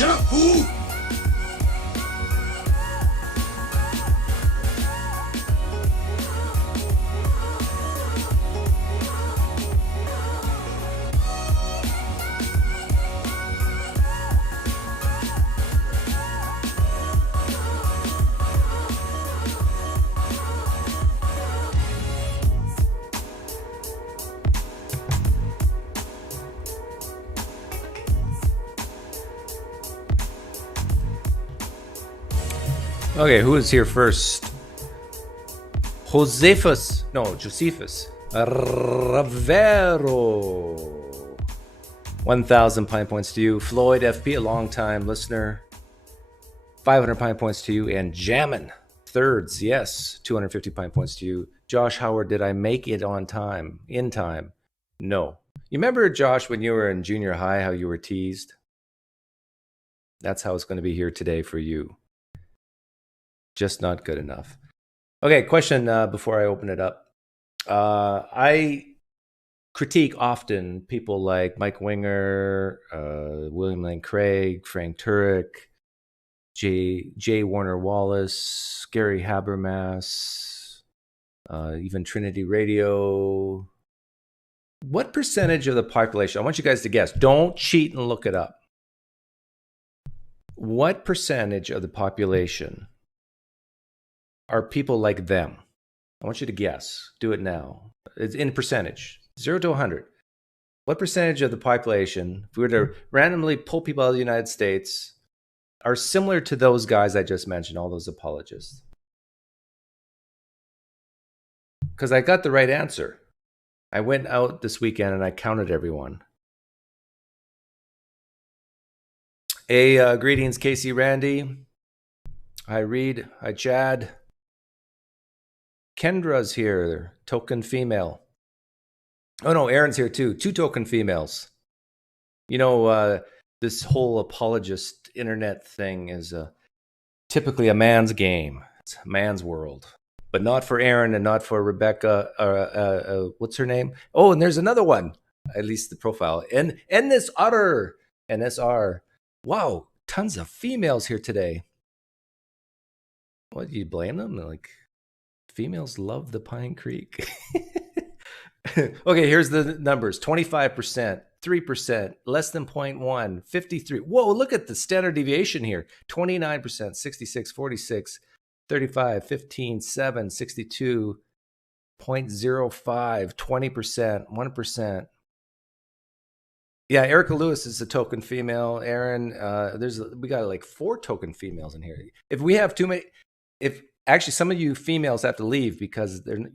Shut up, fool! Okay, who is here first? Josephus Ravero. 1,000 Pine Points to you. Floyd FP, a long-time listener. 500 Pine Points to you. And Jammin, thirds, yes. 250 Pine Points to you. Josh Howard, did I make it on time? In time? No. You remember, Josh, when you were in junior high, how you were teased? That's how it's going to be here today for you. Just not good enough. Okay, question before I open it up. I critique often people like Mike Winger, William Lane Craig, Frank Turek, J. Warner Wallace, Gary Habermas, even Trinity Radio. What percentage of the population, I want you guys to guess, don't cheat and look it up. What percentage of the population are people like them? I want you to guess. Do it now. It's in percentage, 0 to 100. What percentage of the population, if we were to randomly pull people out of the United States, are similar to those guys I just mentioned, all those apologists? Because I got the right answer. I went out this weekend and I counted everyone. Greetings, Casey Randy. Hi, Reed. Hi, Chad. Kendra's here, token female. Oh no, Aaron's here too. 2 token females. You know, this whole apologist internet thing is typically a man's game. It's a man's world. But not for Aaron and not for Rebecca. What's her name? Oh, and there's another one. At least the profile. And this other NSR. Wow, tons of females here today. What, do you blame them? Like, females love the PineCreek. Okay, here's the numbers. 25%, 3%, less than 0.1, 53. Whoa, look at the standard deviation here. 29%, 66, 46, 35, 15, 7, 62, 0.05, 20%, 1%. Yeah, Erica Lewis is a token female. Aaron, we got like 4 token females in here. If we have too many, actually, some of you females have to leave because the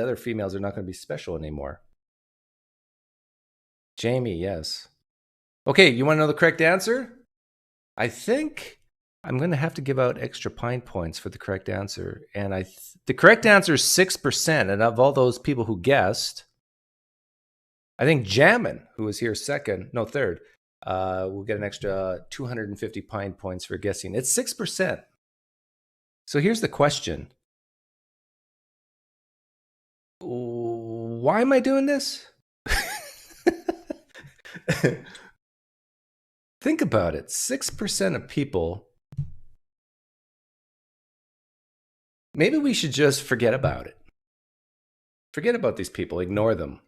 other females are not going to be special anymore. Jamie, yes. Okay, you want to know the correct answer? I think I'm going to have to give out extra Pine Points for the correct answer. And the correct answer is 6%. And of all those people who guessed, I think Jammin, who was here third, will get an extra 250 Pine Points for guessing. It's 6%. So here's the question. Why am I doing this? Think about it. 6% of people. Maybe we should just forget about it. Forget about these people. Ignore them.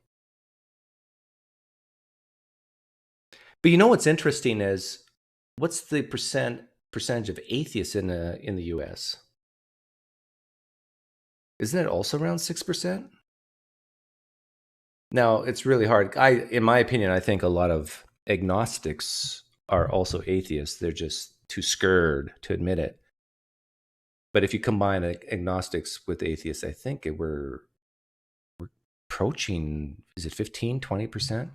But you know what's interesting is, what's the percentage of atheists in the U.S.? Isn't it also around 6%? Now, it's really hard. In my opinion, I think a lot of agnostics are also atheists. They're just too scared to admit it. But if you combine agnostics with atheists, I think we're approaching, is it 15, 20%?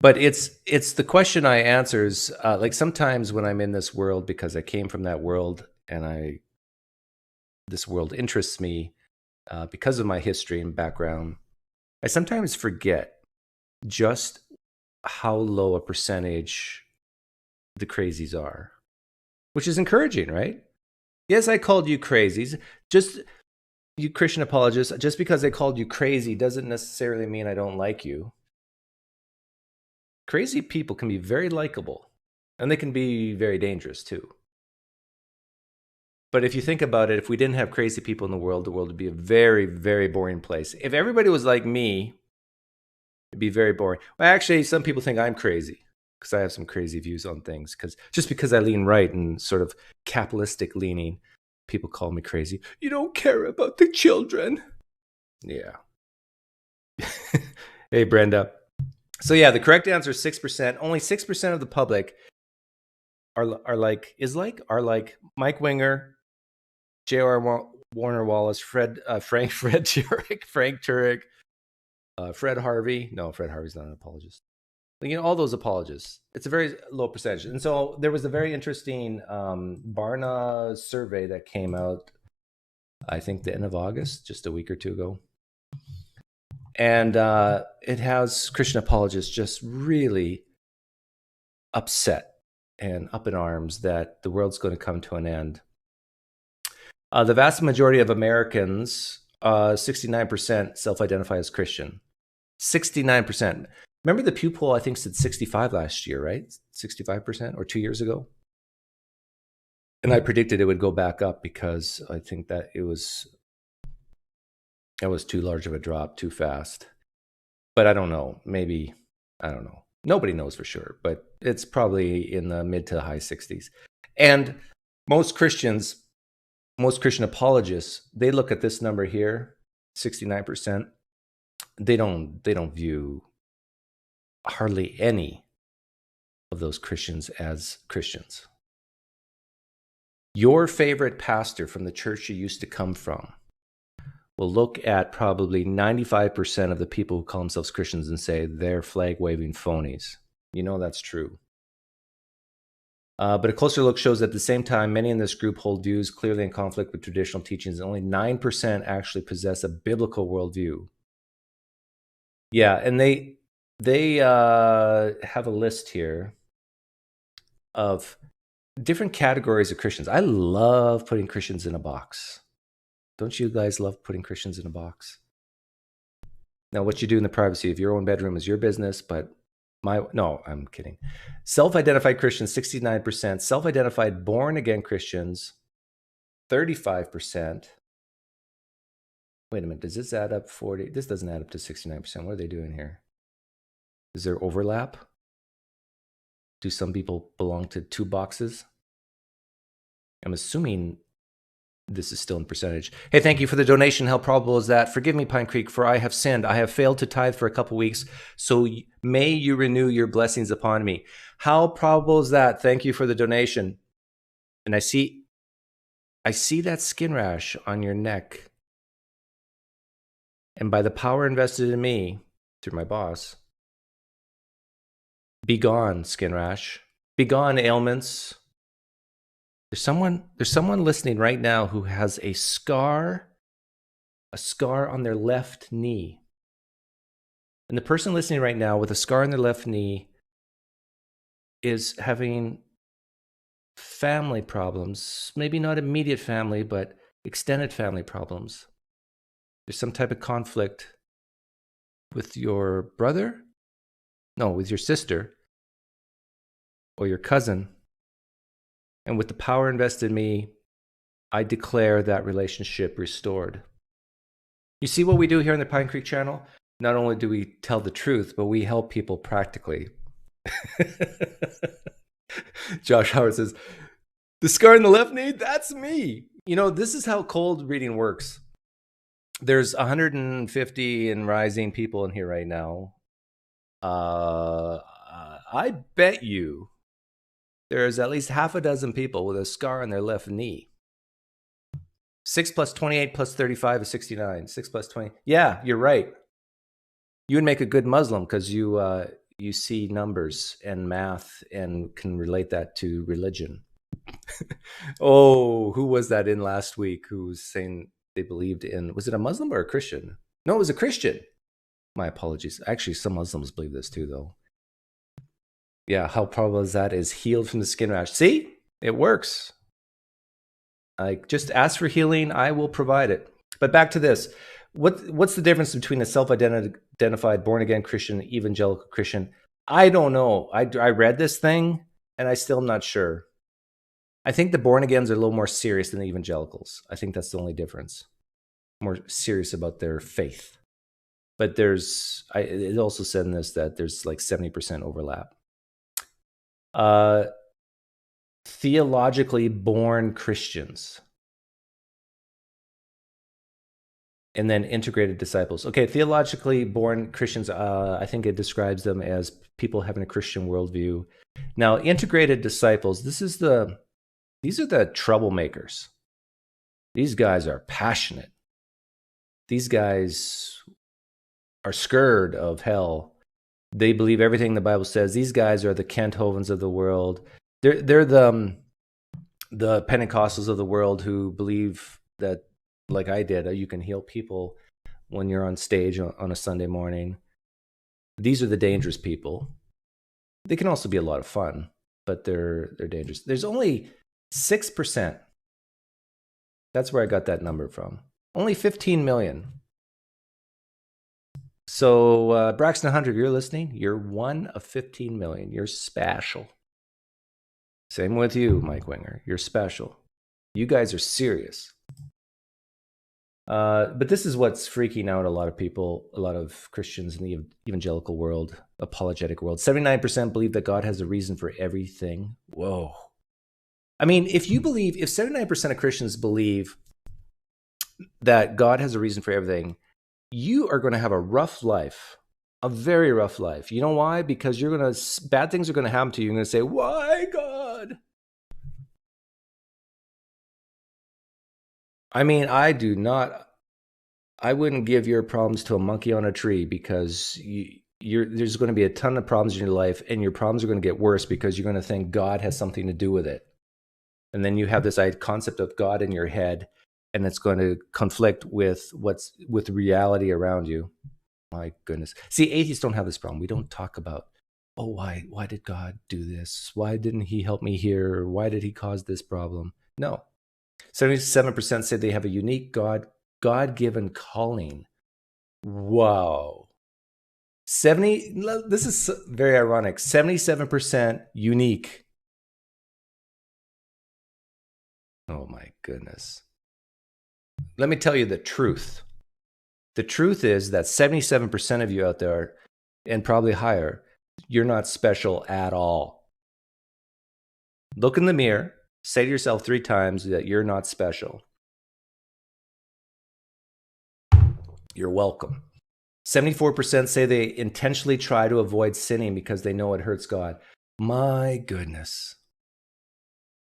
But it's the question I answer is, like sometimes when I'm in this world, because I came from that world and this world interests me because of my history and background, I sometimes forget just how low a percentage the crazies are, which is encouraging, right? Yes, I called you crazies. Just you Christian apologists, just because I called you crazy doesn't necessarily mean I don't like you. crazy people can be very likable, and they can be very dangerous too. But if you think about it, if we didn't have crazy people in the world would be a very, very boring place. If everybody was like me, it'd be very boring. Well, actually, some people think I'm crazy because I have some crazy views on things. Just because I lean right and sort of capitalistic leaning, people call me crazy. You don't care about the children. Yeah. Hey, Brenda. So yeah, the correct answer is 6%. Only 6% of the public are like Mike Winger, J.R. Warner Wallace, Frank Turek, Fred Harvey. No, Fred Harvey's not an apologist. All those apologists. It's a very low percentage. And so there was a very interesting Barna survey that came out, I think the end of August, just a week or two ago. And it has Christian apologists just really upset and up in arms that the world's going to come to an end. The vast majority of Americans, 69%, self-identify as Christian. 69%. Remember the Pew poll, I think, said 65 last year, right? 65% or 2 years ago. And I predicted it would go back up because I think that it was too large of a drop, too fast. But I don't know. Maybe, I don't know. Nobody knows for sure, but it's probably in the mid to high 60s. And most Christian apologists, they look at this number here, 69%. They don't view hardly any of those Christians as Christians. Your favorite pastor from the church you used to come from will look at probably 95% of the people who call themselves Christians and say they're flag-waving phonies. That's true. But a closer look shows that at the same time, many in this group hold views clearly in conflict with traditional teachings, and only 9% actually possess a biblical worldview. Yeah, and they have a list here of different categories of Christians. I love putting Christians in a box. Don't you guys love putting Christians in a box? Now, what you do in the privacy of your own bedroom is your business, but no, I'm kidding. Self-identified Christians, 69%. Self-identified born-again Christians, 35%. Wait a minute, does this add up 40? This doesn't add up to 69%. What are they doing here? Is there overlap? Do some people belong to two boxes? I'm assuming this is still in percentage. Hey, thank you for the donation. How probable is that? Forgive me, PineCreek, for I have sinned. I have failed to tithe for a couple weeks, so may you renew your blessings upon me. How probable is that? Thank you for the donation. And I see that skin rash on your neck. And by the power invested in me through my boss, be gone, skin rash. Be gone, ailments. There's someone listening right now who has a scar on their left knee. And the person listening right now with a scar on their left knee is having family problems, maybe not immediate family, but extended family problems. There's some type of conflict with your brother? No, with your sister or your cousin. And with the power invested in me, I declare that relationship restored. You see what we do here on the PineCreek channel? Not only do we tell the truth, but we help people practically. Josh Howard says, the scar in the left knee, that's me. This is how cold reading works. There's 150 and rising people in here right now. I bet you there's at least half a dozen people with a scar on their left knee. 6 plus 28 plus 35 is 69. 6 plus 20. Yeah, you're right. You would make a good Muslim because you see numbers and math and can relate that to religion. Oh, who was that in last week who was saying they believed in, was it a Muslim or a Christian? No, it was a Christian. My apologies. Actually, some Muslims believe this too, though. Yeah, how probable is that is healed from the skin rash? See, it works. Just ask for healing, I will provide it. But back to this. What's the difference between a self-identified born-again Christian and evangelical Christian? I don't know. I read this thing, and I still am not sure. I think the born agains are a little more serious than the evangelicals. I think that's the only difference. More serious about their faith. But it also said in this that there's like 70% overlap. Theologically born Christians. And then integrated disciples. Okay, theologically born Christians, I think it describes them as people having a Christian worldview. Now, integrated disciples, these are the troublemakers. These guys are passionate. These guys are scared of hell. They believe everything the Bible says. These guys are the Kent Hovens of the world. They're the Pentecostals of the world who believe that, like I did, you can heal people when you're on stage on a Sunday morning. These are the dangerous people. They can also be a lot of fun, but they're dangerous. There's only 6%. That's where I got that number from. Only 15 million. So Braxton 100, you're listening. You're one of 15 million. You're special. Same with you, Mike Winger. You're special. You guys are serious. But this is what's freaking out a lot of people, a lot of Christians in the evangelical world, apologetic world. 79% believe that God has a reason for everything. Whoa. I mean, if 79% of Christians believe that God has a reason for everything, you are going to have a rough life, a very rough life. You know why? Because bad things are going to happen to you. You're going to say, why, God? I mean, I wouldn't give your problems to a monkey on a tree, because there's going to be a ton of problems in your life, and your problems are going to get worse because you're going to think God has something to do with it. And then you have this concept of God in your head, and it's going to conflict with reality around you. My goodness. See, atheists don't have this problem. We don't talk about, why did God do this? Why didn't he help me here? Why did he cause this problem? No. 77% say they have a unique God-given calling. Wow. This is very ironic. 77% unique. Oh my goodness. Let me tell you the truth. The truth is that 77% of you out there, and probably higher, you're not special at all. Look in the mirror, say to yourself 3 times that you're not special. You're welcome. 74% say they intentionally try to avoid sinning because they know it hurts God. My goodness.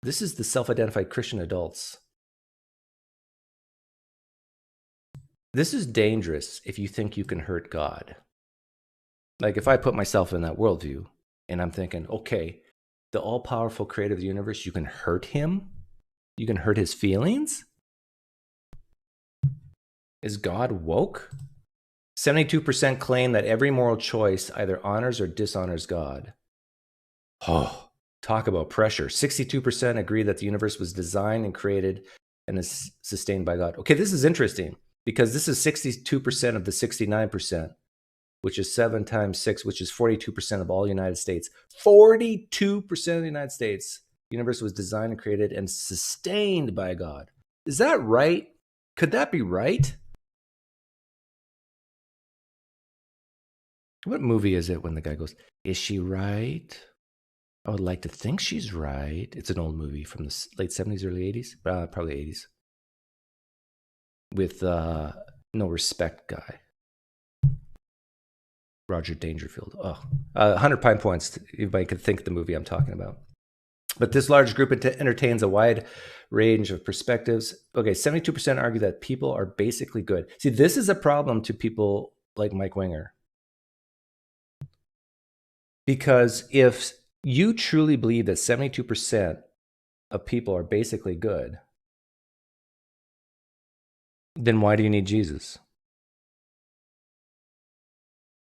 This is the self-identified Christian adults. This is dangerous if you think you can hurt God. Like if I put myself in that worldview and I'm thinking, okay, the all-powerful creator of the universe, you can hurt him? You can hurt his feelings? Is God woke? 72% claim that every moral choice either honors or dishonors God. Oh, talk about pressure. 62% agree that the universe was designed and created and is sustained by God. Okay, this is interesting, because this is 62% of the 69%, which is 7 times 6, which is 42% of all the United States. 42% of the United States. The universe was designed and created and sustained by God. Is that right? Could that be right? What movie is it when the guy goes, is she right? I would like to think she's right. It's an old movie from the late 70s, early 80s, probably 80s. With No Respect guy. Roger Dangerfield. 100 Pine Points. Everybody could think the movie I'm talking about. But this large group entertains a wide range of perspectives. Okay, 72% argue that people are basically good. See, this is a problem to people like Mike Winger. Because if you truly believe that 72% of people are basically good, then why do you need Jesus?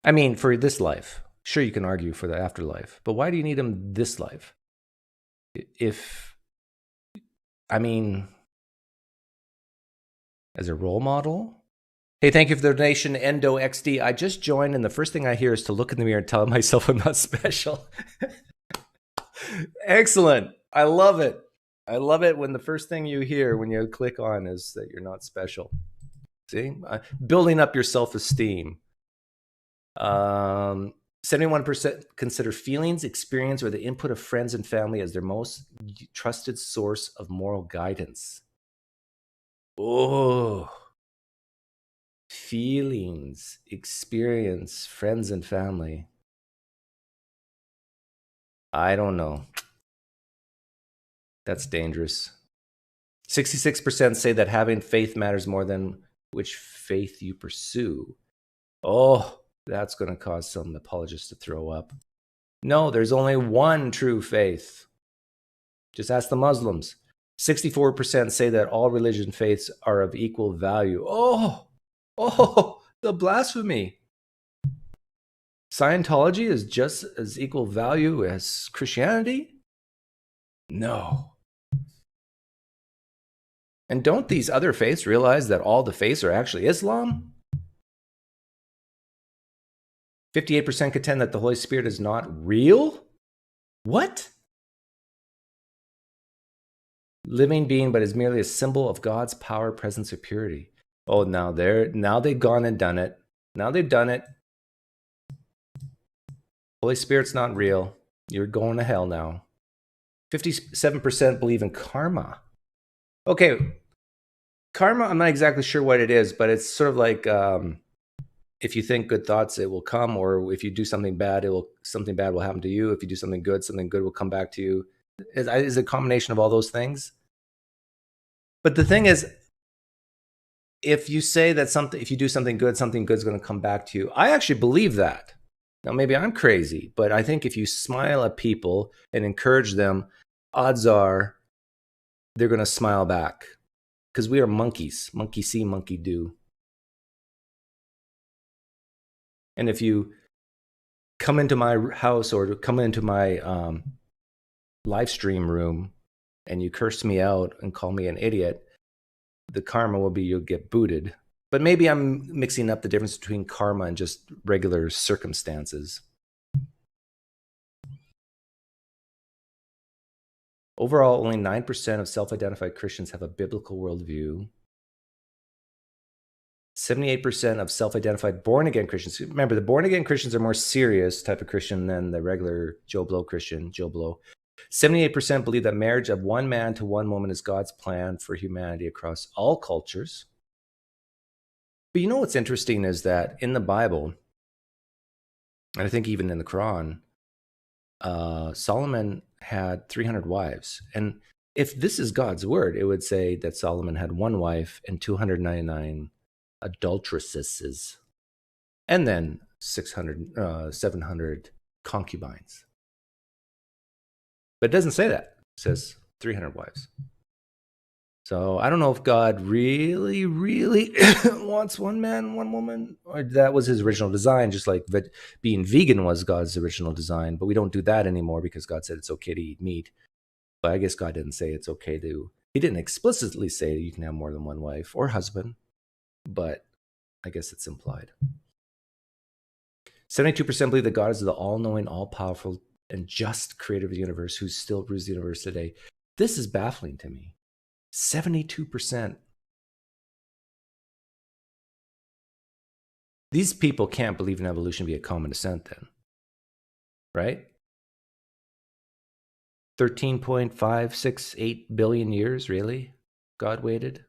I mean, for this life, sure, you can argue for the afterlife, but why do you need him this life? As a role model, Hey, thank you for the donation, Endo XD. I just joined, and the first thing I hear is to look in the mirror and tell myself I'm not special. Excellent. I love it. I love it when the first thing you hear when you click on is that you're not special. See? Building up your self-esteem. 71% consider feelings, experience, or the input of friends and family as their most trusted source of moral guidance. Oh, feelings, experience, friends and family. I don't know. That's dangerous. 66% say that having faith matters more than which faith you pursue. Oh, that's going to cause some apologists to throw up. No, there's only one true faith. Just ask the Muslims. 64% say that all religion faiths are of equal value. Oh, the blasphemy. Scientology is just as equal value as Christianity? No. And don't these other faiths realize that all the faiths are actually Islam? 58% contend that the Holy Spirit is not real? What? Living being, but is merely a symbol of God's power, presence, or purity. Oh, now they've gone and done it. Now they've done it. Holy Spirit's not real. You're going to hell now. 57% believe in karma. Okay, karma, I'm not exactly sure what it is, but it's sort of like if you think good thoughts, it will come, or if you do something bad, something bad will happen to you. If you do something good will come back to you. Is a combination of all those things. But the thing is, if you say that if you do something good's going to come back to you. I actually believe that. Now, maybe I'm crazy, but I think if you smile at people and encourage them, odds are they're going to smile back, because we are monkeys. Monkey see, monkey do. And if you come into my house or come into my live stream room and you curse me out and call me an idiot, the karma will be you'll get booted. But maybe I'm mixing up the difference between karma and just regular circumstances. Overall, only 9% of self-identified Christians have a biblical worldview. 78% of self-identified born-again Christians. Remember, the born-again Christians are more serious type of Christian than the regular Joe Blow Christian, Joe Blow. 78% believe that marriage of one man to one woman is God's plan for humanity across all cultures. But you know what's interesting is that in the Bible, and I think even in the Quran, Solomon had 300 wives. And if this is God's word, it would say that Solomon had one wife and 299 adulteresses, and then 700 concubines. But it doesn't say that. It says 300 wives. So I don't know if God really wants one man, one woman, or that was his original design, just like being vegan was God's original design. But we don't do that anymore because God said it's okay to eat meat. But I guess God didn't say it's okay to, he didn't explicitly say you can have more than one wife or husband, but I guess it's implied. 72% believe that God is the all-knowing, all-powerful, and just creator of the universe who still rules the universe today. This is baffling to me. 72%. These people can't believe in evolution via common descent then, right? 13.568 billion years, really? God waited?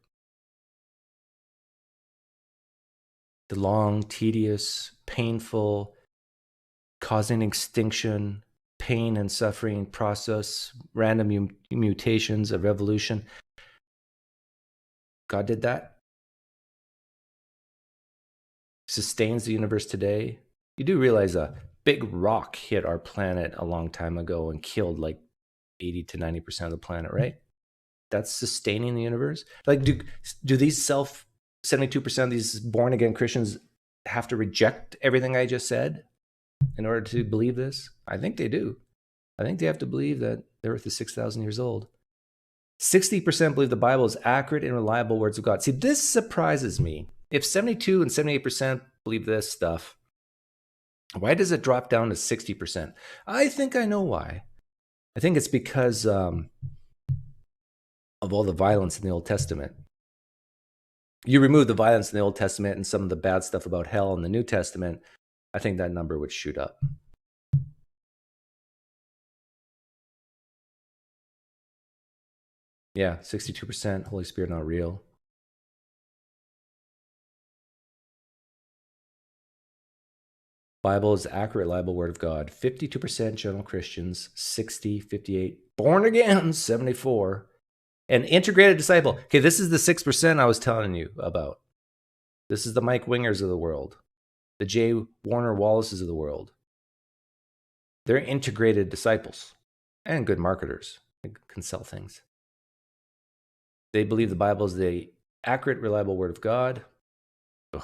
The long, tedious, painful, causing extinction, pain and suffering process, random mutations of evolution. God did that. Sustains the universe today. You do realize a big rock hit our planet a long time ago and killed like 80 to 90% of the planet, right? That's sustaining the universe. Like, do these 72% of these born again Christians have to reject everything I just said in order to believe this? I think they do. I think they have to believe that the earth is 6,000 years old. 60% believe the Bible is accurate and reliable words of God. See, this surprises me. If 72 and 78% believe this stuff, why does it drop down to 60%? I think I know why. I think it's because of all the violence in the Old Testament. You remove the violence in the Old Testament and some of the bad stuff about hell in the New Testament, I think that number would shoot up. Yeah, 62% Holy Spirit not real. Bible is accurate, reliable word of God. 52% general Christians, 60, 58 born again, 74. An integrated disciple. Okay, this is the 6% I was telling you about. This is the Mike Wingers of the world, the J. Warner Wallaces of the world. They're integrated disciples and good marketers. They can sell things. They believe the Bible is the accurate, reliable word of God. Ugh.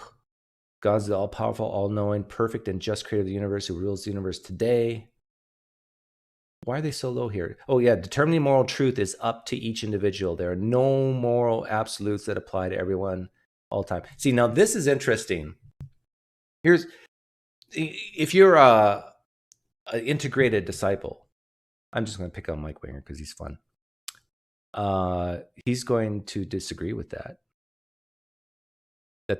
God's the all-powerful, all-knowing, perfect, and just creator of the universe who rules the universe today. Why are they so low here? Oh, yeah, determining moral truth is up to each individual. There are no moral absolutes that apply to everyone all the time. See, now this is interesting. If you're an integrated disciple, I'm just going to pick on Mike Winger because he's fun. He's going to disagree with that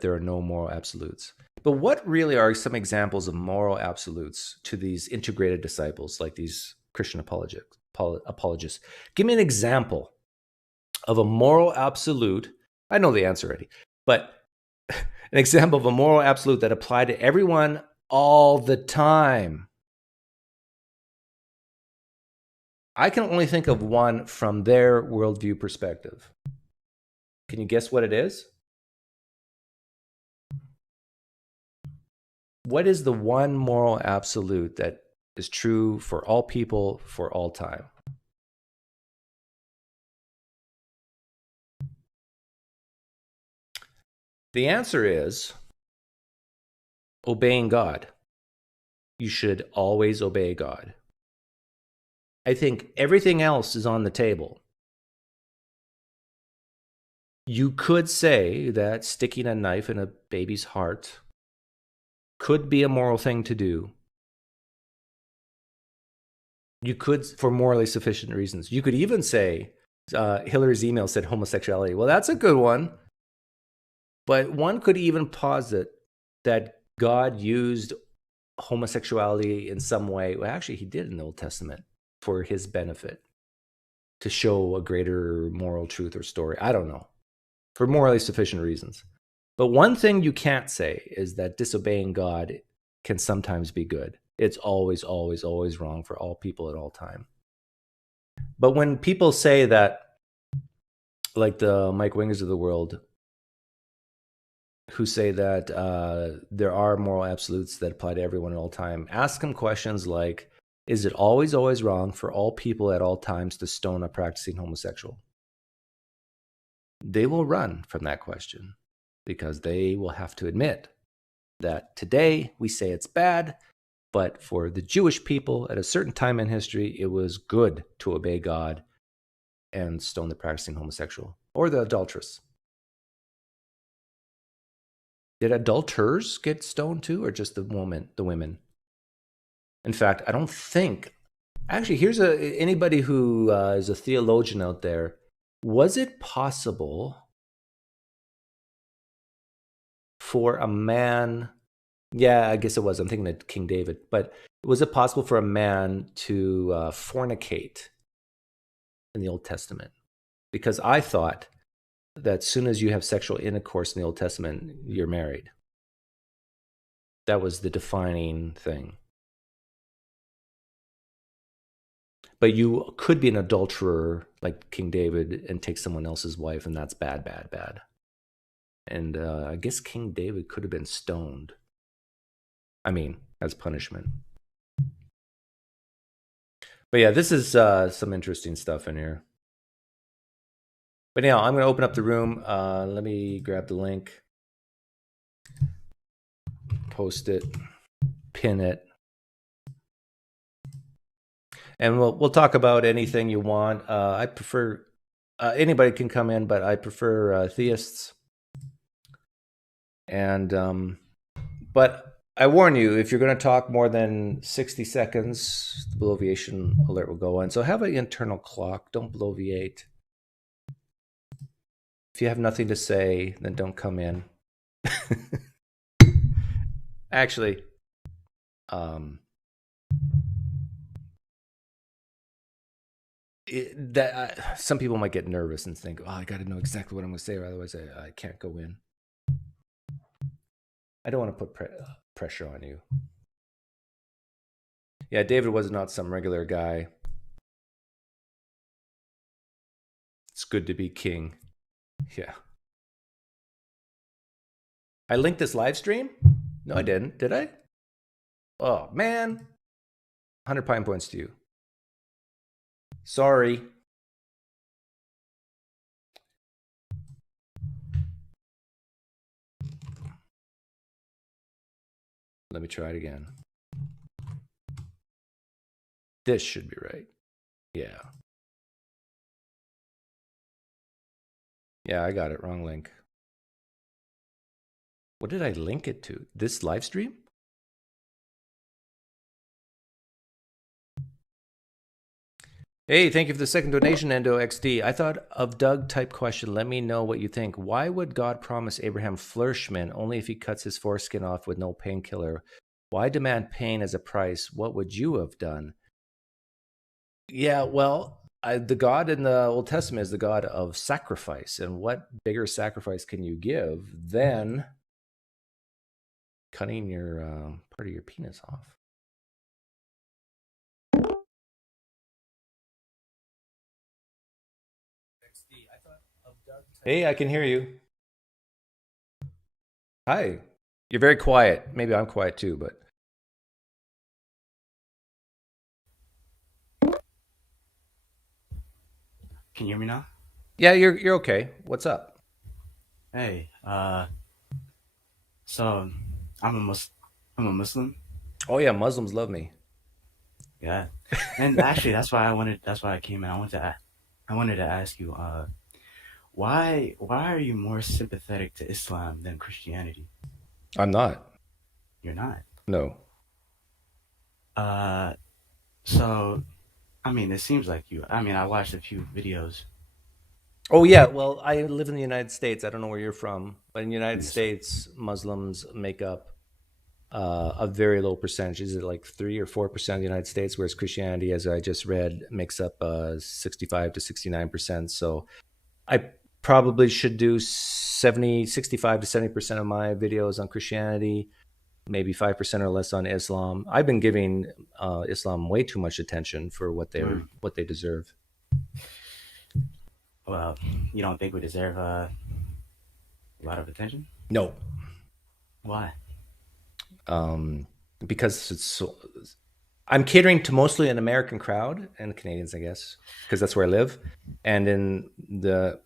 there are no moral absolutes. But what really are some examples of moral absolutes to these integrated disciples, like these Christian apologists? Give me an example of a moral absolute. I know the answer already, but an example of a moral absolute that applied to everyone all the time. I can only think of one from their worldview perspective. Can you guess what it is? What is the one moral absolute that is true for all people for all time? The answer is obeying God. You should always obey God. I think everything else is on the table. You could say that sticking a knife in a baby's heart could be a moral thing to do. You could, for morally sufficient reasons. You could even say, Hillary's email said homosexuality. Well, that's a good one. But one could even posit that God used homosexuality in some way. Well, actually, he did in the Old Testament for his benefit, to show a greater moral truth or story. I don't know, for morally sufficient reasons. But one thing you can't say is that disobeying God can sometimes be good. It's always, always, always wrong for all people at all time. But when people say that, like the Mike Wingers of the world, who say that there are moral absolutes that apply to everyone at all time, ask them questions like, is it always, always wrong for all people at all times to stone a practicing homosexual? They will run from that question because they will have to admit that today we say it's bad, but for the Jewish people at a certain time in history, it was good to obey God and stone the practicing homosexual or the adulteress. Did adulterers get stoned too, or just the women? In fact, I don't think. Actually, here's anybody who is a theologian out there. Was it possible for a man? Yeah, I guess it was. I'm thinking of King David. But was it possible for a man to fornicate in the Old Testament? Because I thought that as soon as you have sexual intercourse in the Old Testament, you're married. That was the defining thing. But you could be an adulterer like King David and take someone else's wife, and that's bad, bad, bad. And I guess King David could have been stoned. I mean, as punishment. But yeah, this is some interesting stuff in here. But now I'm going to open up the room. Let me grab the link, post it, pin it. And we'll talk about anything you want. I prefer, anybody can come in, but I prefer theists. And but I warn you, if you're going to talk more than 60 seconds, the bloviation alert will go on. So have an internal clock. Don't bloviate. If you have nothing to say, then don't come in. Actually, some people might get nervous and think, "Oh, I got to know exactly what I'm going to say, or otherwise I can't go in." I don't want to put pressure on you. Yeah, David was not some regular guy. It's good to be king. Yeah. I linked this live stream? No, I didn't. Did I? Oh, man. 100 Pine Points to you. Sorry. Let me try it again. This should be right. Yeah. Yeah, I got it. Wrong link. What did I link it to? This live stream? Hey, thank you for the second donation, Endo XD. I thought of Doug type question. Let me know what you think. Why would God promise Abraham flourishment only if he cuts his foreskin off with no painkiller? Why demand pain as a price? What would you have done? Yeah, well, the God in the Old Testament is the God of sacrifice. And what bigger sacrifice can you give than cutting your part of your penis off? Hey, I can hear you. Hi. You're very quiet. Maybe I'm quiet too, but Can you hear me now? yeah, you're okay. What's up? Hey, so I'm a Muslim. Oh yeah, Muslims love me. Yeah, and actually, that's why I came in. I wanted to ask you, why are you more sympathetic to Islam than Christianity? I'm not. You're not. No. Uh, so I mean, it seems like you. I mean, I watched a few videos. Oh yeah, well, I live in the United States. I don't know where you're from, but in the United Yes. States, Muslims make up a very low percentage. Is it like 3 or 4% of the United States? Whereas Christianity, as I just read, makes up 65 to 69%. So I probably should do 65 to 70% of my videos on Christianity, maybe 5% or less on Islam. I've been giving Islam way too much attention for Hmm. what they deserve. Well, you don't think we deserve a lot of attention? No, Why? um, because I'm catering to mostly an American crowd and Canadians, I guess, because that's where I live. And in the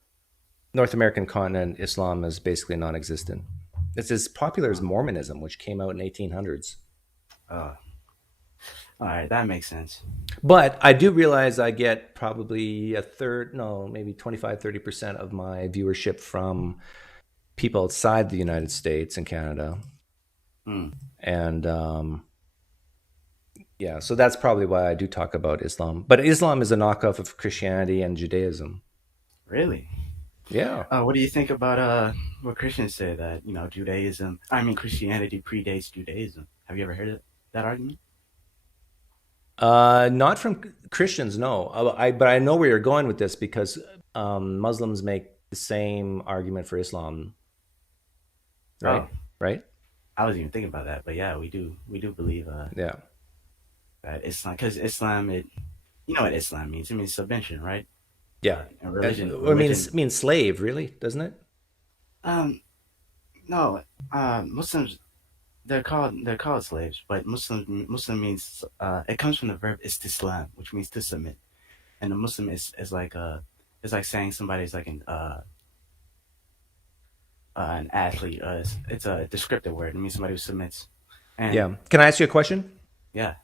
North American continent, Islam is basically non-existent. It's as popular as Uh, Mormonism, which came out in 1800s. all right, that makes sense. But I do realize I get probably a third, no, maybe 25, 30% of my viewership from people outside the United States and Canada. Hmm. And yeah, so that's probably why I do talk about Islam. But Islam is a knockoff of Christianity and Judaism. Really? Yeah. What do you think about what Christians say that Christianity predates Judaism? Have you ever heard of that argument? Not from Christians, no. But I know where you're going with this because Muslims make the same argument for Islam, right? Oh, Right? I wasn't even thinking about that, but yeah, we do believe Yeah. that Islam, because Islam, you know what Islam means? It means submission, right? Yeah. And I mean, it means slave, really, doesn't it? Um, no, Muslims, they're called slaves, but Muslim means it comes from the verb istislam, which means to submit, and a Muslim is like it's like saying somebody's like an athlete. It's a descriptive word. It means somebody who submits. And Yeah. Can I ask you a question? yeah,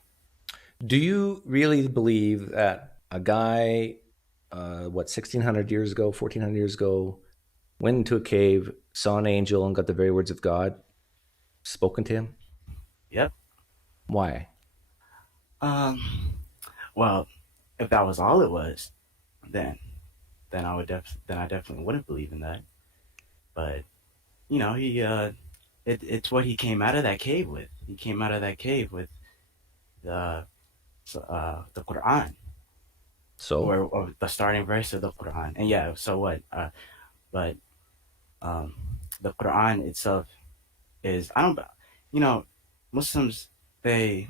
Do you really believe that a guy, 1600 years ago, 1400 years ago, went into a cave, saw an angel, and got the very words of God spoken to him? Yep. Why? Um. Well, if that was all it was, then then I definitely wouldn't believe in that. But he it's what he came out of that cave with. He came out of that cave with the the Quran, So, or the starting verse of the Quran. And yeah, so what? But um, the Quran itself is I don't you know Muslims, they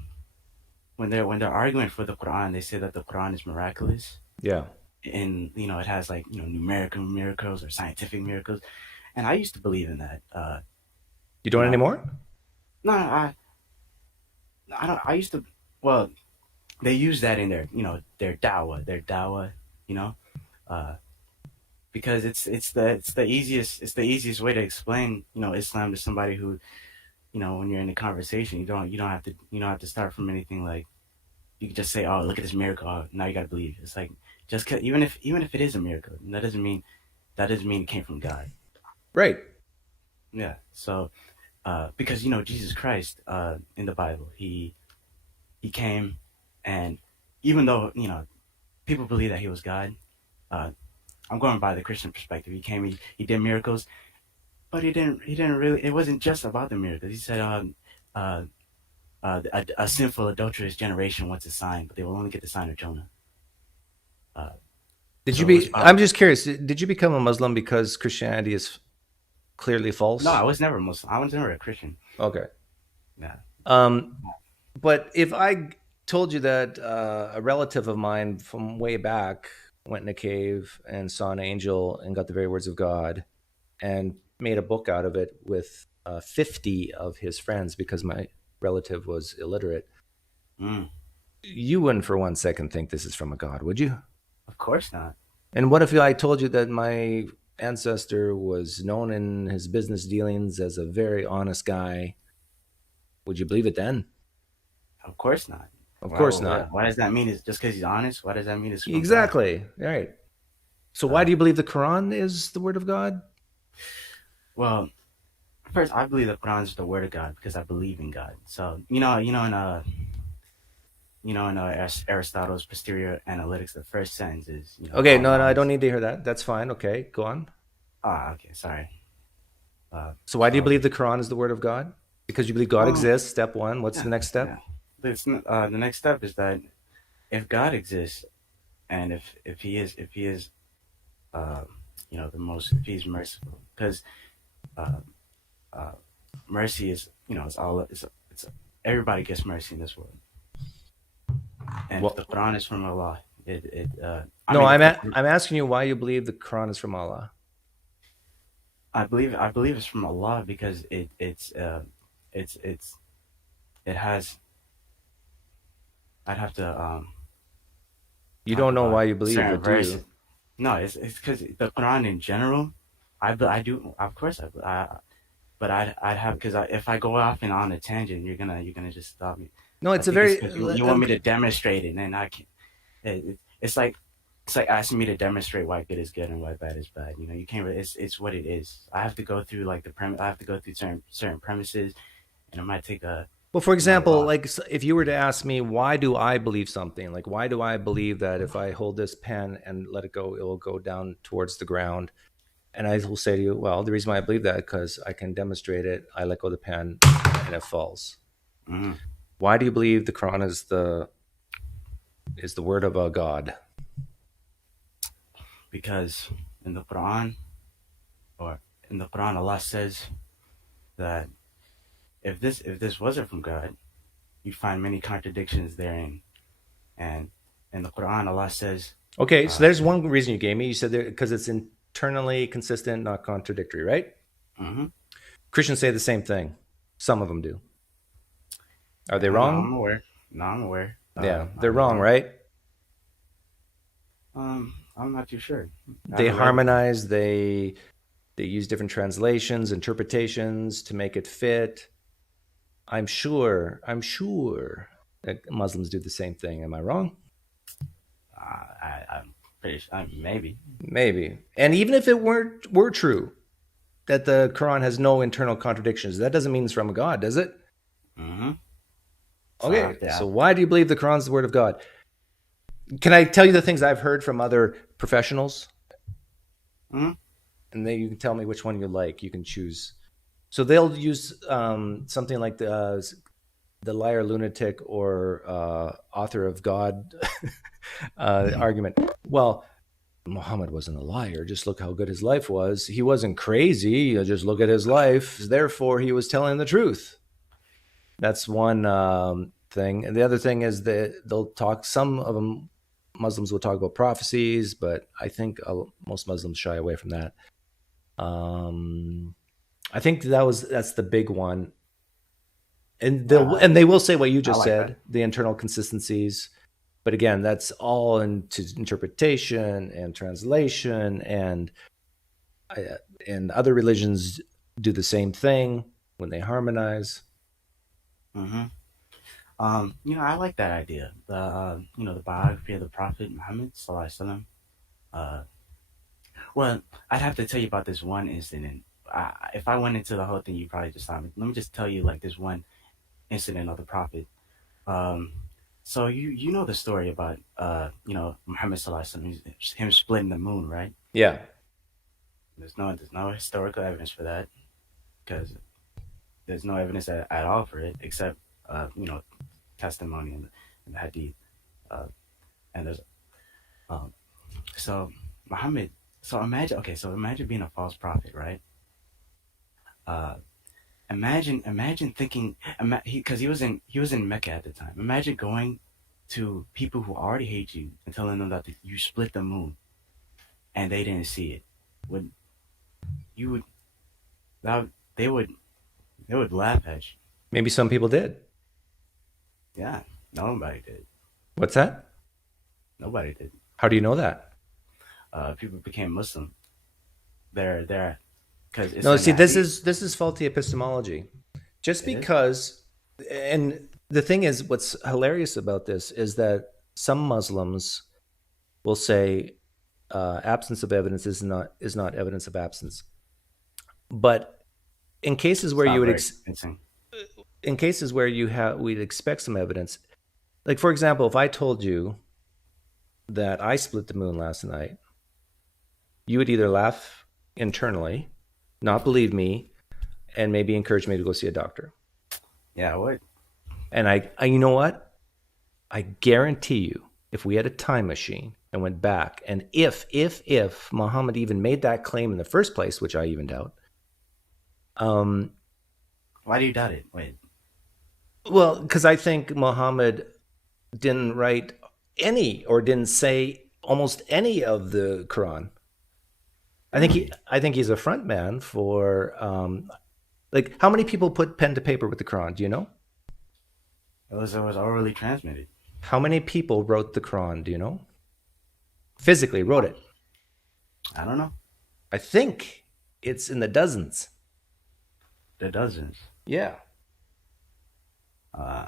when they're arguing for the Quran, they say that the Quran is miraculous, yeah. and it has like numerical miracles or scientific miracles, and I used to believe in that. You You don't know, anymore? no, I don't. I used to. Well, they use that in their dawah, you know, uh, because it's the easiest way to explain Islam to somebody who when you're in a conversation you don't have to start from anything. Like, you can just say, oh, look at this miracle, oh, now you got to believe. It's like, just even if it is a miracle, that doesn't mean it came from God. Right. Yeah. So because Jesus Christ, in the Bible, he came, and even though people believe that he was God, uh, I'm going by the Christian perspective. He came, he did miracles, but he didn't really. It wasn't just about the miracles. He said, uh, a sinful, adulterous generation wants a sign, but they will only get the sign of Jonah. Uh, Did you so it was be? about. I'm just curious. Did you become a Muslim because Christianity is clearly No, I false? was never Muslim. I was never a Christian. Okay. Yeah. Um, but if I told you that a relative of mine from way back went in a cave and saw an angel and got the very words of God and made a book out of it with 50 of his friends because my relative was illiterate, Mm, you wouldn't for one second think this is from a God, would you? of course not. And what if I told you that my ancestor was known in his business dealings as a very honest guy? Would you believe it then? Of course not. Of course not. Why does that mean? Is just because he's honest? Why does that mean it's from God? Exactly. All right. So why Uh, do you believe the Quran is the word of God? well, first, I believe the Quran is the word of God because I believe in God. So in Aristotle's posterior analytics, the first sentence is Okay, all no, I knowledge. don't need to hear that. That's fine. Okay, go on. Ah, okay, sorry. So why do you So, believe the Quran is the word of God? Because you believe God well, exists, step one. What's yeah, the next yeah. step? The next step is that if God exists, and if he is uh, the most, if he's merciful, because uh, uh, mercy is it's all it's everybody gets mercy in this world, and if the Well, Quran is from Allah, I no, mean, if I'm asking you why you believe the Quran is from Allah. I believe it's from Allah because it's it has. I'd have to You talk don't know about why you believe certain it, do you? verses. No, it's because the Quran in general. I do, of course but I'd have, because if I go off and on a tangent, you're gonna just stop me. No, I it's a think it's very because you want me to demonstrate it, and I can't. It's like asking me to demonstrate why good is good and why bad is bad. You can't. It's what it is. I have to go through like the premise. I have to go through certain premises, and it might take a well, for you know example, uh, like if you were to ask me, why do I believe something? Like, why do I believe that if I hold this pen and let it go, it will go down towards the ground? And I will say to you, well, the reason why I believe that because I can demonstrate it. I let go of the pen and it falls. mm, Why do you believe the Quran is the word of a God? because in the Quran Allah says that if this wasn't from God, you'd find many contradictions therein. And in the Quran, Allah says, Okay, so uh, there's one reason you gave me. You said because it's internally consistent, not contradictory, right? mm-hmm. Christians say the same thing. Some of them do. Are they No, wrong? I'm aware. No, I'm aware. Yeah, I they're wrong, don't. right? I'm not too sure. I They haven't read it. harmonize. They use different translations, interpretations to make it fit. I'm sure that Muslims do the same thing. Am I wrong? I'm pretty sure. Maybe. Maybe. And even if it were true, that the Quran has no internal contradictions. That doesn't mean it's from God, does it? Mm-hmm. So I Okay, have to so ask. why do you believe the Quran's the word of God? Can I tell you the things I've heard from other professionals? Mm-hmm. And then you can tell me which one you like. You can choose. So they'll use something like the liar, lunatic, or author of God argument. Well, Muhammad wasn't a liar. Just look how good his life was. He wasn't crazy. Just look at his life. Therefore, he was telling the truth. That's one thing. And the other thing is that they'll talk, some of them, Muslims will talk about prophecies, but I think most Muslims shy away from that. I think that's the big one. And they will say what you I just like that. said, the internal consistencies. But again, that's all into interpretation and translation, and other religions do the same thing when they harmonize. Mm-hmm. I like that idea. The biography of the Prophet Muhammad Sallallahu Alaihi Wasallam. Uh, well, I'd have to tell you about this one incident. If I went into the whole thing, you probably just saw me. Let me just tell you like this one incident of the Prophet. Um, so you know the story about Muhammad Sallallahu Alaihi Wasallam, him splitting the moon, right? Yeah. There's no historical evidence for that because there's no evidence at all for it except testimony in the hadith. Uh, and there's um, so Muhammad. So imagine being a false prophet, right? Uh, imagine thinking, because he was in Mecca at the time. Imagine going to people who already hate you and telling them that you split the moon and they didn't see it. Would you would that they would laugh at you? Maybe some people did. Yeah, nobody did. What's that? Nobody did. How do you know that? People became Muslim. They're because it's No, in see, the hadith. this is faulty epistemology. Just It is. because, and the thing is, what's hilarious about this is that some Muslims will say absence of evidence is not evidence of absence. But in cases It's where not very convincing. in cases where we'd expect some evidence, like for example, if I told you that I split the moon last night, you would either laugh internally, not believe me, and maybe encourage me to go see a doctor. Yeah, what? And you know what? I guarantee you, if we had a time machine and went back, and if Muhammad even made that claim in the first place, which I even doubt, Why do you doubt it? Wait. well, because I think Muhammad didn't write any or didn't say almost any of the Quran. Really? I think he's a front man for like how many people put pen to paper with the Quran? Do you know? It was orally transmitted. How many people wrote the Quran? Do you know? Physically wrote it. I don't know. I think it's in the dozens. The dozens. Yeah. Uh,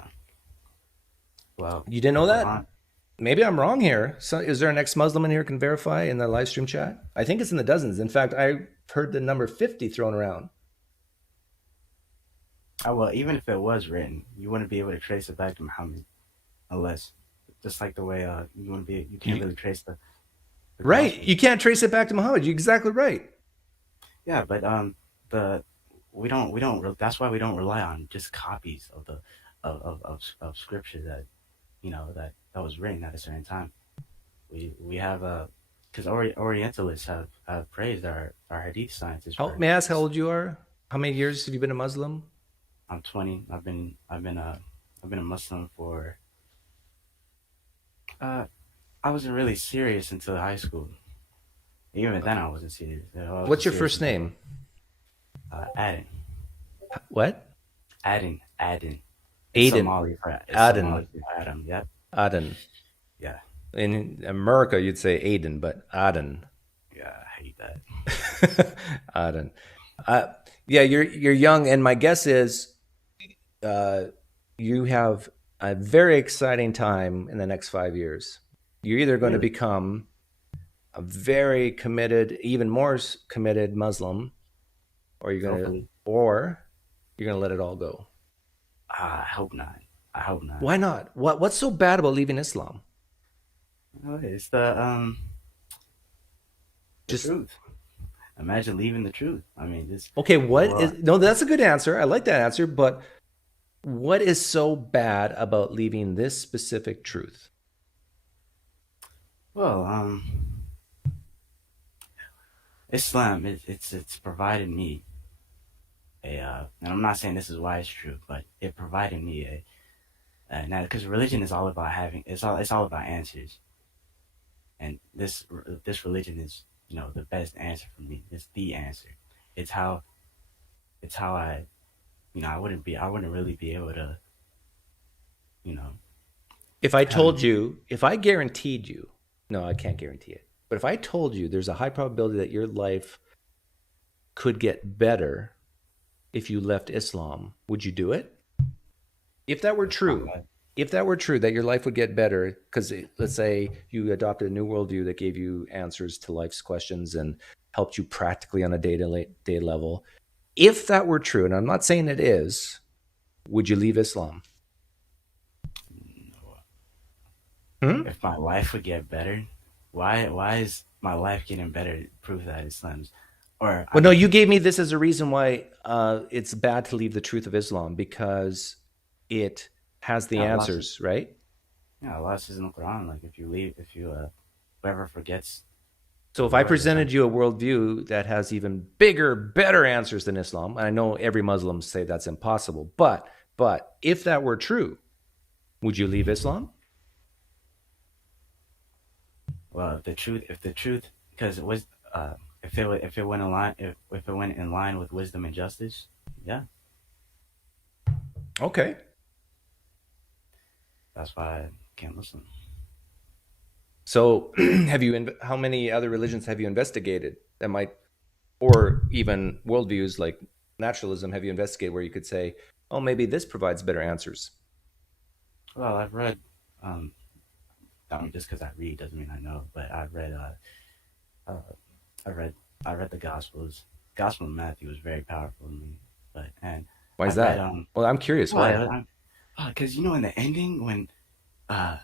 well, You didn't the know that? Quran. Maybe I'm wrong here. So is there an ex-Muslim in here who can verify in the live stream chat? I think it's in the dozens. In fact, I heard the number 50 thrown around. Well, even if it was written, you wouldn't be able to trace it back to Muhammad, unless, just like the way you can't really trace the Right. gospel. You can't trace it back to Muhammad. You're exactly right. Yeah, but the we don't. That's why we don't rely on just copies of the of scripture that was written at a certain time. We have because Orientalists have praised our Hadith scientists for. May I ask how old you are? How many years have you been a Muslim? I'm 20. I've been a Muslim for. I wasn't really serious until high school. Even then, I wasn't serious. I wasn't What's your serious first until, name? Aden. What? Aden. It's Aiden. Somali for it's Aden. Somali for Adam. Yep. Aden. Yeah. In America, you'd say Aiden, but Aden. Yeah. I hate that. Aden. Yeah, you're young, and my guess is you have a very exciting time in the next 5 years. You're either going to Really? become a very committed, even more committed Muslim, or Hopefully. you're gonna let it all go? I hope not. I hope not. Why not? What's so bad about leaving Islam? Oh, it's the Just truth. Imagine leaving the truth. I mean, okay. this What is world. no? That's a good answer. I like that answer. But what is so bad about leaving this specific truth? Well, Islam it's provided me and I'm not saying this is why it's true, but it provided me now because religion is all about having it's all about answers, and this religion is the best answer for me. It's the answer. It's how it's how I wouldn't really be able to you know have If I guaranteed you, no, I can't guarantee it. But if I told you there's a high probability that your life could get better if you left Islam, would you do it? If that were if my true, life. if that were true, that your life would get better, because let's say you adopted a new worldview that gave you answers to life's questions and helped you practically on a day level. If that were true, and I'm not saying it is, would you leave Islam? Hmm? If my life would get better, why is my life getting better? Proof that Islam's, or I Well, no, mean, you gave me this as a reason why it's bad to leave the truth of Islam because it has the yeah, answers, right? Allah says in the Quran, like if you whoever forgets So the if I Lord, it's presented you a worldview that has even bigger, better answers than Islam, and I know every Muslim say that's impossible, but if that were true, would you leave Islam? well, if the truth, because it was, if it went in line, if it went in line with wisdom and justice, yeah, Okay. that's why I can't listen. So how many other religions have you investigated that might, or even worldviews like naturalism, have you investigated where you could say, oh, maybe this provides better answers? Well, I've read, um, I mean, just because I read doesn't mean I know, but uh, I read, I read the Gospels. Gospel of Matthew was very powerful to me, but and Why is I've read, that? Well, I'm curious why. well, because in the ending when uh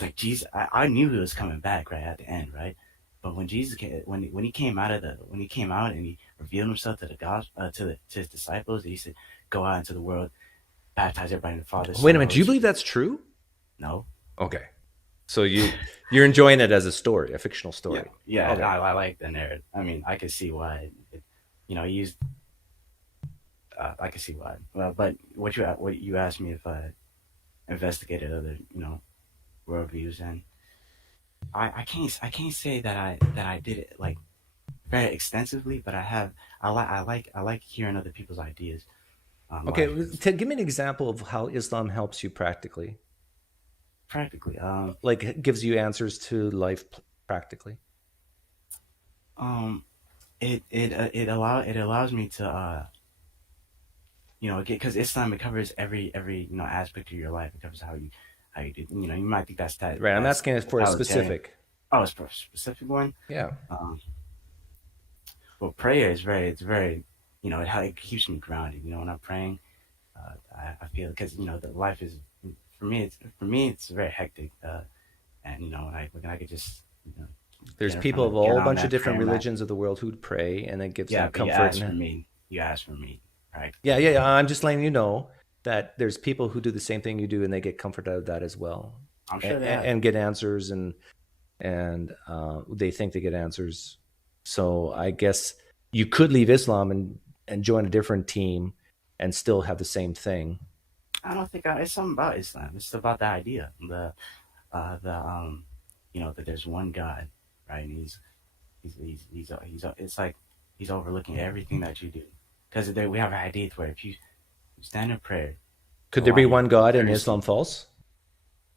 like Jesus, I knew he was coming back right at the end, right? But when Jesus came, when he came out when he came out and he revealed himself to the gospel to his disciples, he said, "Go out into the world, baptize everybody in the Father, Wait Son, a and minute. Do Holy you believe Spirit." that's true? No, Okay. So you're enjoying it as a story, a fictional yeah, story. yeah, Okay. I like the narrative. I mean, I can see why. He used. I can see why. Well, but what you asked me if I investigated other worldviews, and I can't say that I did it like very extensively, but I have. I like hearing other people's ideas on Okay. life because Give me an example of how Islam helps you practically, practically, like it gives you answers to life practically. um, it allows me to because Islam, it covers every aspect of your life. It covers how you do. You might think Right. I'm that's asking for a totalitarian. specific. Oh, it's for a specific one. Yeah. Um, well, prayer is very it keeps me grounded. When I'm praying, I feel because the life is for me it's very hectic. And when I could just There's people of a get whole on bunch of that different prayer mat. religions of the world who'd pray, and it gives Yeah, them but comfort. And you asked for me yeah, practically. yeah, yeah. I'm just letting you know that there's people who do the same thing you do, and they get comfort out of that as well, I'm and, sure they have. and get answers, and they think they get answers. So I guess you could leave Islam and join a different team, and still have the same thing. I don't think it's something about Islam. It's about the idea, the that there's one God, right? And it's like he's overlooking everything that you do. Because we have an idea where if you stand in prayer, Could a there be lot one God and Islam earnestly, false?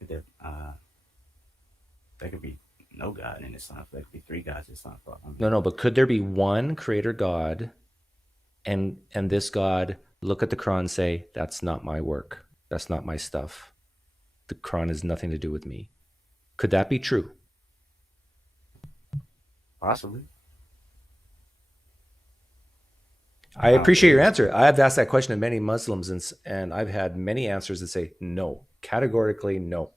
there, there could be no God in Islam. There could be three gods in Islam. No, no. But could there be one Creator God, and this God look at the Quran and say, "That's not my work. That's not my stuff. The Quran has nothing to do with me." Could that be true? Possibly. I No, it appreciate your is. answer. I've asked that question to many Muslims, and I've had many answers that say no, categorically no.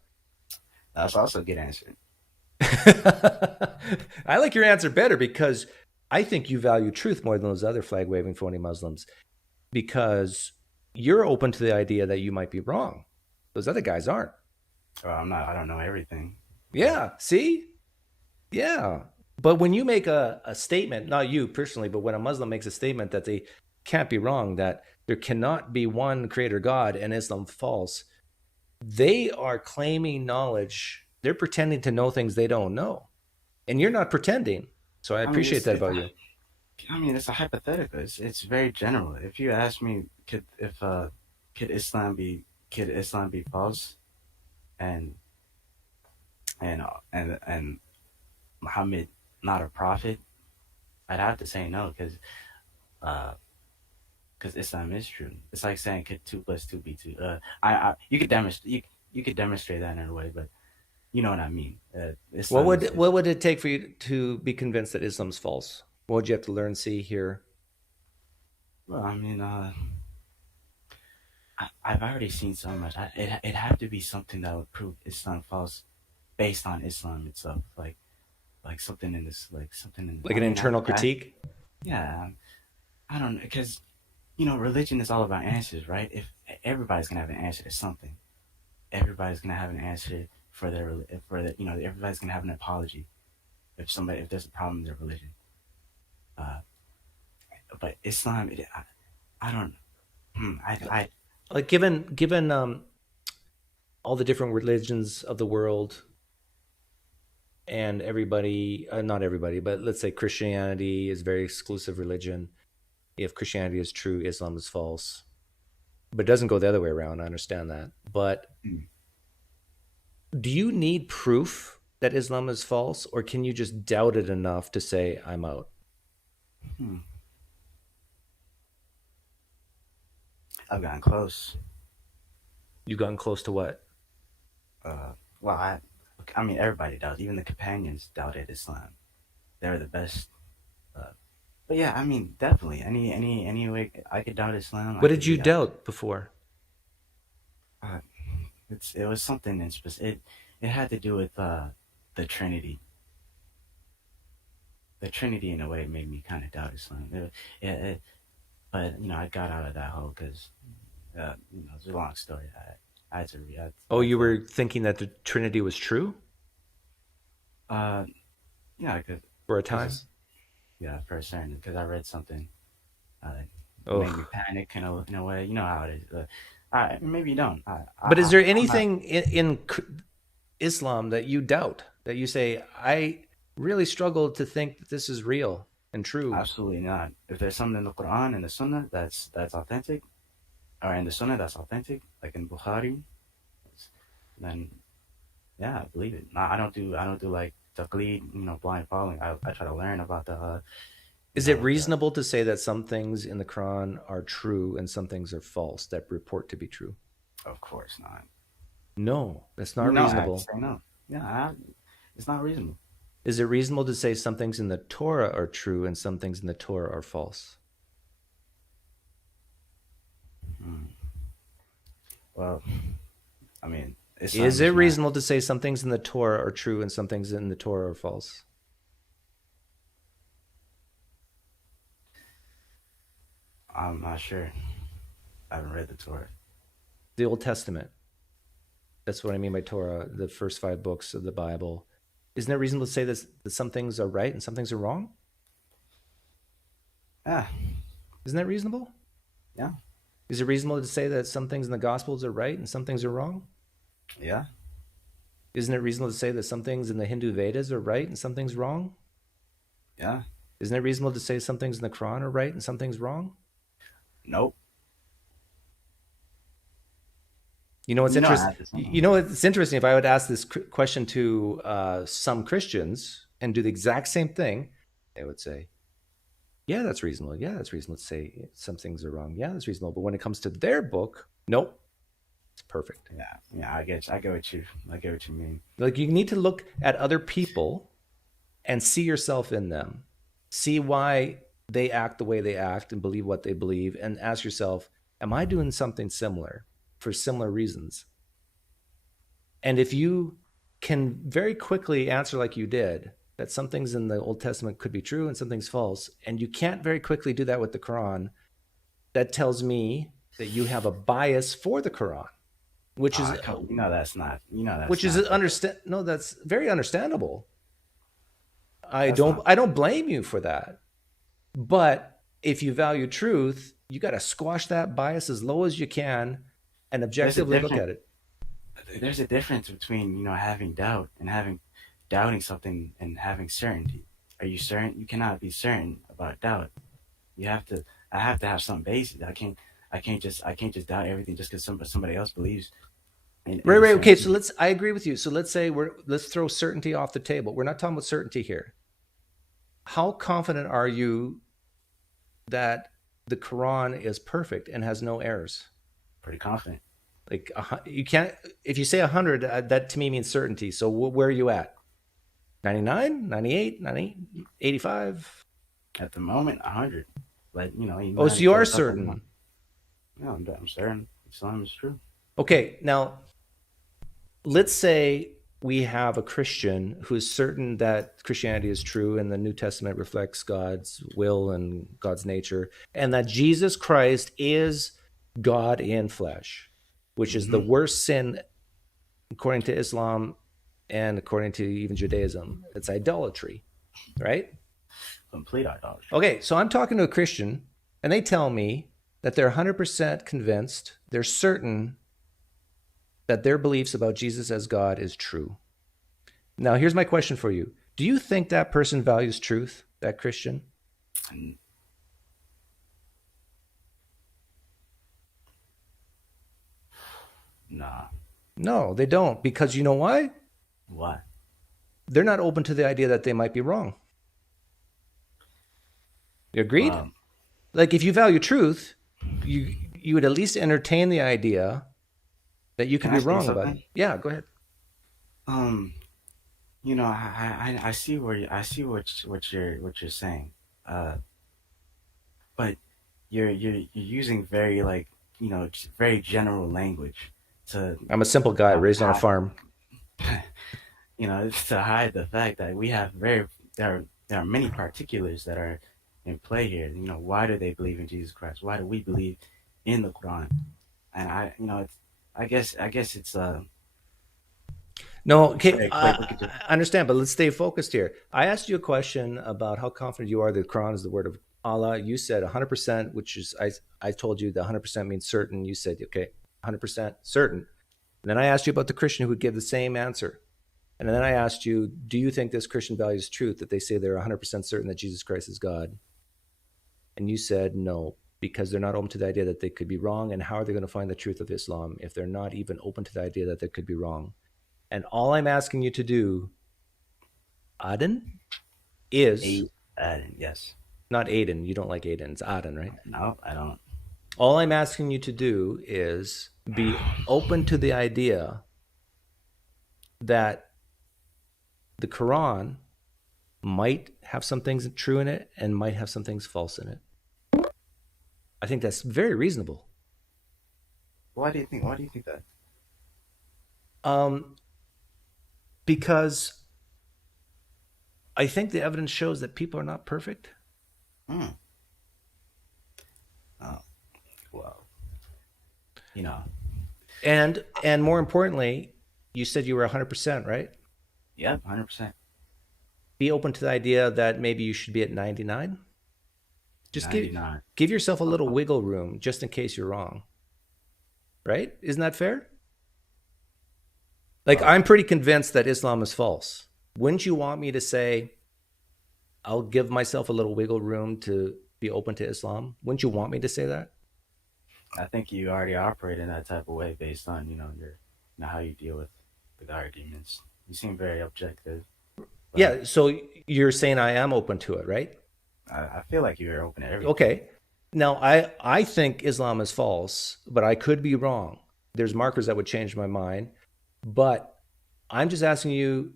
That's also a good answer. I like your answer better because I think you value truth more than those other flag waving phony Muslims because you're open to the idea that you might be wrong. Those other guys aren't. Well, I'm not. I don't know everything, but Yeah. See? Yeah. But when you make a statement, not you personally, but when a Muslim makes a statement that they can't be wrong, that there cannot be one creator God and Islam false, they are claiming knowledge. They're pretending to know things they don't know. And you're not pretending. So I I mean, appreciate that about you. it's a hypothetical. It's very general. If you ask me, could Islam be false, and and Muhammad not a prophet, I'd have to say no uh, because Islam is true. It's like saying could two plus two be two? You could demonstrate you could demonstrate that in a way, but you know what I mean. Islam What would it take for you to be convinced that Islam's false? What would you have to learn, see, hear? well, I mean, I've already seen so much. It have to be something that would prove Islam false based on Islam itself, like something in this, like something in. Like I an mean, internal critique? yeah, I don't know, because religion is all about answers, right? If everybody's gonna have an answer to something, everybody's gonna have an answer for everybody's gonna have an apology if there's a problem in their religion. Uh, but Islam, I don't. I Like given all the different religions of the world and everybody, not everybody, but let's say Christianity is a very exclusive religion. If Christianity is true, Islam is false. But it doesn't go the other way around. I understand that. But hmm, do you need proof that Islam is false, or can you just doubt it enough to say, I'm out? hmm, I've gotten close. You've gotten close to what? Well, I mean, everybody doubts. Even the companions doubted Islam. They're the best. Uh, but yeah, I mean, definitely. Any way I could doubt Islam, I What could did you be out. doubt before? Uh, it was something in specific. It had to do with the Trinity. The Trinity, in a way, made me kind of doubt Islam. Yeah, but I got out of that hole because it's a long story. I had to read. Oh, I had you to. were thinking that the Trinity was true Uh, yeah, for a because time? it's yeah for a certain because I read something uh, made me Oh, panic in a way. You know how it is. Maybe you don't. but is there I'm not anything in Islam that you doubt, that you say, I really struggle to think that this is real and true? absolutely not. If there's something in the Quran and the Sunnah that's authentic, or in the Sunnah that's authentic, like in Bukhari, then yeah, I believe it. No, I don't do like taqlid, blind following. I try to learn about Is it the. reasonable to say that some things in the Quran are true and some things are false that report to be true? Of course not. No, that's not No, I have to reasonable. say no. Yeah, it's not reasonable. Is it reasonable to say some things in the Torah are true and some things in the Torah are false? Hmm. Well, I mean, Is Islam it is not. reasonable to say some things in the Torah are true and some things in the Torah are false? I'm not sure. I haven't read the Torah. The Old Testament. That's what I mean by Torah, the first 5 books of the Bible. Isn't it reasonable to say that some things are right and some things are wrong? Yeah, Isn't that reasonable? yeah, Is it reasonable to say that some things in the Gospels are right and some things are wrong? yeah, Isn't it reasonable to say that some things in the Hindu Vedas are right and some things wrong? yeah. Isn't it reasonable to say some things in the Quran are right and some things wrong? Nope. You know what's I interesting? have to say no. You know it's interesting. If I would ask this question to some Christians and do the exact same thing, they would say, "Yeah, that's reasonable. Yeah, that's reasonable to say some things are wrong. Yeah, that's reasonable." But when it comes to their book, nope, it's perfect. Yeah, yeah. I get what you mean. Like you need to look at other people and see yourself in them. See why they act the way they act and believe what they believe, and ask yourself, am I doing something similar for similar reasons? And if you can very quickly answer like you did, that some things in the Old Testament could be true and some things false, and you can't very quickly do that with the Quran, that tells me that you have a bias for the Quran, which is that's not. which is understand. No, that's very understandable. I That's not. don't blame you for that. But if you value truth, you got to squash that bias as low as you can and objectively look at it. There's a difference between having doubt and doubting something and having certainty. Are you certain? You cannot be certain about doubt. You have to. I have to have some basis. I can't just doubt everything just because somebody else believes. Right. Okay. So I agree with you. So let's say let's throw certainty off the table. We're not talking about certainty here. How confident are you that the Quran is perfect and has no errors? Pretty confident. Like you can't. If you say 100, that to me means certainty. So where are you at? 99, 98, 90, 85? At the moment, 100. But Oh, so you are certain. No, I'm certain Islam is true. Okay, now let's say we have a Christian who is certain that Christianity is true and the New Testament reflects God's will and God's nature, and that Jesus Christ is God in flesh, which is the worst sin according to Islam and according to even Judaism. It's idolatry, right? Complete idolatry. Okay, so I'm talking to a Christian, and they tell me that they're 100% convinced, they're certain that their beliefs about Jesus as God is true. Now, here's my question for you. Do you think that person values truth, that Christian? Nah. No, they don't, because you know why? Why? They're not open to the idea that they might be wrong. You agreed? Like if you value truth, you would at least entertain the idea that you could be wrong about it. Yeah, go ahead. I see what you're saying, but you're using very very general language to. I'm a simple guy raised on a farm. It's to hide the fact that we have there are many particulars that are in play here. Why do they believe in Jesus Christ? Why do we believe in the Quran? And I guess it's no, okay, I understand, but let's stay focused here. I asked you a question about how confident you are that the Quran is the word of Allah. You said 100%, which is, I told you that 100% means certain. You said, okay, 100% certain. And then I asked you about the Christian who would give the same answer. And then I asked you, do you think this Christian values truth, that they say they're 100% certain that Jesus Christ is God? And you said no, because they're not open to the idea that they could be wrong. And how are they going to find the truth of Islam if they're not even open to the idea that they could be wrong? And all I'm asking you to do, Aden, is... Aden, yes. Not Aiden. You don't like Aiden. It's Aden, right? No, I don't. All I'm asking you to do is be open to the idea that the Quran might have some things true in it and might have some things false in it. I think that's very reasonable. Why do you think that? Because I think the evidence shows that people are not perfect. Oh, well, And more importantly, you said you were 100%, right? Yeah, 100%. Be open to the idea that maybe you should be at 99. Just 99. give yourself a little wiggle room just in case you're wrong. Right? Isn't that fair? Like, I'm pretty convinced that Islam is false. Wouldn't you want me to say, I'll give myself a little wiggle room to be open to Islam? Wouldn't you want me to say that? I think you already operate in that type of way based on, your how you deal with the arguments. You seem very objective. Yeah, so you're saying I am open to it, right? I feel like you're open to everything. Okay. Now, I think Islam is false, but I could be wrong. There's markers that would change my mind. But I'm just asking you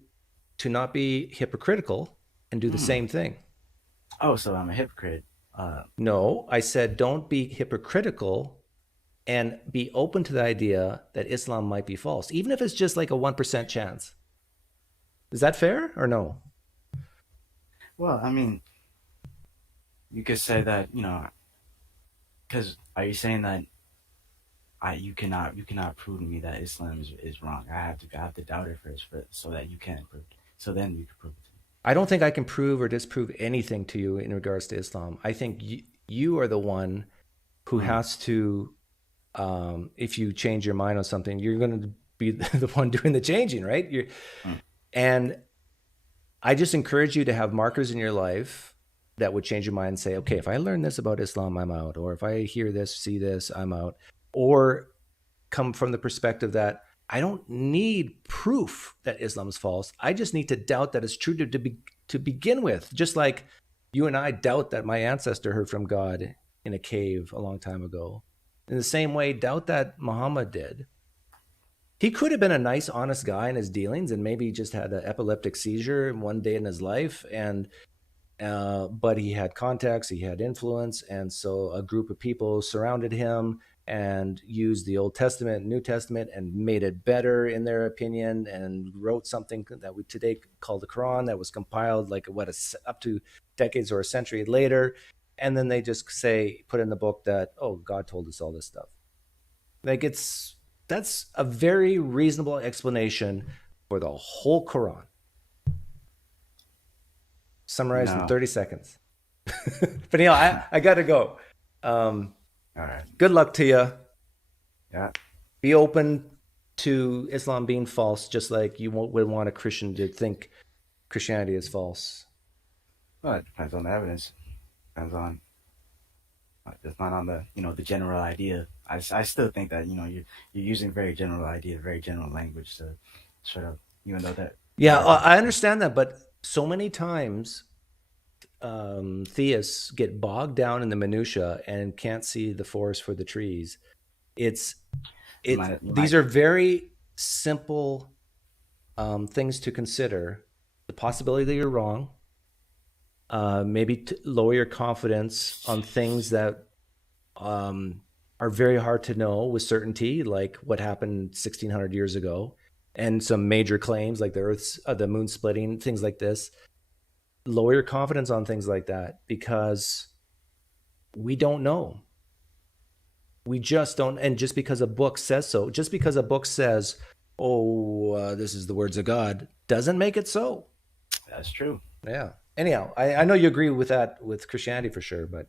to not be hypocritical and do the same thing. Oh, so I'm a hypocrite. Uh, No, I said don't be hypocritical and be open to the idea that Islam might be false, even if it's just like a 1% chance. Is that fair or no? well, I mean, you could say that, because are you saying that you cannot prove to me that Islam is wrong? I have to doubt it first, so that you can prove it. So then you can prove it to me. I don't think I can prove or disprove anything to you in regards to Islam. I think you are the one who Mm, has to, if you change your mind on something, you're going to be the one doing the changing, right? mm. And I just encourage you to have markers in your life that would change your mind and say, okay, if I learn this about Islam, I'm out. Or if I hear this, see this, I'm out. Or come from the perspective that I don't need proof that Islam is false. I just need to doubt that it's true to begin with. Just like you and I doubt that my ancestor heard from God in a cave a long time ago. In the same way, doubt that Muhammad did. He could have been a nice, honest guy in his dealings and maybe just had an epileptic seizure one day in his life. But he had contacts, he had influence, and so a group of people surrounded him and used the Old Testament and New Testament and made it better in their opinion, and wrote something that we today call the Quran, that was compiled like up to decades or a century later, and then they just put in the book that, oh, God told us all this stuff. Like that's a very reasonable explanation for the whole Quran, summarized in No. 30 seconds. But I got to go. All right. Good luck to you. Yeah. Be open to Islam being false, just like you would want a Christian to think Christianity is false. Well, it depends on the evidence. Depends on It's not on the general idea. I still think that you're using very general idea, very general language to sort of, even though that Yeah, there I understand that, but so many times theists get bogged down in the minutia and can't see the forest for the trees. It's you it. might you These might are very simple things to consider. The possibility that you're wrong, maybe lower your confidence on things that are very hard to know with certainty, like what happened 1600 years ago, and some major claims like the moon splitting, things like this. Lower your confidence on things like that because we don't know. We just don't. And just because a book says so, just because a book says, oh, this is the words of God, doesn't make it so. that's true. Yeah. Anyhow, I know you agree with that with Christianity for sure, but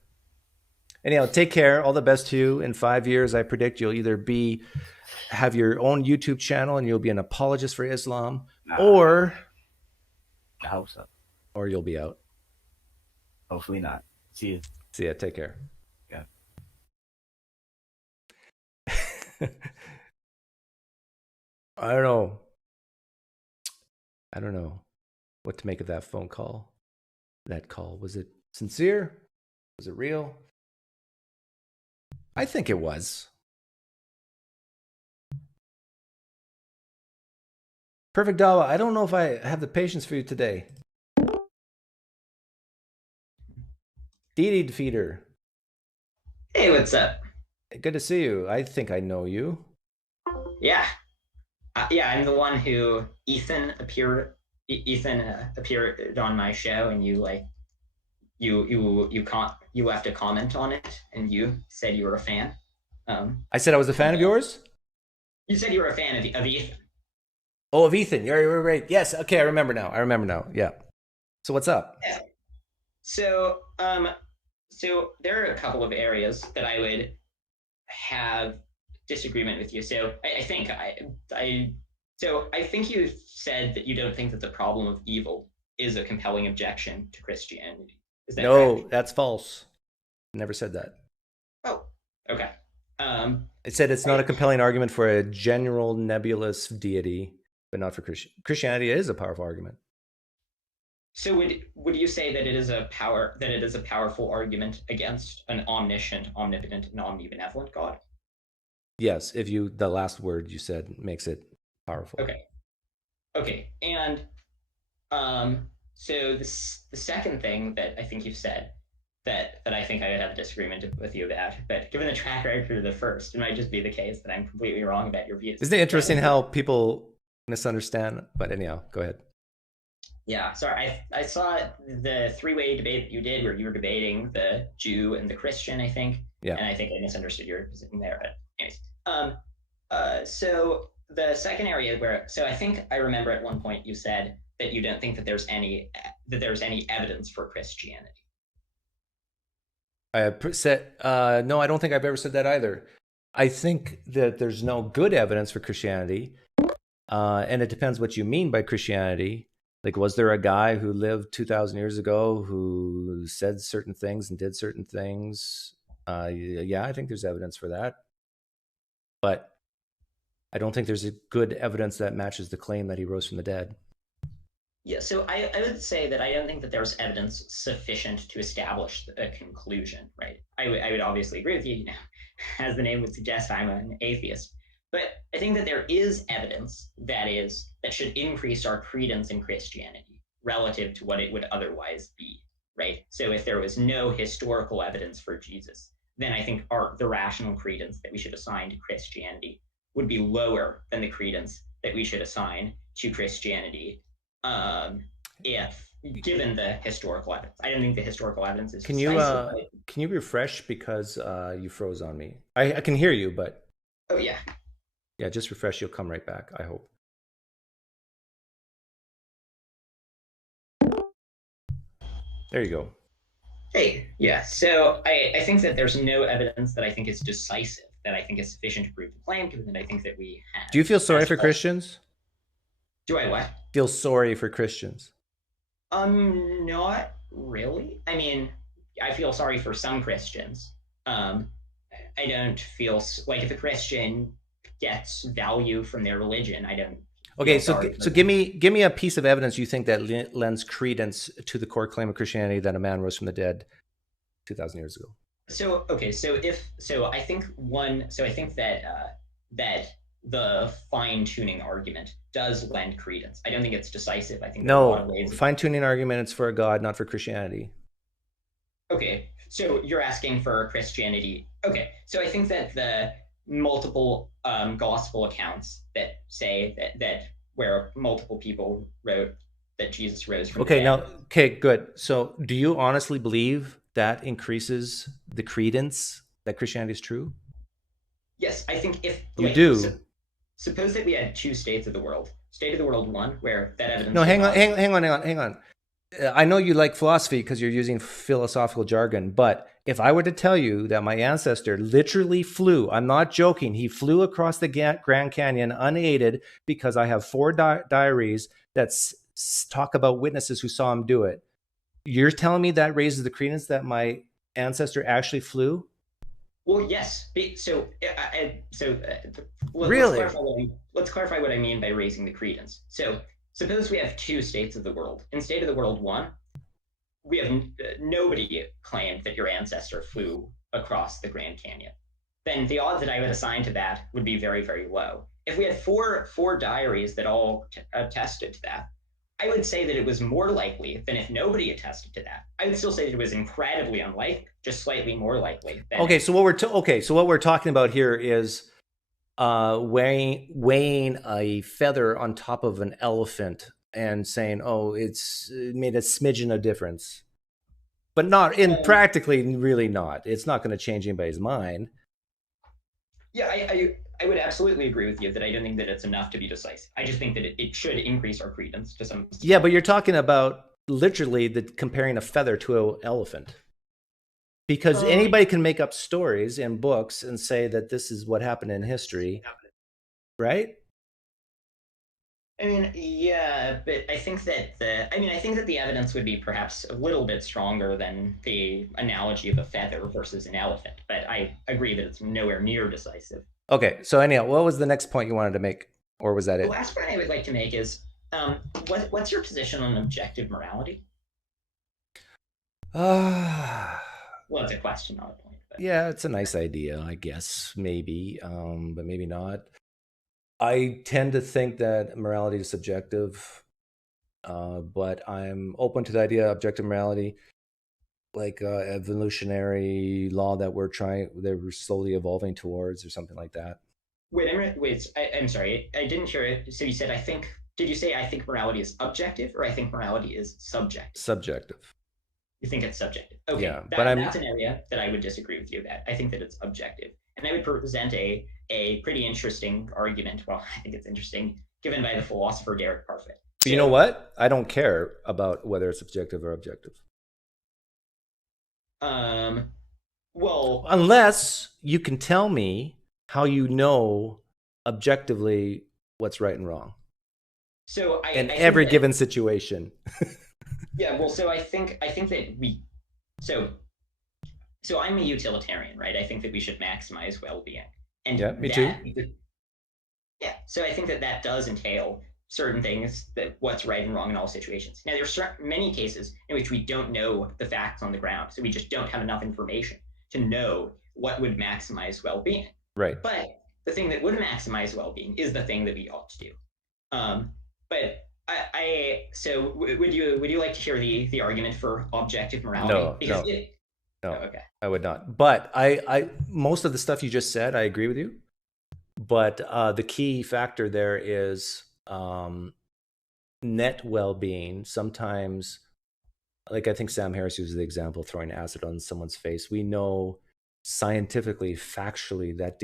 anyhow, take care. All the best to you. In 5 years, I predict you'll either have your own YouTube channel and you'll be an apologist for Islam, Nah, or I hope so. you'll be out. Hopefully not. See you. See ya. Take care. Yeah. I don't know. I don't know what to make of that phone call. That call, was it sincere? Was it real? I think it was. Perfect Dawa, I don't know if I have the patience for you today. Dee Defeater. Hey, what's up? Good to see you. I think I know you. Yeah, yeah, I'm the one who Ethan appeared on my show, and you left a comment on it, and you said you were a fan. I said I was a fan of yours? You said you were a fan of Ethan. Oh, of Ethan. You're right. Yes. Okay, I remember now. Yeah. So what's up? Yeah. So there are a couple of areas that I would have disagreement with you. So I think I think you said that you don't think that the problem of evil is a compelling objection to Christianity. Is that No, correct? that's false. Never said that. Oh, okay. It said it's not a I, compelling argument for a general nebulous deity, but not for Christianity. It is a powerful argument. so would you say that it is a powerful argument against an omniscient, omnipotent, and omnibenevolent God? Yes, if the last word you said makes it powerful. Okay, and so the second thing that I think you've said that I think I would have a disagreement with you about. But given the track record of the first, it might just be the case that I'm completely wrong about your views. Isn't it interesting how people misunderstand? But anyhow, go ahead. Yeah, sorry. I saw the three-way debate that you did where you were debating the Jew and the Christian, I think. Yeah. And I think I misunderstood your position there. But anyways, so the second area so I think I remember at one point you said that you don't think that there's any evidence for Christianity. I said no. I don't think I've ever said that either. I think that there's no good evidence for Christianity, and it depends what you mean by Christianity. Like, was there a guy who lived 2,000 years ago who said certain things and did certain things? Yeah, I think there's evidence for that. But I don't think there's a good evidence that matches the claim that he rose from the dead. Yeah, so I would say that I don't think that there's evidence sufficient to establish a conclusion, right? I would obviously agree with you, as the name would suggest, I'm an atheist. But I think that there is evidence that should increase our credence in Christianity relative to what it would otherwise be, right? So if there was no historical evidence for Jesus, then I think the rational credence that we should assign to Christianity would be lower than the credence that we should assign to Christianity if given the historical evidence. I don't think the historical evidence is decisive. Can you refresh, because you froze on me? I can hear you, but oh yeah. Yeah, just refresh. You'll come right back, I hope. There you go. Hey, yeah. So I think that there's no evidence that I think is decisive, that I think is sufficient to prove the claim, given that I think that we have. Do you feel sorry for Christians? Do I what? Feel sorry for Christians? Not really. I mean, I feel sorry for some Christians. I don't feel like if a Christian gets value from their religion, I don't. Okay, so give me a piece of evidence you think that lends credence to the core claim of Christianity that a man rose from the dead 2,000 years ago. So I think that the fine-tuning argument does lend credence. I don't think it's decisive. I think no, fine-tuning argument is for God, not for Christianity. Okay, so you're asking for Christianity. Okay, so I think that the multiple gospel accounts that say that where multiple people wrote that Jesus rose from the dead. Okay, good. So do you honestly believe that increases the credence that Christianity is true? Yes, I think if you do. Suppose that we had two states of the world. State of the world one, where that evidence. No, hang on. I know you like philosophy because you're using philosophical jargon, but if I were to tell you that my ancestor literally flew, I'm not joking, he flew across the Grand Canyon unaided because I have 4 diaries that talk about witnesses who saw him do it. You're telling me that raises the credence that my ancestor actually flew? Well, yes. So really? Let's clarify what I mean by raising the credence. So suppose we have two states of the world. In state of the world one, we have nobody claimed that your ancestor flew across the Grand Canyon. Then the odds that I would assign to that would be very, very low. If we had four diaries that all attested to that, I would say that it was more likely than if nobody attested to that. I would still say that it was incredibly unlikely, just slightly more likely. Okay, so what we're talking about here is weighing a feather on top of an elephant and saying, "Oh, it made a smidgen of difference," but not in practically, really not. It's not going to change anybody's mind. Yeah, I would absolutely agree with you that I don't think that it's enough to be decisive. I just think that it should increase our credence to some extent. Yeah, but you're talking about literally comparing a feather to an elephant. Because anybody can make up stories in books and say that this is what happened in history, right? I mean, yeah, but I think that the evidence would be perhaps a little bit stronger than the analogy of a feather versus an elephant. But I agree that it's nowhere near decisive. Okay, so anyhow, what was the next point you wanted to make, or was that it? The last point I would like to make is, what's your position on objective morality? Well, it's a question, not a point. But. Yeah, it's a nice idea, I guess, maybe, but maybe not. I tend to think that morality is subjective, but I'm open to the idea of objective morality. like evolutionary law that we're slowly evolving towards, or something like that. I'm sorry, I didn't hear it. So you said, did you say I think morality is objective, or I think morality is subjective? Subjective. You think it's subjective. Okay, Yeah, that's an area that I would disagree with you about. I think that it's objective. And I would present a pretty interesting argument. Well, I think it's interesting, given by the philosopher Derek Parfit. But you know what? I don't care about whether it's subjective or objective. Well, unless you can tell me how you know objectively what's right and wrong. So in every given situation. Yeah, well, so I think that so I'm a utilitarian, right? I think that we should maximize well-being. And yeah, me too. Yeah, so I think that does entail certain things, that what's right and wrong in all situations. Now, there's many cases in which we don't know the facts on the ground, so we just don't have enough information to know what would maximize well-being. Right. But the thing that would maximize well-being is the thing that we ought to do. But so would you like to hear the argument for objective morality? No. Oh, okay. I would not. But I most of the stuff you just said, I agree with you. But the key factor there is net well-being. Sometimes, like I think Sam Harris uses the example of throwing acid on someone's face. We know scientifically, factually, that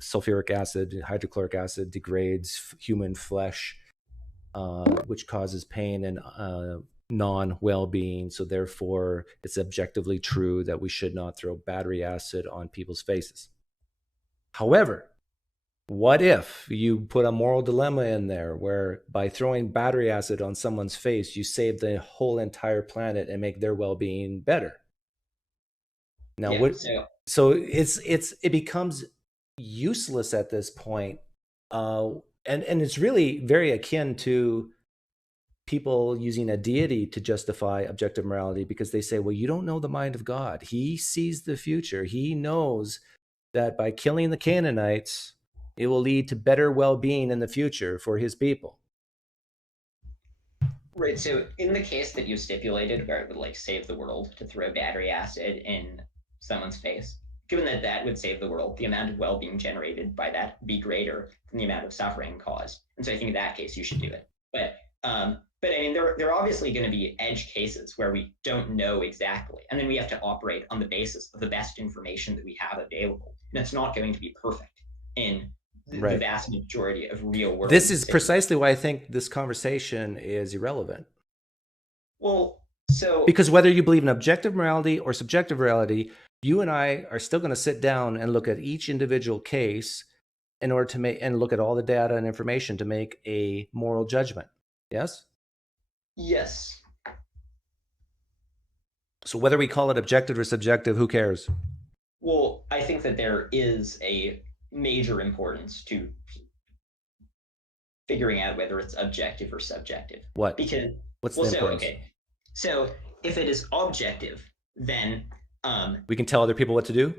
sulfuric acid, hydrochloric acid degrades human flesh, which causes pain and non-well-being. So therefore, it's objectively true that we should not throw battery acid on people's faces. However, what if you put a moral dilemma in there where by throwing battery acid on someone's face, you save the whole entire planet and make their well-being better? Now, so it becomes useless at this point, and it's really very akin to people using a deity to justify objective morality, because they say, well, you don't know the mind of God. He sees the future. He knows that by killing the Canaanites, it will lead to better well-being in the future for his people. Right. So in the case that you stipulated, where it would save the world to throw battery acid in someone's face, given that would save the world, the amount of well-being generated by that would be greater than the amount of suffering caused. And so I think in that case you should do it. But I mean, there are obviously going to be edge cases where we don't know exactly, and then we have to operate on the basis of the best information that we have available, and it's not going to be perfect in the vast majority of real world. This is precisely why I think this conversation is irrelevant. Well, because whether you believe in objective morality or subjective morality, you and I are still going to sit down and look at each individual case in order to look at all the data and information to make a moral judgment. Yes? Yes. So whether we call it objective or subjective, who cares? Well, I think that there is a major importance to figuring out whether it's objective or subjective. What? Because what's the importance? So if it is objective, then we can tell other people what to do?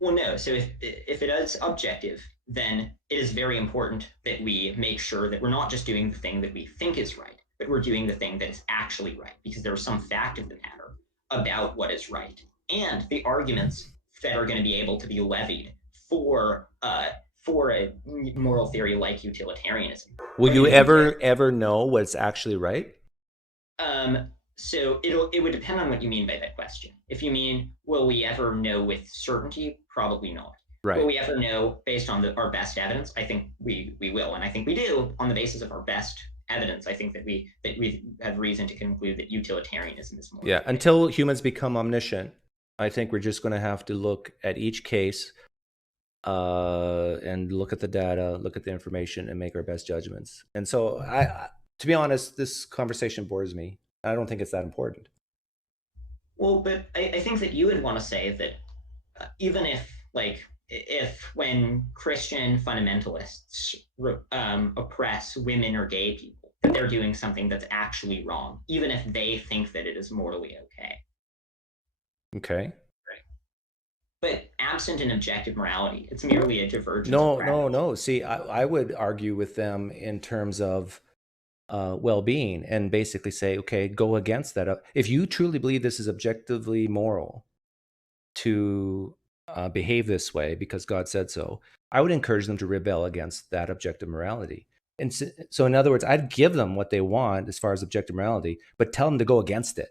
Well, no. So if it is objective, then it is very important that we make sure that we're not just doing the thing that we think is right, but we're doing the thing that is actually right, because there is some fact of the matter about what is right, and the arguments that are going to be able to be levied for a moral theory like utilitarianism. Will you ever know what's actually right? So it would depend on what you mean by that question. If you mean, will we ever know with certainty? Probably not. Right. Will we ever know based on our best evidence? I think we will, and I think we do on the basis of our best evidence. I think that we have reason to conclude that utilitarianism is more. Yeah. Until humans become omniscient, I think we're just going to have to look at each case and look at the data, look at the information, and make our best judgments. And so, to be honest, this conversation bores me. I don't think it's that important. Well, but I think that you would want to say that even if when Christian fundamentalists oppress women or gay people, that they're doing something that's actually wrong, even if they think that it is morally okay. Okay. But absent an objective morality, it's merely a divergence. No. See, I would argue with them in terms of well-being, and basically say, okay, go against that. If you truly believe this is objectively moral to behave this way because God said so, I would encourage them to rebel against that objective morality. And so in other words, I'd give them what they want as far as objective morality, but tell them to go against it.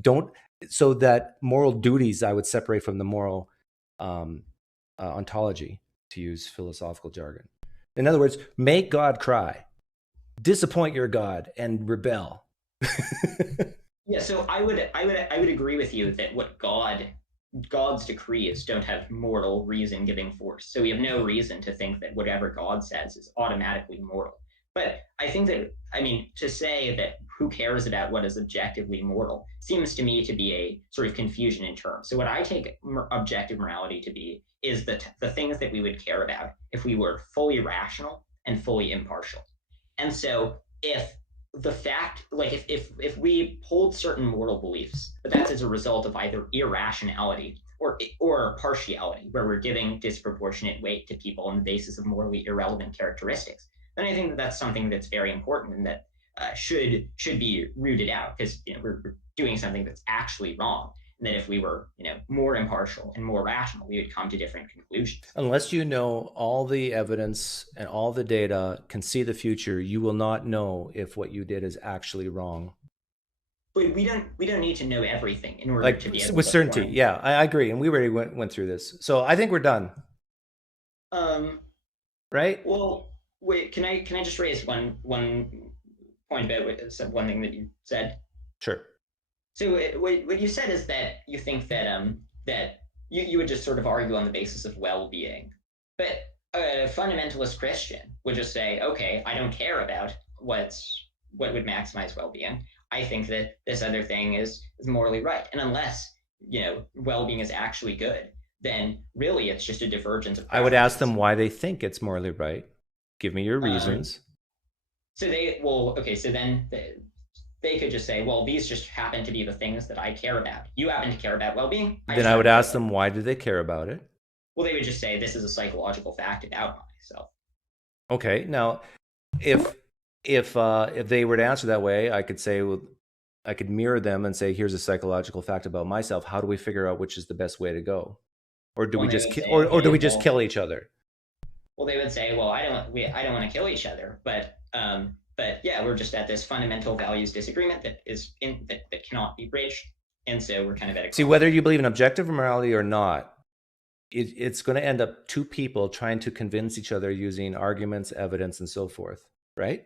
Don't, so that moral duties I would separate from the moral ontology, to use philosophical jargon. In other words, make God cry, disappoint your God, and rebel. Yeah, so I would agree with you that what God's decrees don't have moral reason giving force. So we have no reason to think that whatever God says is automatically moral. But I think that, I mean, to say that who cares about what is objectively moral seems to me to be a sort of confusion in terms. So what I take objective morality to be is the things that we would care about if we were fully rational and fully impartial. And so if the fact, like if we hold certain moral beliefs, but that's as a result of either irrationality or partiality, where we're giving disproportionate weight to people on the basis of morally irrelevant characteristics, then I think that that's something that's very important and that should be rooted out, because we're doing something that's actually wrong. And that if we were more impartial and more rational, we would come to different conclusions. Unless you know all the evidence and all the data, can see the future, you will not know if what you did is actually wrong. But we don't need to know everything in order to be able with to certainty. form. Yeah, I agree, and we already went through this, so I think we're done. Right? Well, wait. Can I just raise one point about one thing that you said? Sure. So what you said is that you think that that you would just sort of argue on the basis of well-being, but a fundamentalist Christian would just say, okay, I don't care about what would maximize well-being. I think that this other thing is morally right, and unless well-being is actually good, then really it's just a divergence of preferences. I would ask them why they think it's morally right. Give me your reasons. So then they could just say, well, these just happen to be the things that I care about. You happen to care about well-being. Then I would ask them, why do they care about it? Well, they would just say, this is a psychological fact about myself. Okay. Now, if they were to answer that way, I could say, well, I could mirror them and say, here's a psychological fact about myself. How do we figure out which is the best way to go? Or do we just do we just kill each other? Well, they would say, well, I don't want to kill each other, but yeah, we're just at this fundamental values disagreement that cannot be bridged, and so we're kind of at a... See, whether you believe in objective morality or not, it's going to end up two people trying to convince each other using arguments, evidence, and so forth, right?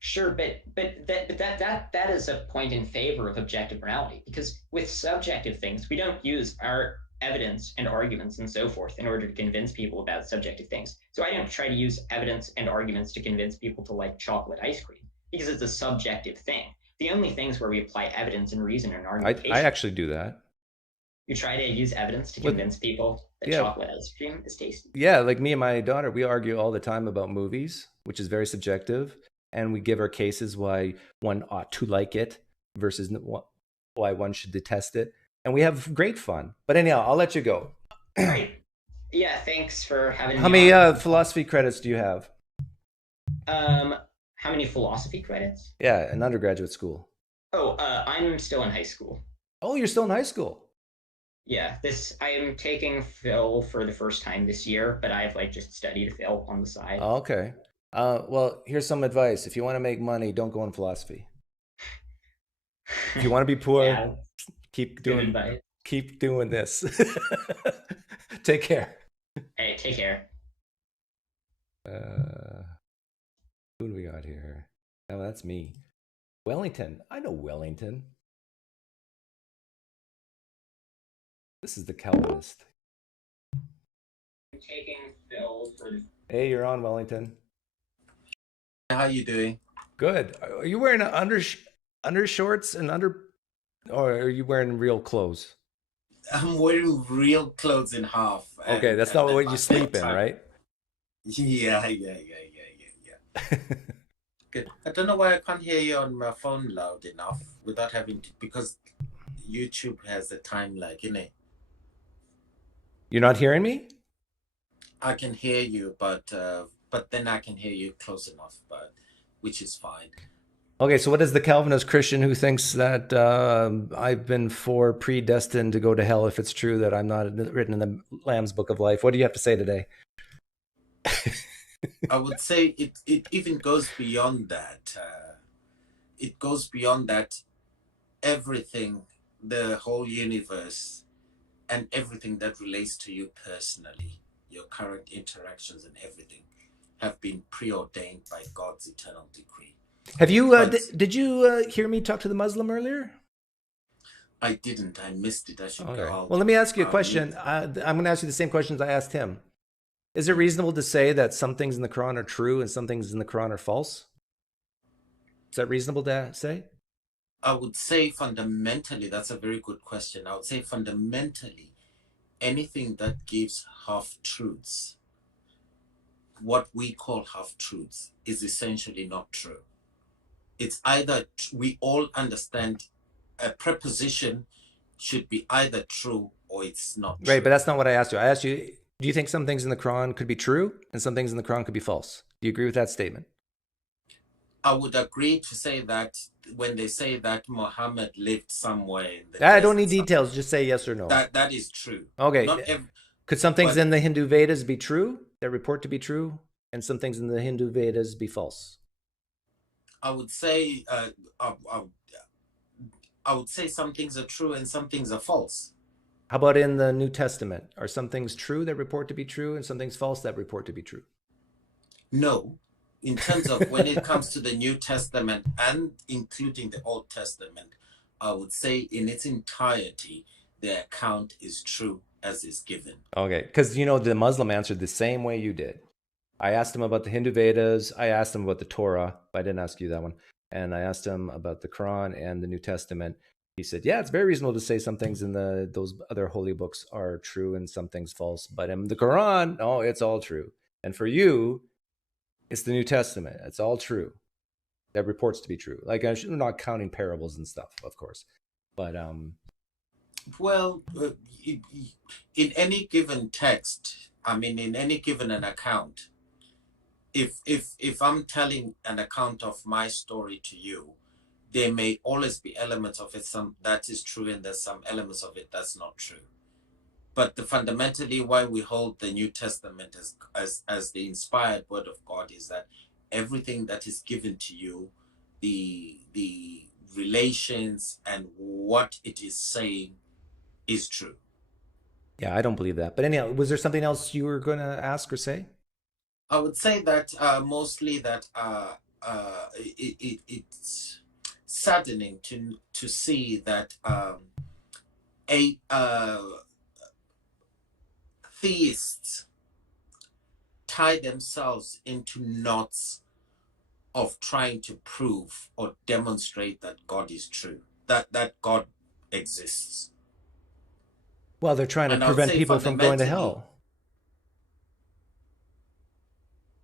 Sure, but that is a point in favor of objective morality, because with subjective things, we don't use our evidence and arguments and so forth in order to convince people about subjective things. So I don't try to use evidence and arguments to convince people to like chocolate ice cream, because it's a subjective thing. The only things where we apply evidence and reason and argumentation... I actually do that. You try to use evidence to convince people that chocolate ice cream is tasty? Yeah, like me and my daughter, we argue all the time about movies, which is very subjective, and we give our cases why one ought to like it versus why one should detest it. And we have great fun. But anyhow, I'll let you go. Great. Yeah, thanks for having me. How many philosophy credits do you have? How many philosophy credits? Yeah, in undergraduate school. Oh, I'm still in high school. Oh, you're still in high school? Yeah, I am taking Phil for the first time this year, but I've just studied Phil on the side. Oh, okay. Well, here's some advice. If you want to make money, don't go in philosophy. If you want to be poor... Yeah. Keep doing this. Take care. Hey, take care. Who do we got here? Oh, that's me. Wellington. I know Wellington. This is the Calvinist. I'm taking Phil for the... Hey, you're on, Wellington. How you doing? Good. Are you wearing undershorts and or are you wearing real clothes? I'm wearing real clothes in half. Okay, that's not what you sleep in, right? Yeah. Good. I don't know why I can't hear you on my phone loud enough without having to, because YouTube has a time lag, innit? You're not hearing me? I can hear you, but then I can hear you close enough, but which is fine. Okay, so what is the Calvinist Christian who thinks that I've been predestined to go to hell if it's true that I'm not written in the Lamb's Book of Life? What do you have to say today? I would say it even goes beyond that. It goes beyond that. Everything, the whole universe, and everything that relates to you personally, your current interactions and everything, have been preordained by God's eternal decree. Have you? Did you hear me talk to the Muslim earlier? I didn't. I missed it. I should go. Well, let me ask you a question. I'm going to ask you the same questions I asked him. Is it reasonable to say that some things in the Quran are true and some things in the Quran are false? Is that reasonable to say? I would say fundamentally, that's a very good question. I would say fundamentally, anything that gives half-truths, what we call half-truths, is essentially not true. It's either, we all understand a preposition should be either true or it's not true. Right, but that's not what I asked you. I asked you, do you think some things in the Quran could be true and some things in the Quran could be false? Do you agree with that statement? I would agree to say that when they say that Muhammad lived somewhere in the I don't need details. Just say yes or no. That is true. Okay. Could some things in the Hindu Vedas be true, that report to be true, and some things in the Hindu Vedas be false? I would say I would say some things are true and some things are false. How about in the New Testament? Are some things true that report to be true and some things false that report to be true? No. In terms of when it comes to the New Testament and including the Old Testament, I would say in its entirety, the account is true as is given. Okay, because the Muslim answered the same way you did. I asked him about the Hindu Vedas. I asked him about the Torah, but I didn't ask you that one. And I asked him about the Quran and the New Testament. He said, yeah, it's very reasonable to say some things in those other holy books are true and some things false. But in the Quran, no, it's all true. And for you, it's the New Testament. It's all true. That reports to be true. Like, I'm not counting parables and stuff, of course. But well, in any given text, in any given an account, if I'm telling an account of my story to you, there may always be elements of it some that is true and there's some elements of it that's not true. But fundamentally why we hold the New Testament as the inspired word of God is that everything that is given to you, the relations and what it is saying is true. Yeah, I don't believe that. But anyhow, was there something else you were going to ask or say? I would say that mostly that it's saddening to see that theists tie themselves into knots of trying to prove or demonstrate that God is true, that God exists. Well, they're trying to prevent people from going to hell.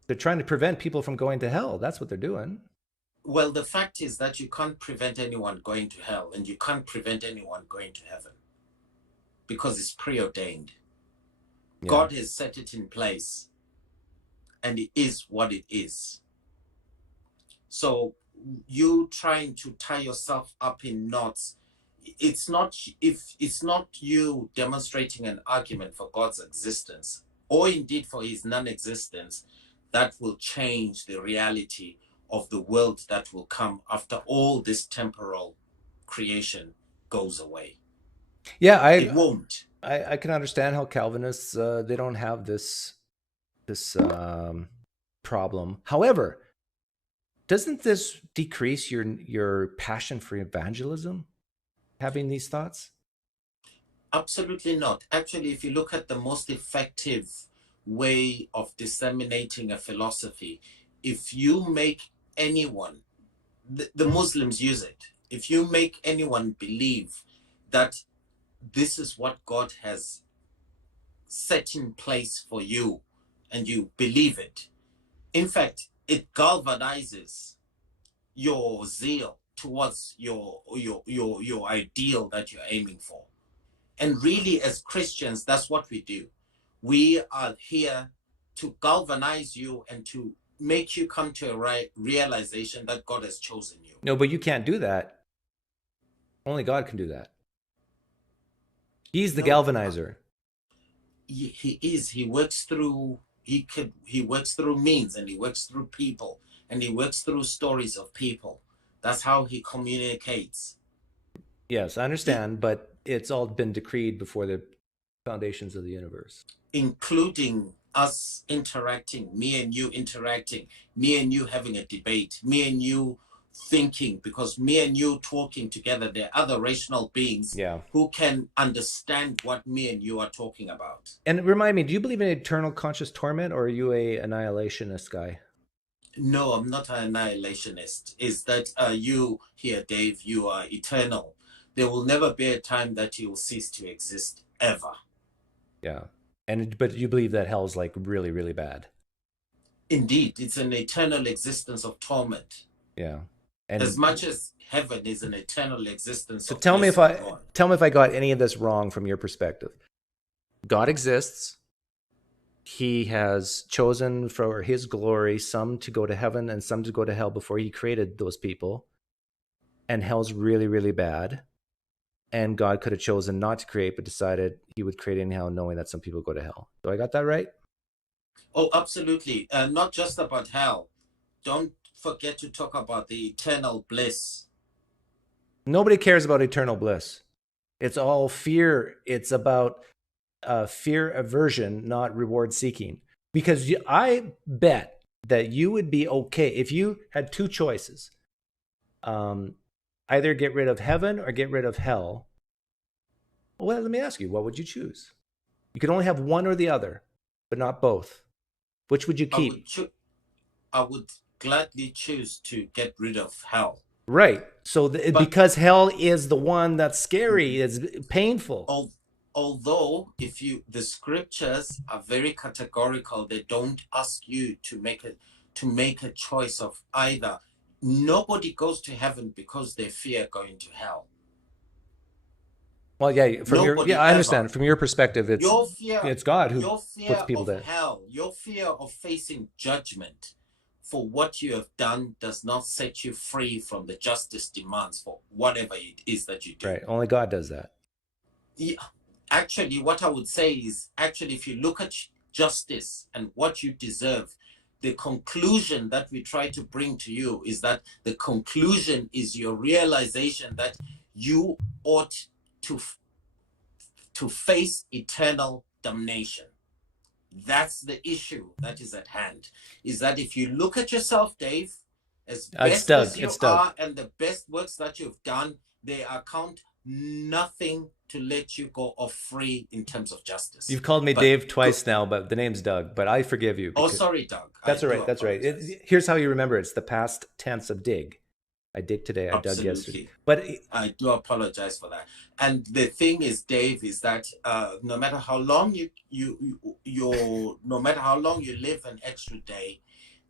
They're trying to prevent people from going to hell. That's what they're doing. Well, the fact is that you can't prevent anyone going to hell and you can't prevent anyone going to heaven because it's preordained. Yeah. God has set it in place and it is what it is. So you trying to tie yourself up in knots, it's not you demonstrating an argument for God's existence or indeed for his non-existence that will change the reality of the world that will come after all this temporal creation goes away. Yeah, it won't. I can understand how Calvinists they don't have this problem. However, doesn't this decrease your passion for evangelism, having these thoughts? Absolutely not. Actually, if you look at the most effective way of disseminating a philosophy, if you make anyone, the Muslims use it, if you make anyone believe that this is what God has set in place for you and you believe it, in fact, it galvanizes your zeal towards your ideal that you're aiming for. And really, as Christians, that's what we do. We are here to galvanize you and to make you come to a realization that God has chosen you. No, but you can't do that. Only God can do that. He's the galvanizer. He is. He works through. He works through means, and he works through people, and he works through stories of people. That's how he communicates. Yes, I understand, but it's all been decreed before the foundations of the universe, including us interacting, me and you interacting, me and you having a debate, me and you thinking, because me and you talking together, there are other rational beings who can understand what me and you are talking about. And remind me, do you believe in eternal conscious torment, or are you a annihilationist guy? No, I'm not an annihilationist. Is that you here, Dave, you are eternal. There will never be a time that you will cease to exist, ever. Yeah. But you believe that hell's like really, really bad. Indeed, it's an eternal existence of torment. Yeah. And as much as heaven is an eternal existence. So tell me if I got any of this wrong from your perspective. God exists. He has chosen for his glory some to go to heaven and some to go to hell before he created those people. And hell's really, really bad. And God could have chosen not to create, but decided he would create in hell, knowing that some people go to hell. Do I got that right? Oh, absolutely. Not just about hell. Don't forget to talk about the eternal bliss. Nobody cares about eternal bliss. It's all fear. It's about fear aversion, not reward seeking. Because I bet that you would be okay if you had two choices. Either get rid of heaven or get rid of hell. Well, let me ask you, what would you choose? You could only have one or the other, but not both. Which would you keep? I would gladly choose to get rid of hell. Right. So because hell is the one that's scary, it's painful. Although the scriptures are very categorical, they don't ask you to make a choice of either. Nobody goes to heaven because they fear going to hell. Well, yeah, I understand. From your perspective, it's God who puts people there. Hell, your fear of facing judgment for what you have done does not set you free from the justice demands for whatever it is that you do. Right. Only God does that. Yeah. Actually, what I would say is, if you look at justice and what you deserve, the conclusion that we try to bring to you is that the conclusion is your realization that you ought to face eternal damnation. That's the issue that is at hand. Is that if you look at yourself, Dave, as best as you are and the best works that you've done, they account nothing to let you go off free in terms of justice. You've called me Dave twice now, but the name's Doug. But I forgive you. Oh, sorry, Doug. That's all right. That's right. Here's how you remember it. It's the past tense of dig. I dig today. I dug yesterday. But I do apologize for that. And the thing is, Dave, is that no matter how long no matter how long you live an extra day,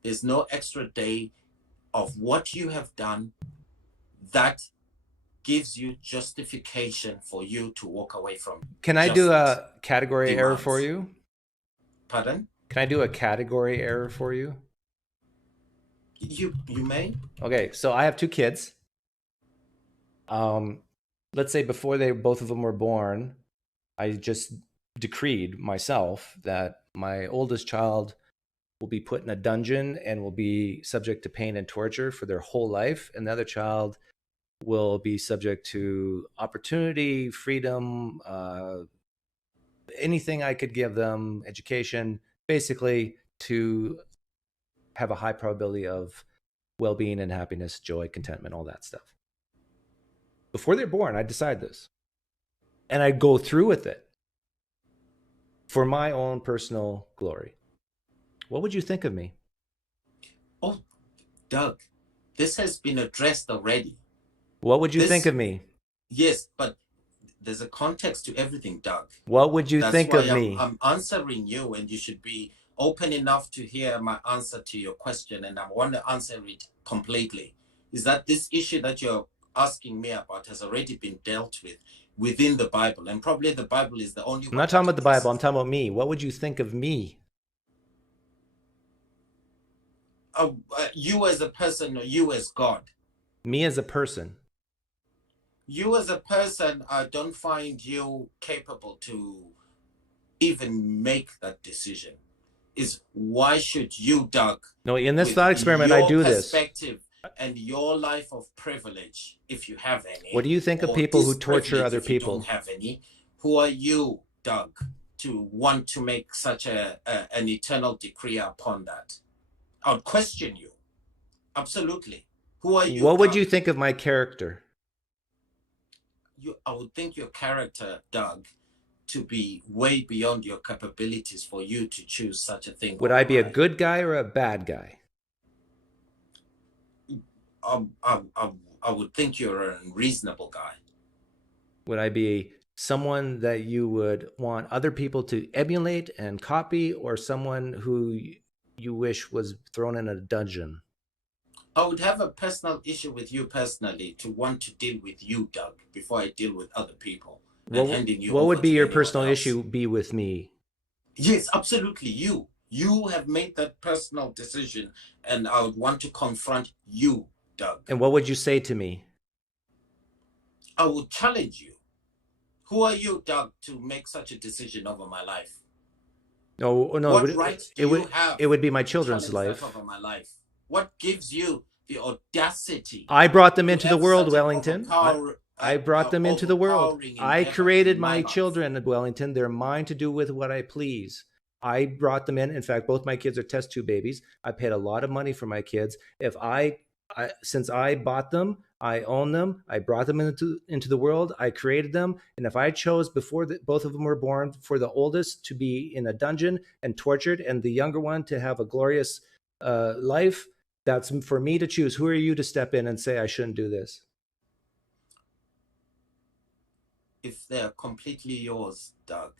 there's no extra day of what you have done that gives you justification for you to walk away from. Can I do a category error for you? Pardon? Can I do a category error for you? You may. Okay, so I have two kids. Let's say before both of them were born, I just decreed myself that my oldest child will be put in a dungeon and will be subject to pain and torture for their whole life, and the other child will be subject to opportunity, freedom, anything I could give them, education, basically to have a high probability of well-being and happiness, joy, contentment, all that stuff. Before they're born, I decide this. And I go through with it for my own personal glory. What would you think of me? Oh, Doug, this has been addressed already. What would you think of me? Yes, but there's a context to everything, Doug. What would you think of me? I'm answering you, and you should be open enough to hear my answer to your question, and I want to answer it completely. Is that this issue that you're asking me about has already been dealt with within the Bible, and probably the Bible is the only one. I'm not talking about the Bible. I'm talking about me. What would you think of me? You as a person or you as God? Me as a person. You as a person, I don't find you capable to even make that decision. Is why should you, Doug? No, in this thought experiment, I do this. Perspective and your life of privilege, if you have any. What do you think of people who torture other people? If you don't have any, who are you, Doug, to want to make such an eternal decree upon that? I would question you. Absolutely. Who are you? What would you think of my character? I would think your character, Doug, to be way beyond your capabilities for you to choose such a thing. Would I be a good guy or a bad guy? I would think you're a reasonable guy. Would I be someone that you would want other people to emulate and copy, or someone who you wish was thrown in a dungeon? I would have a personal issue with you personally to want to deal with you, Doug, before I deal with other people. What would be your personal issue be with me? Yes, absolutely. You have made that personal decision, and I would want to confront you, Doug. And what would you say to me? I would challenge you. Who are you, Doug, to make such a decision over my life? No. What right do you have? It would be my children's life. Over my life. What gives you the audacity? I brought them into the world, Wellington. I brought them into the world. I created my children at Wellington. They're mine to do with what I please. I brought them in. In fact, both my kids are test tube babies. I paid a lot of money for my kids. Since I bought them, I own them. I brought them into the world. I created them. And if I chose before both of them were born for the oldest to be in a dungeon and tortured, and the younger one to have a glorious life, that's for me to choose. Who are you to step in and say I shouldn't do this? If they're completely yours, Doug,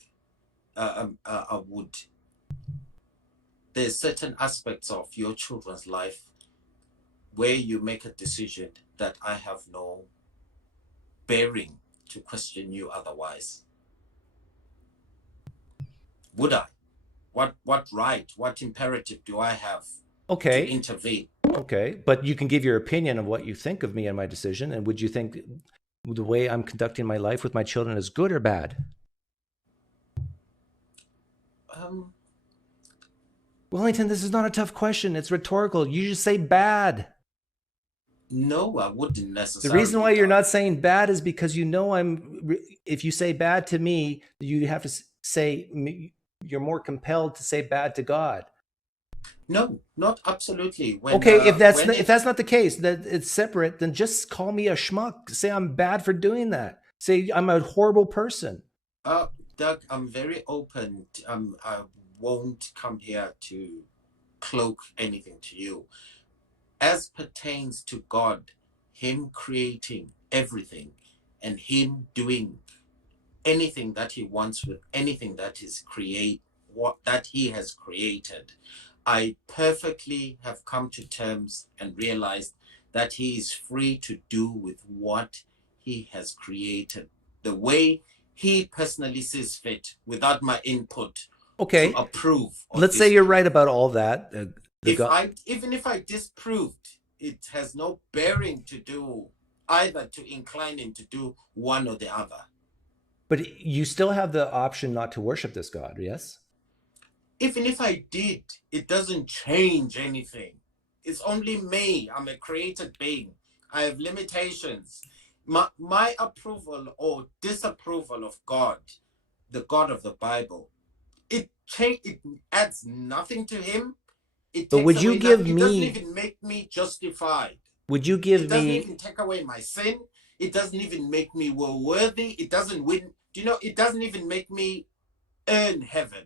I would. There's certain aspects of your children's life where you make a decision that I have no bearing to question you otherwise. Would I? What right, what imperative do I have to intervene? Okay, but you can give your opinion of what you think of me and my decision. And would you think the way I'm conducting my life with my children is good or bad? Wellington, this is not a tough question. It's rhetorical. You just say bad. No, I wouldn't necessarily. The reason why you're not saying bad is because you know if you say bad to me, you have to say you're more compelled to say bad to God. No, not absolutely. If that's not the case, that it's separate, then just call me a schmuck. Say I'm bad for doing that. Say I'm a horrible person. Doug, I'm very open. I won't come here to cloak anything to you. As pertains to God, him creating everything and him doing anything that he wants with anything that that he has created, I perfectly have come to terms and realized that he is free to do with what he has created the way he personally sees fit, without my input to approve. Let's say you're right about all that. Even if I disproved, it has no bearing to do either to incline him to do one or the other. But you still have the option not to worship this God, yes? Even if I did, it doesn't change anything. It's only me. I'm a created being. I have limitations. My approval or disapproval of God, the God of the Bible, it adds nothing to him. But would you give me? It doesn't even make me justified. Would you give me? It doesn't even take away my sin. It doesn't even make me worthy. It doesn't win. It doesn't even make me earn heaven.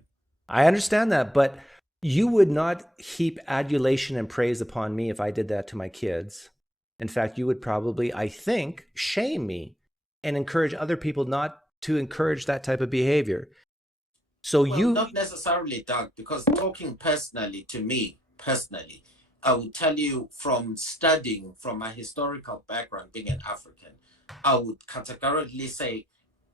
I understand that, but you would not heap adulation and praise upon me if I did that to my kids. In fact, you would probably, I think, shame me and encourage other people not to encourage that type of behavior. So not necessarily, Doug, because talking personally to me, I would tell you from studying, from my historical background, being an African, I would categorically say,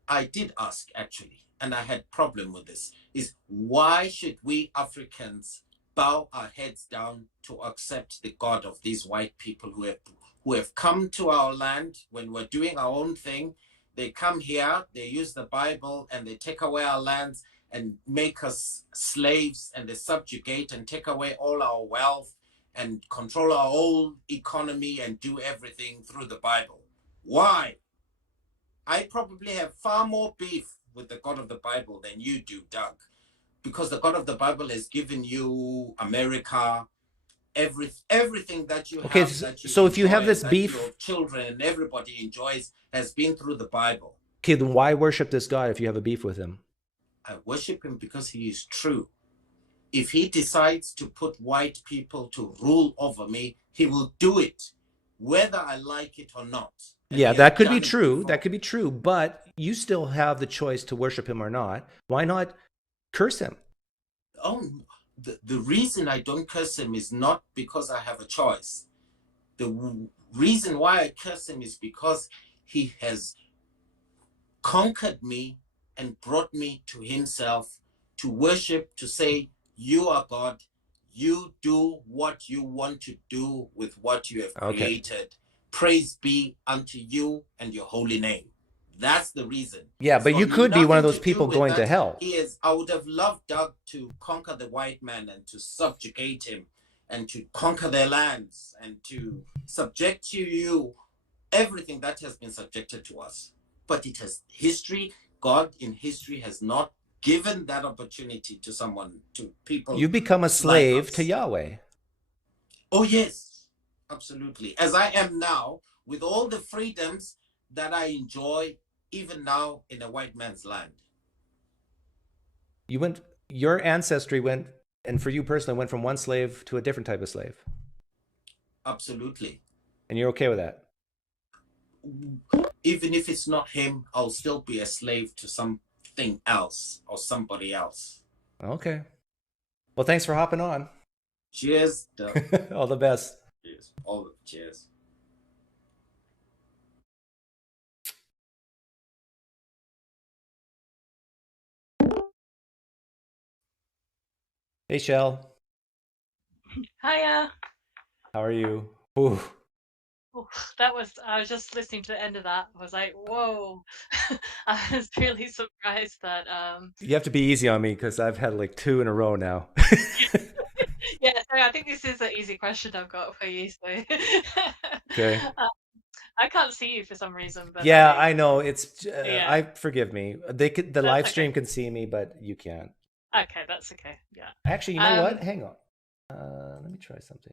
I did ask actually, and I had problem with this, is why should we Africans bow our heads down to accept the God of these white people who have come to our land when we're doing our own thing. They come here, they use the Bible, and they take away our lands and make us slaves, and they subjugate and take away all our wealth and control our whole economy and do everything through the Bible. Why? I probably have far more beef with the God of the Bible than you do, Doug, because the God of the Bible has given you America, everything that you have, that you so if you have this that beef, your children and everybody enjoys has been through the Bible. Okay, then why worship this God if you have a beef with him? I worship him because he is true. If he decides to put white people to rule over me, he will do it, whether I like it or not. And yeah, that could be true. That could be true, but you still have the choice to worship him or not. Why not curse him? Oh, the reason I don't curse him is not because I have a choice. The reason why I curse him is because he has conquered me and brought me to himself to worship, to say, you are God. You do what you want to do with what you have created. Praise be unto you and your holy name. That's the reason. Yeah, but you could be one of those people going to hell. I would have loved Doug to conquer the white man and to subjugate him and to conquer their lands and to subject to you everything that has been subjected to us. But it has history. God in history has not given that opportunity to someone, to people. You become a slave to Yahweh. Oh, yes, absolutely. As I am now, with all the freedoms that I enjoy, even now in a white man's land. Your ancestry went, and for you personally, went from one slave to a different type of slave. Absolutely. And you're okay with that? Even if it's not him, I'll still be a slave to something else or somebody else. Okay. Well, thanks for hopping on. Cheers. All the best. Cheers. Cheers. Hey, Shell. Hiya. How are you? Ooh. Ooh, I was just listening to the end of that. I was like, whoa. I was really surprised that You have to be easy on me because I've had like 2 in a row now. Yeah, so I think this is an easy question I've got for you. So Okay. I can't see you for some reason, but yeah, I know. It's yeah. forgive me. The live stream can see me, but you can't. Okay, that's okay. Yeah. Actually, you know what? Hang on. Let me try something.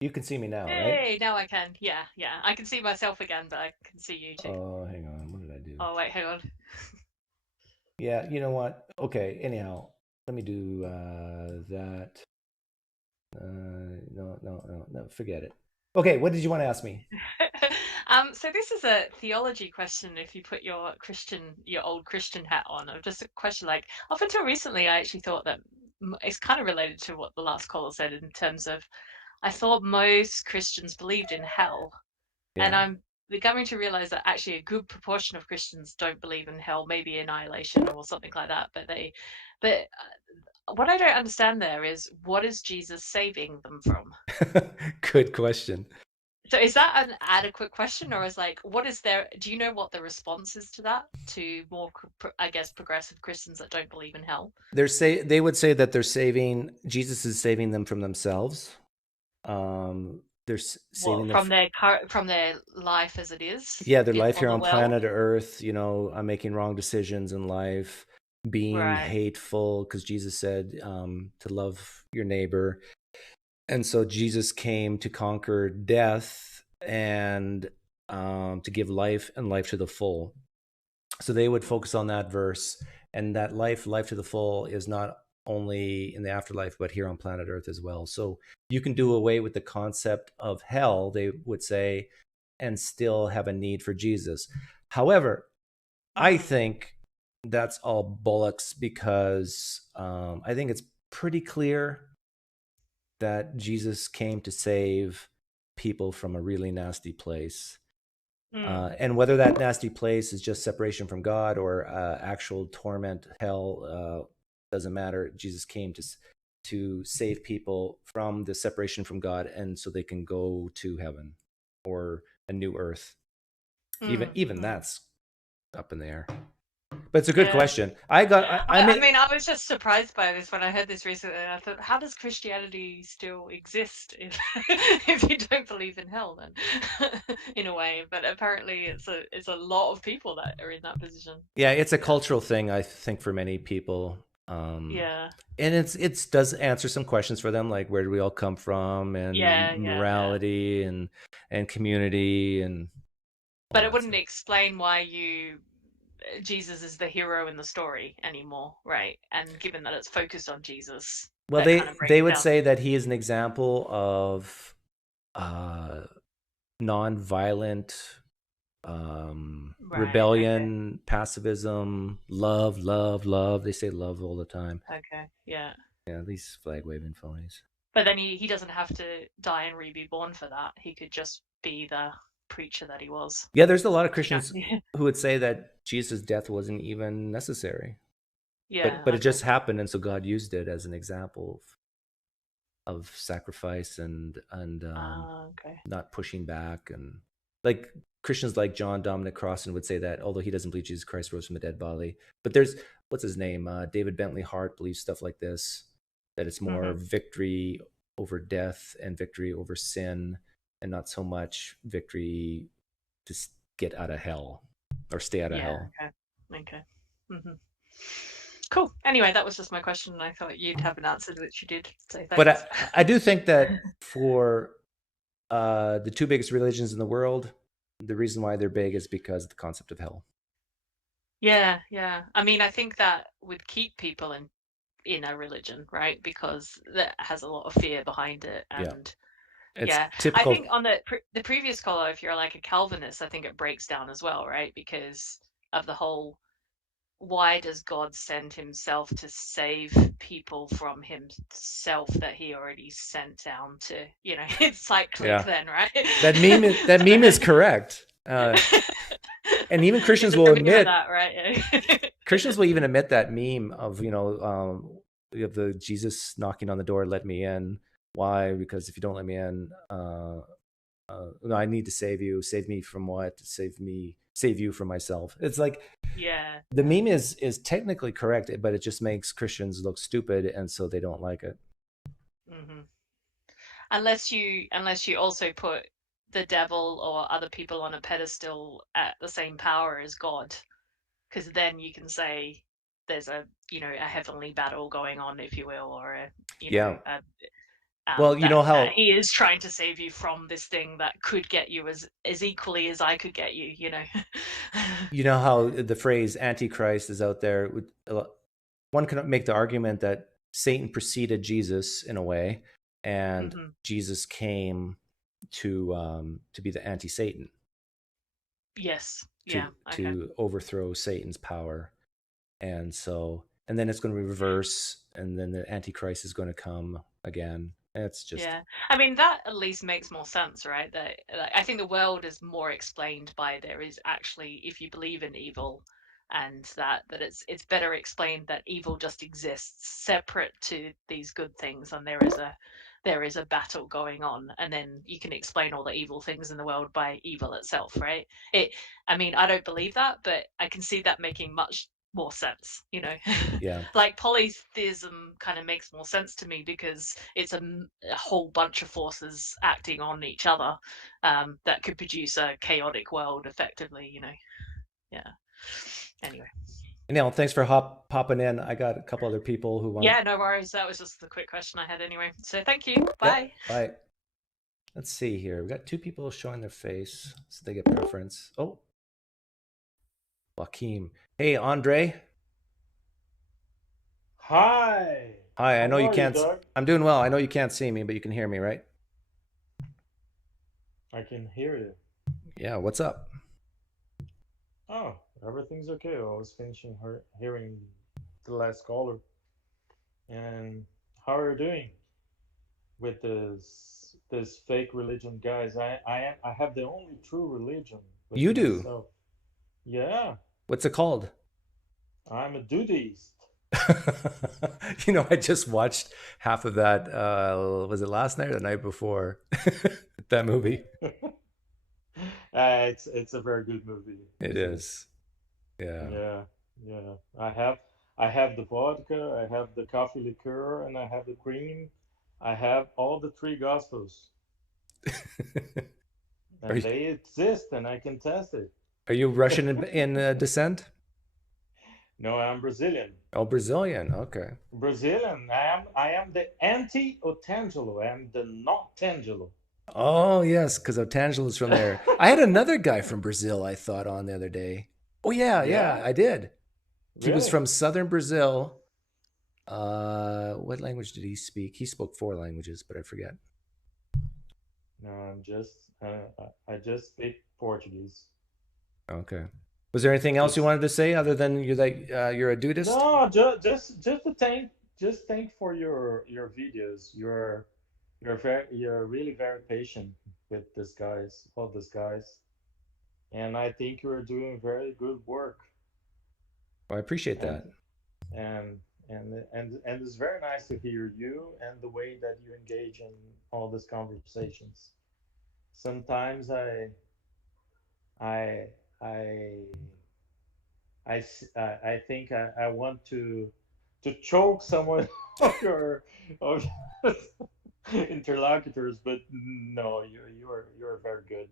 You can see me now, right? Hey, now I can. Yeah, yeah. I can see myself again, but I can see you too. Oh, hang on. What did I do? Oh, wait, hang on. Yeah, you know what? Okay, anyhow, let me do that. No, forget it. Okay, what did you want to ask me? So this is a theology question. If you put your old Christian hat on, or just a question like, up until recently, I actually thought that it's kind of related to what the last caller said in terms of, I thought most Christians believed in hell, and I'm coming to realize that actually a good proportion of Christians don't believe in hell, maybe annihilation or something like that. But what I don't understand there is, what is Jesus saving them from? Good question. So is that an adequate question, or is like, do you know what the response is to that, to more, I guess, progressive Christians that don't believe in hell? They would say that Jesus is saving them from themselves. They're saving them from their life as it is. Yeah, their life here on planet Earth. I'm making wrong decisions in life, being hateful, because Jesus said to love your neighbor. And so Jesus came to conquer death and to give life and life to the full. So they would focus on that verse, and that life to the full is not only in the afterlife, but here on planet Earth as well. So you can do away with the concept of hell, they would say, and still have a need for Jesus. However, I think that's all bollocks, because I think it's pretty clear that Jesus came to save people from a really nasty place. And whether that nasty place is just separation from God or actual torment, hell, doesn't matter. Jesus came to save people from the separation from God, and so they can go to heaven or a new earth. Even that's up in the air. But it's a good question. I mean, I was just surprised by this when I heard this recently. And I thought, how does Christianity still exist if if you don't believe in hell? Then, in a way, but apparently it's a lot of people that are in that position. Yeah, it's a cultural thing, I think, for many people. Yeah, and it does answer some questions for them, like where do we all come from, and morality, and community, and. But it wouldn't explain why Jesus is the hero in the story anymore, right? And given that it's focused on Jesus, well, they would say that he is an example of non-violent rebellion, pacifism, love. They say love all the time. Okay, yeah. Yeah, these flag waving phonies. But then he doesn't have to die and be born for that. He could just be the preacher that he was. Yeah, there's a lot of Christians who would say that Jesus' death wasn't even necessary. Yeah, but it just happened, and so God used it as an example of sacrifice and not pushing back. And like Christians like John Dominic Crossan would say that although he doesn't believe Jesus Christ rose from a dead body, but there's what's his name, David Bentley Hart believes stuff like this, that it's more victory over death and victory over sin, and not so much victory to get out of hell or stay out of hell. Okay. Cool. Anyway, that was just my question, and I thought you'd have an answer, which you did. So thanks. But I do think that for the two biggest religions in the world, the reason why they're big is because of the concept of hell. Yeah. I mean, I think that would keep people in a religion, right? Because that has a lot of fear behind it, and typical. I think on the previous call, if you're like a Calvinist, I think it breaks down as well, right? Because of the whole, why does God send himself to save people from himself that he already sent down to, it's cyclic then, right? That meme is correct. And even Christians will admit that, right? Christians will even admit that meme of, we have the Jesus knocking on the door, let me in. Why? Because if you don't let me in, I need to save you. Save me from what? Save you from myself. It's like, the meme is technically correct, but it just makes Christians look stupid, and so they don't like it. Unless you also put the devil or other people on a pedestal at the same power as God, because then you can say there's a heavenly battle going on, if you will, or well, you know how he is trying to save you from this thing that could get you as equally as I could get you. You know how the phrase Antichrist is out there. One can make the argument that Satan preceded Jesus in a way, and Jesus came to be the anti-Satan. Yes. To overthrow Satan's power, and then it's going to be reverse, and then the Antichrist is going to come again. It's just I mean, that at least makes more sense, right? That I think the world is more explained by there is actually, if you believe in evil, and that it's better explained that evil just exists separate to these good things, and there is a battle going on, and then you can explain all the evil things in the world by evil itself, right? I mean, I don't believe that, but I can see that making much more sense, like polytheism kind of makes more sense to me, because it's a whole bunch of forces acting on each other that could produce a chaotic world effectively. Anyway, Neil, thanks for popping in. I got a couple other people who want. No worries. That was just the quick question I had anyway. So thank you. Bye. Bye. Let's see here. We got two people showing their face, so they get preference. Oh, Joakim. Hey, Andre. Hi. I know you can't. I'm doing well. I know you can't see me, but you can hear me, right? I can hear you. Yeah. What's up? Oh, everything's okay. I was finishing hearing the last caller. And how are you doing with this fake religion, guys? I have the only true religion You do? myself. Yeah, What's it called? I'm a dudeist. You know, I just watched half of that. Was it last night or the night before? That movie. It's a very good movie. It is. Yeah. Yeah, yeah. I have the vodka, I have the coffee liqueur, and I have the cream. I have all the three gospels, Are and you, they exist, and I can test it. are you Russian in descent? No, I'm Brazilian. Oh, Brazilian. Okay. Brazilian. I am the anti-Otangelo. I'm the not Tangelo. Oh, yes, because Otangelo is from there. I had another guy from Brazil I thought on the other day. Oh, yeah, Yeah, I did. He was really? from southern Brazil. What language did he speak? He spoke 4 languages, but I forget. No, I just speak Portuguese. Okay. Was there anything else you Just wanted to say other than you're a dudist? no, just to thank for your videos. You're really very patient with these guys, all these guys, and I think you're doing very good work. Oh, I appreciate And that. and and it's very nice to hear you and the way that you engage in all these conversations. Sometimes I I I think I want to choke someone of your of your interlocutors, but no, you're very good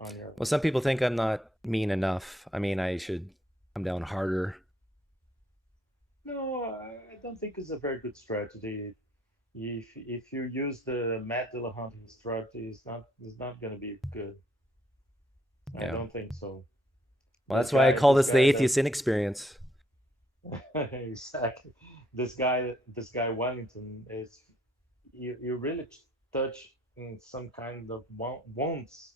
on your. Well, some people think I'm not mean enough. I mean, I should come down harder. No, I don't think it's a very good strategy. If you use the Matt Dillahunty strategy, it's not going to be good. I Yeah. don't think so. Well, This that's why I guy, call this this the guy that atheist inexperience. exactly, this guy Wellington is you really touch in some kind of wounds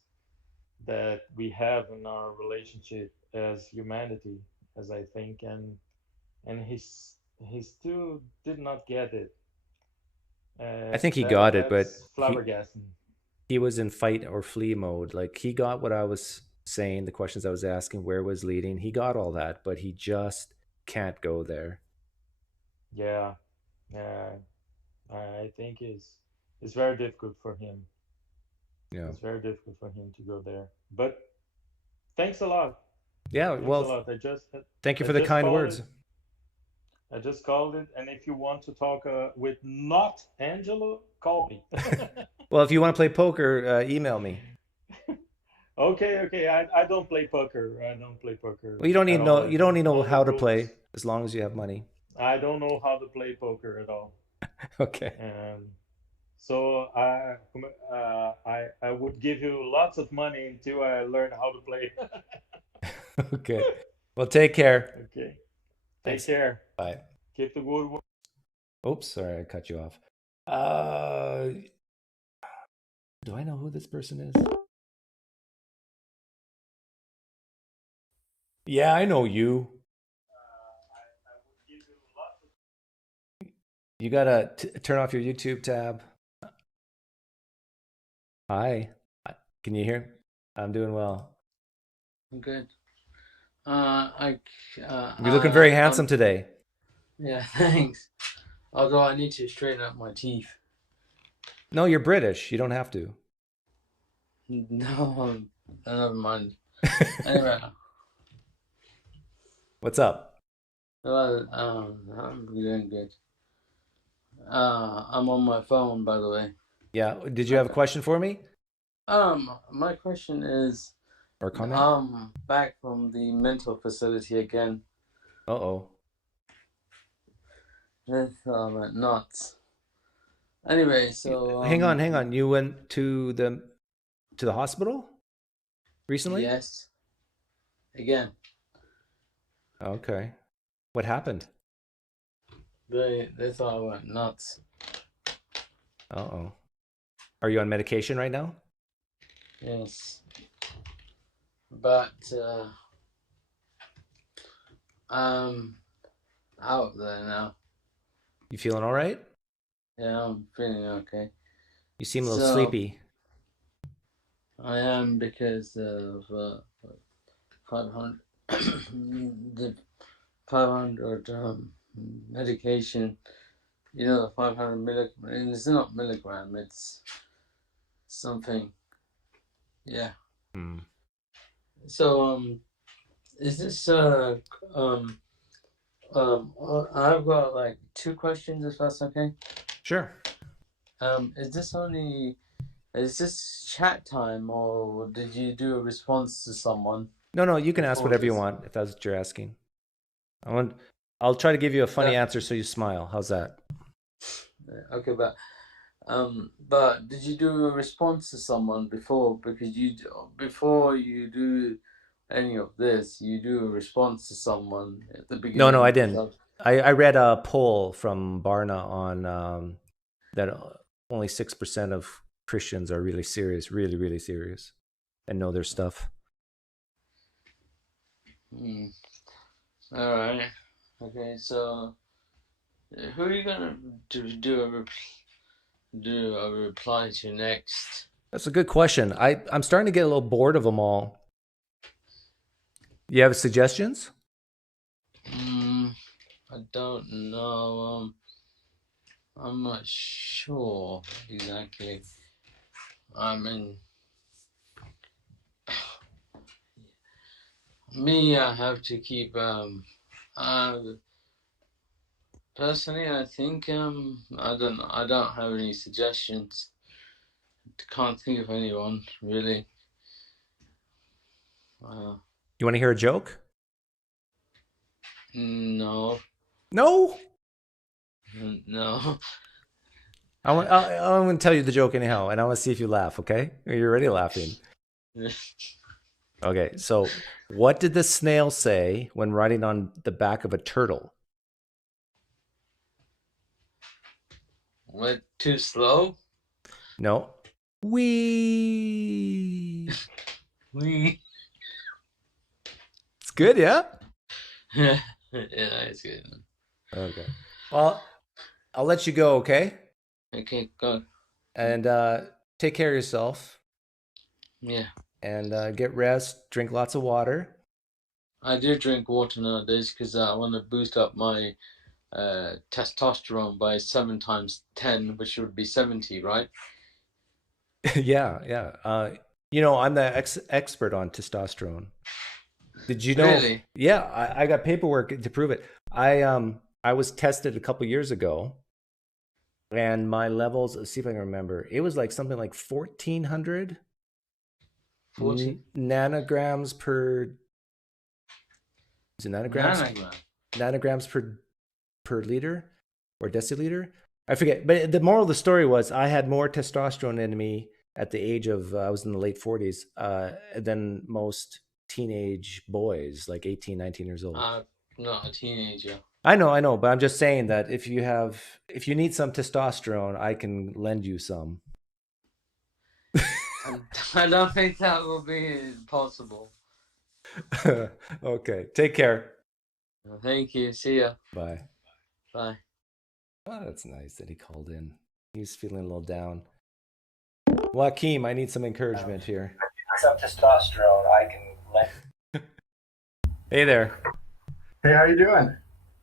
that we have in our relationship as humanity, as I think, and he still did not get it. I think he got it, but That's flabbergasting. he was in fight or flee mode. Like he got what I was saying, the questions I was asking, where it was leading. He got all that, but he just can't go there. Yeah, yeah. I think it's very difficult for him. Yeah. It's very difficult for him to go there. But thanks a lot. Yeah. Thanks a Well, lot. thank you I for the just kind called words. it. I just called it. And if you want to talk with not Angelo, call me. Well, if you want to play poker, email me. Okay, okay. I don't play poker. I don't play poker Well, you don't at need all. know I you don't don't need to know know the how to rules. play as long as you have money. I don't know how to play poker at all. Okay. So I would give you lots of money until I learn how to play. Okay. Well, take care. Okay. Thanks. Take care. Bye. Keep the good work. Oops, sorry, I cut you off. Do I know who this person is? Yeah, I know you. You gotta turn off your YouTube tab. Hi. Can you hear? I'm doing well. I'm good. You're looking very handsome today. Yeah, thanks. Although I need to straighten up my teeth. No, you're British. You don't have to. No, never mind. Anyway, What's up? well, I'm doing good. I'm on my phone, by the way. Yeah. Did you have a question for me? My question is, Or comment? back from the mental facility again. Uh-oh. This went nuts. Anyway, so hang on. You went to the hospital recently? yes, again. Okay. What happened? They thought I went nuts. Uh-oh. Are you on medication right now? Yes, but I'm out there now. You feeling all right? Yeah, I'm feeling okay. You seem a little sleepy. I am because of 500 the 500 medication. You know, the 500 milligram. And it's not milligram. It's something. Yeah. So is this I've got like 2 questions, if that's okay. Sure. Is this chat time, or did you do a response to someone? No, you can ask whatever you want if that's what you're asking. I'll try to give you a funny answer so you smile. How's that? Okay, but did you do a response to someone before? Because before you do any of this, you do a response to someone at the beginning. No, I didn't. I read a poll from Barna on that only 6% of Christians are really serious, really, really serious, and know their stuff. All right. Okay, so who are you gonna do a reply to next? That's a good question. I'm starting to get a little bored of them all. You have suggestions? I don't know. I'm not sure exactly. I mean, me, I have to keep. Personally, I think I don't have any suggestions. Can't think of anyone really. You want to hear a joke? No. No. No. I'm going to tell you the joke anyhow, and I want to see if you laugh. Okay? You're already laughing. Okay. So, what did the snail say when riding on the back of a turtle? Went too slow? No. Wee. Wee. It's good, yeah? Yeah, it's good. Okay. Well, I'll let you go, okay? Okay, go. And take care of yourself. Yeah. And get rest, drink lots of water. I do drink water nowadays because I want to boost up my testosterone by 7 times 10, which would be 70, right? Yeah. I'm the expert on testosterone. Did you know? Really? Yeah, I got paperwork to prove it. I was tested a couple years ago, and my levels, let's see if I can remember, it was like something like 1,400 nanograms per. Is it nanograms? Nanograms per liter or deciliter? I forget. But the moral of the story was I had more testosterone in me at the age of, I was in the late 40s, than most teenage boys, like 18, 19 years old. Not a teenager. I know, but I'm just saying that if you need some testosterone, I can lend you some. I don't think that will be possible. Okay, take care. Thank you. See ya. Bye. Bye. Oh, that's nice that he called in. He's feeling a little down. Joakim, I need some encouragement here. Some testosterone, I can lend. Hey there. Hey, how you doing?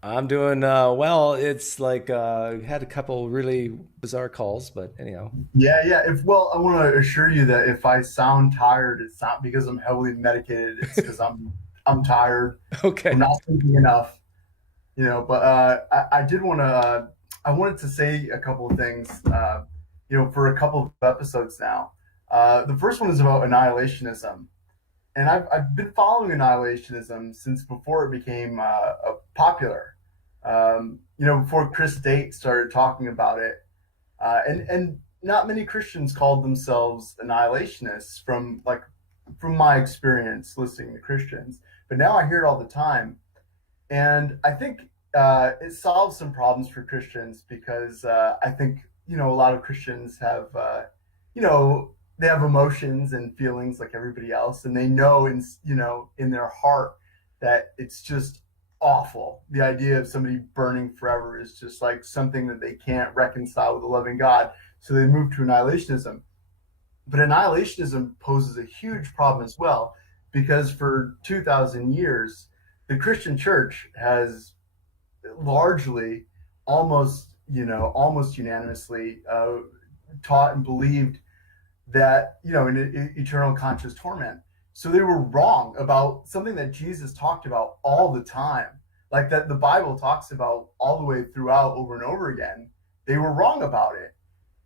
I'm doing well. It's like had a couple really bizarre calls, but anyhow. Yeah. I want to assure you that if I sound tired, it's not because I'm heavily medicated. It's because I'm tired. Okay. I'm not sleeping enough. But I did want to. I wanted to say a couple of things. For a couple of episodes now. The first one is about annihilationism. And I've been following annihilationism since before it became popular. Before Chris Date started talking about it, and not many Christians called themselves annihilationists from my experience listening to Christians. But now I hear it all the time, and I think it solves some problems for Christians because I think a lot of Christians have they have emotions and feelings like everybody else, and they know in their heart that it's just awful. The idea of somebody burning forever is just like something that they can't reconcile with a loving God. So they move to annihilationism. but annihilationism poses a huge problem as well, because for 2,000 years, the Christian church has largely, almost unanimously taught and believed that, in eternal conscious torment. So they were wrong about something that Jesus talked about all the time, like that the Bible talks about all the way throughout over and over again. They were wrong about it.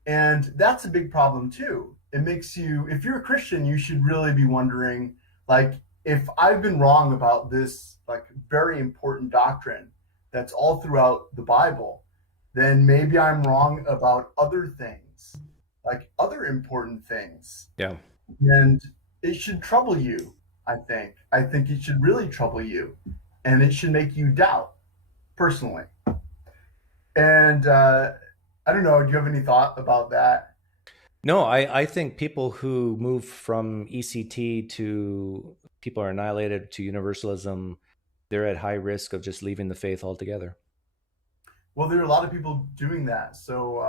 And that's a big problem too. It makes you, if you're a Christian, you should really be wondering, like, if I've been wrong about this, like, very important doctrine that's all throughout the Bible, then maybe I'm wrong about other things, like other important things. Yeah. And it should trouble you, I think. I think it should really trouble you, and it should make you doubt, personally. And I don't know, do you have any thought about that? No, I think people who move from ECT to people are annihilated to universalism, they're at high risk of just leaving the faith altogether. Well, there are a lot of people doing that, so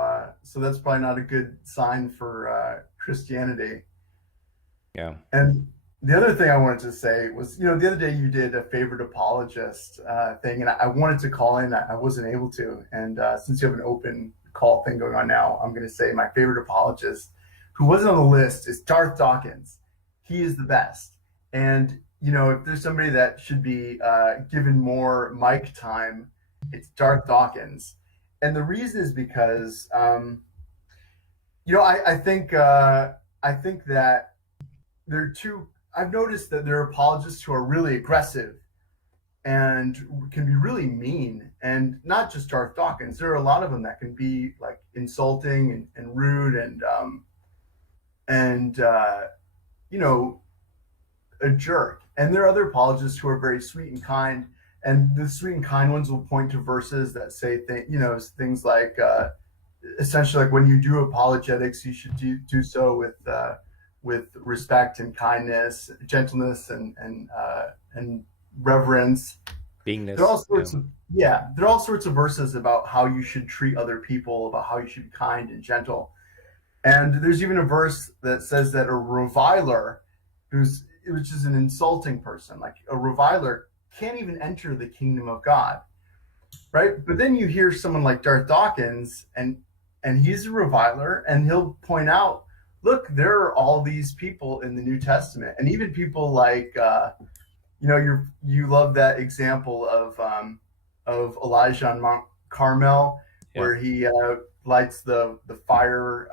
that's probably not a good sign for Christianity. Yeah. And the other thing I wanted to say was, the other day you did a favorite apologist thing, and I wanted to call in. I wasn't able to. And since you have an open call thing going on now, I'm going to say my favorite apologist, who wasn't on the list, is Darth Dawkins. He is the best. And, if there's somebody that should be given more mic time, it's Darth Dawkins. And the reason is because, I think that there are two. I've noticed that there are apologists who are really aggressive and can be really mean, and not just Darth Dawkins. There are a lot of them that can be like insulting and rude and a jerk. And there are other apologists who are very sweet and kind, and the sweet and kind ones will point to verses that say things like essentially, like, when you do apologetics, you should do so with respect and kindness, gentleness and reverence. Beingness. There are all sorts there are all sorts of verses about how you should treat other people, about how you should be kind and gentle. And there's even a verse that says that a reviler, which is an insulting person, like a reviler, can't even enter the kingdom of God, right? But then you hear someone like Darth Dawkins, and he's a reviler, and he'll point out, look, there are all these people in the New Testament, and even people like, you love that example of Elijah on Mount Carmel, where he lights the fire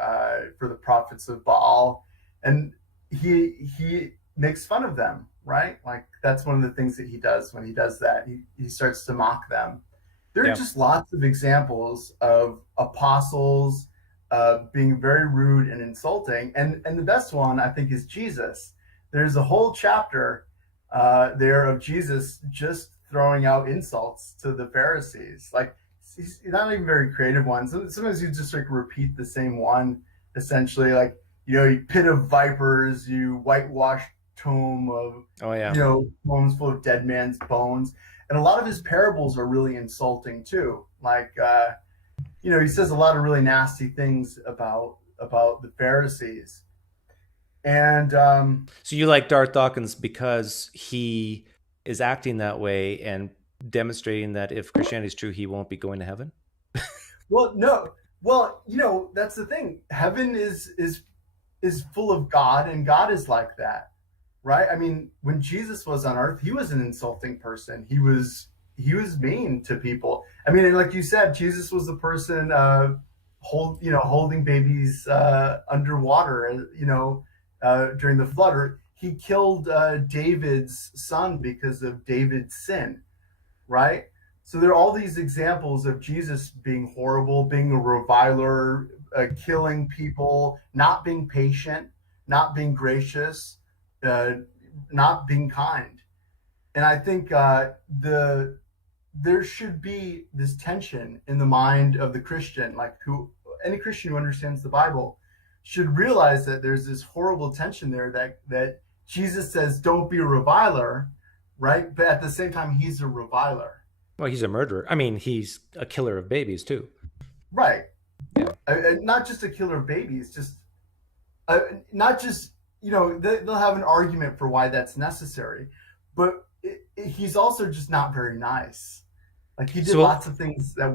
for the prophets of Baal, and he makes fun of them, right? Like, that's one of the things that he does when he does that. He starts to mock them. There are just lots of examples of apostles being very rude and insulting. And the best one, I think, is Jesus. There's a whole chapter there of Jesus just throwing out insults to the Pharisees. Like, he's not even very creative ones. Sometimes you just like repeat the same one, essentially, like, you pit of vipers, you whitewashed tomb of, bones full of dead man's bones. And a lot of his parables are really insulting too. Like, he says a lot of really nasty things about the Pharisees. And so you like Darth Dawkins because he is acting that way and demonstrating that if Christianity is true, he won't be going to heaven? Well, no. Well, that's the thing. Heaven is full of God, and God is like that, right? I mean, when Jesus was on earth, he was an insulting person. He was mean to people. I mean, and like you said, Jesus was the person holding babies underwater, during the flood. Or he killed David's son because of David's sin, right? So there are all these examples of Jesus being horrible, being a reviler, killing people, not being patient, not being gracious, not being kind. And I think there should be this tension in the mind of the Christian, like any Christian who understands the Bible should realize that there's this horrible tension there that Jesus says, don't be a reviler, right? But at the same time, he's a reviler. Well, he's a murderer. I mean, he's a killer of babies too. Right. Yeah. Not just a killer of babies, just not just, they'll have an argument for why that's necessary, but he's also just not very nice. Like he did lots of things that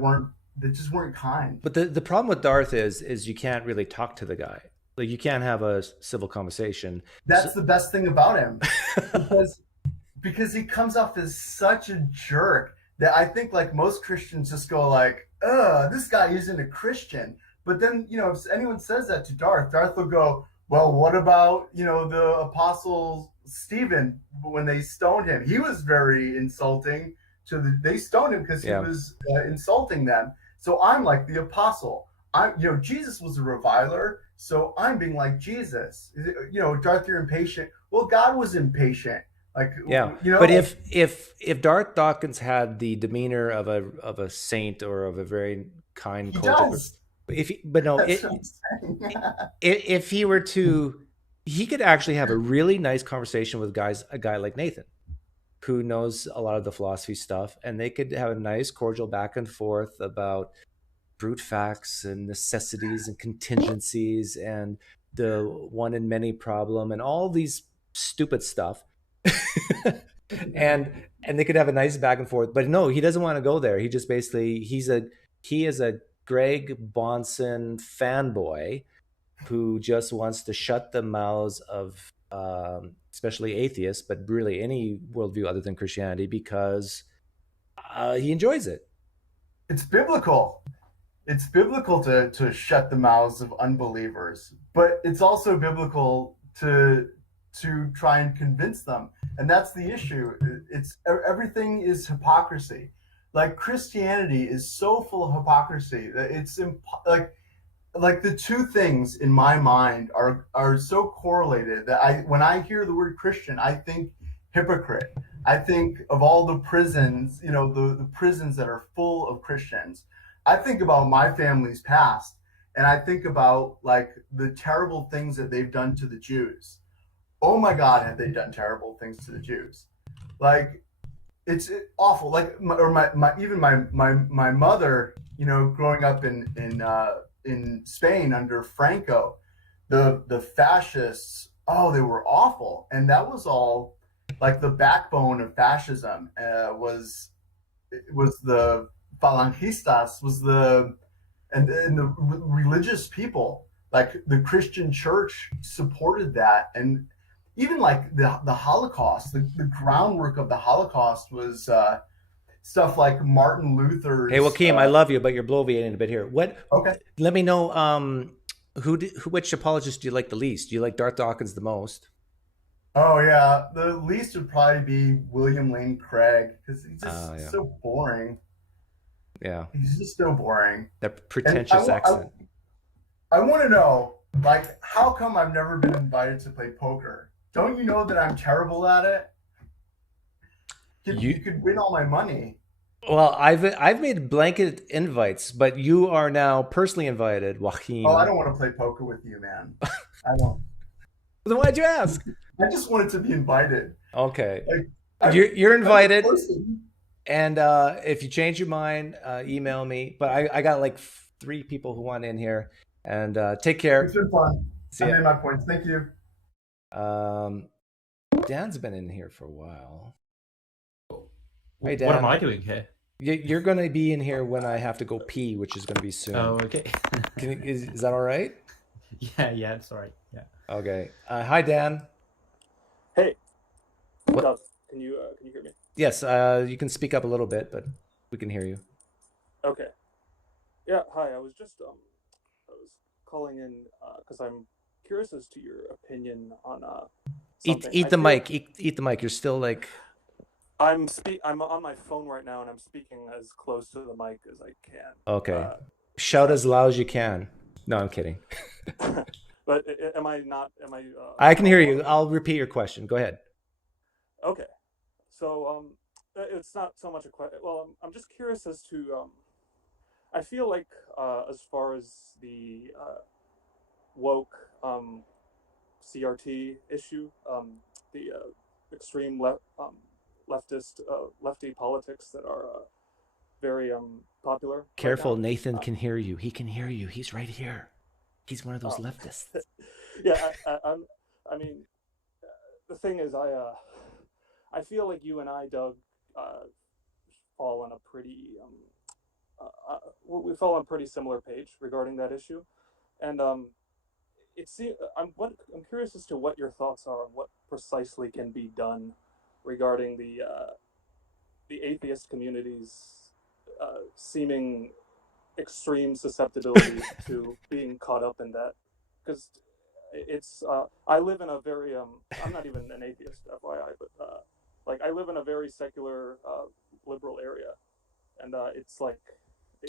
just weren't kind. But the problem with Darth is you can't really talk to the guy. Like you can't have a civil conversation. That's the best thing about him, because he comes off as such a jerk that I think like most Christians just go like, this guy isn't a Christian. But then, if anyone says that to Darth will go, well, what about, the apostle Stephen when they stoned him? He was very insulting they stoned him because he was insulting them. So I'm like the apostle. Jesus was a reviler, so I'm being like Jesus. Darth, you're impatient. Well, God was impatient. Like, But if Darth Dawkins had the demeanor of a saint or of a very kind, does. If he were to, he could actually have a really nice conversation with a guy like Nathan, who knows a lot of the philosophy stuff, and they could have a nice cordial back and forth about brute facts and necessities and contingencies and the one in many problem and all these stupid stuff. and they could have a nice back and forth, but no, he doesn't want to go there. He just basically, he is a Greg Bonson fanboy who just wants to shut the mouths of especially atheists, but really any worldview other than Christianity, because he enjoys it. It's biblical. It's biblical to shut the mouths of unbelievers, but it's also biblical to try and convince them. And that's the issue. It's everything is hypocrisy. Like Christianity is so full of hypocrisy that it's like the two things in my mind are so correlated that when I hear the word Christian, I think hypocrite. I think of all the prisons, the prisons that are full of Christians. I think about my family's past, and I think about like the terrible things that they've done to the Jews. Oh my God, have they done terrible things to the Jews? Like it's awful. Like my mother, growing up in Spain under Franco, the fascists, they were awful, and that was all like the backbone of fascism was the Falangistas, and the religious people, like the Christian church supported that. And even like the Holocaust, the groundwork of the Holocaust was stuff like Martin Luther's. Hey, Joakim, I love you, but you're bloviating a bit here. Okay. Let me know which apologist do you like the least? Do you like Darth Dawkins the most? Oh yeah, the least would probably be William Lane Craig, because he's just so boring. Yeah, he's just so boring. That pretentious accent. I want to know, like, how come I've never been invited to play poker? Don't you know that I'm terrible at it? You could win all my money. Well, I've made blanket invites, but you are now personally invited, Joakim. Oh, I don't want to play poker with you, man. I don't. Then why'd you ask? I just wanted to be invited. Okay. Like, you're invited. And if you change your mind, email me. But I got like 3 people who want in here. And take care. It's been fun. I made my points. Thank you. Dan's been in here for a while. Hey, Dan. What am I doing here? You're going to be in here when I have to go pee, which is going to be soon. Oh, okay. Is that all right? Yeah, it's all right. Yeah. Okay. Hi, Dan. Hey. What? Can you hear me? Yes. You can speak up a little bit, but we can hear you. Okay. Yeah. Hi. I was calling in because I'm curious as to your opinion on something. Eat the mic. Eat the mic. You're still like. I'm on my phone right now, and I'm speaking as close to the mic as I can. Okay. Shout as loud as you can. No, I'm kidding. But am I not? I can hear you. I'll repeat your question. Go ahead. Okay. So it's not so much a question. Well, I'm just curious as to. I feel like as far as the woke CRT issue, the extreme leftist lefty politics that are very popular. Careful, right now. Nathan can hear you. He can hear you. He's right here. He's one of those leftists. Yeah, I mean, the thing is, I feel like you and I, Doug, fall on a pretty we fall on a pretty similar page regarding that issue, and I'm curious as to what your thoughts are on what precisely can be done regarding the atheist community's seeming extreme susceptibility to being caught up in that, because it's I live in a very I'm not even an atheist, FYI, but like I live in a very secular liberal area, and it's like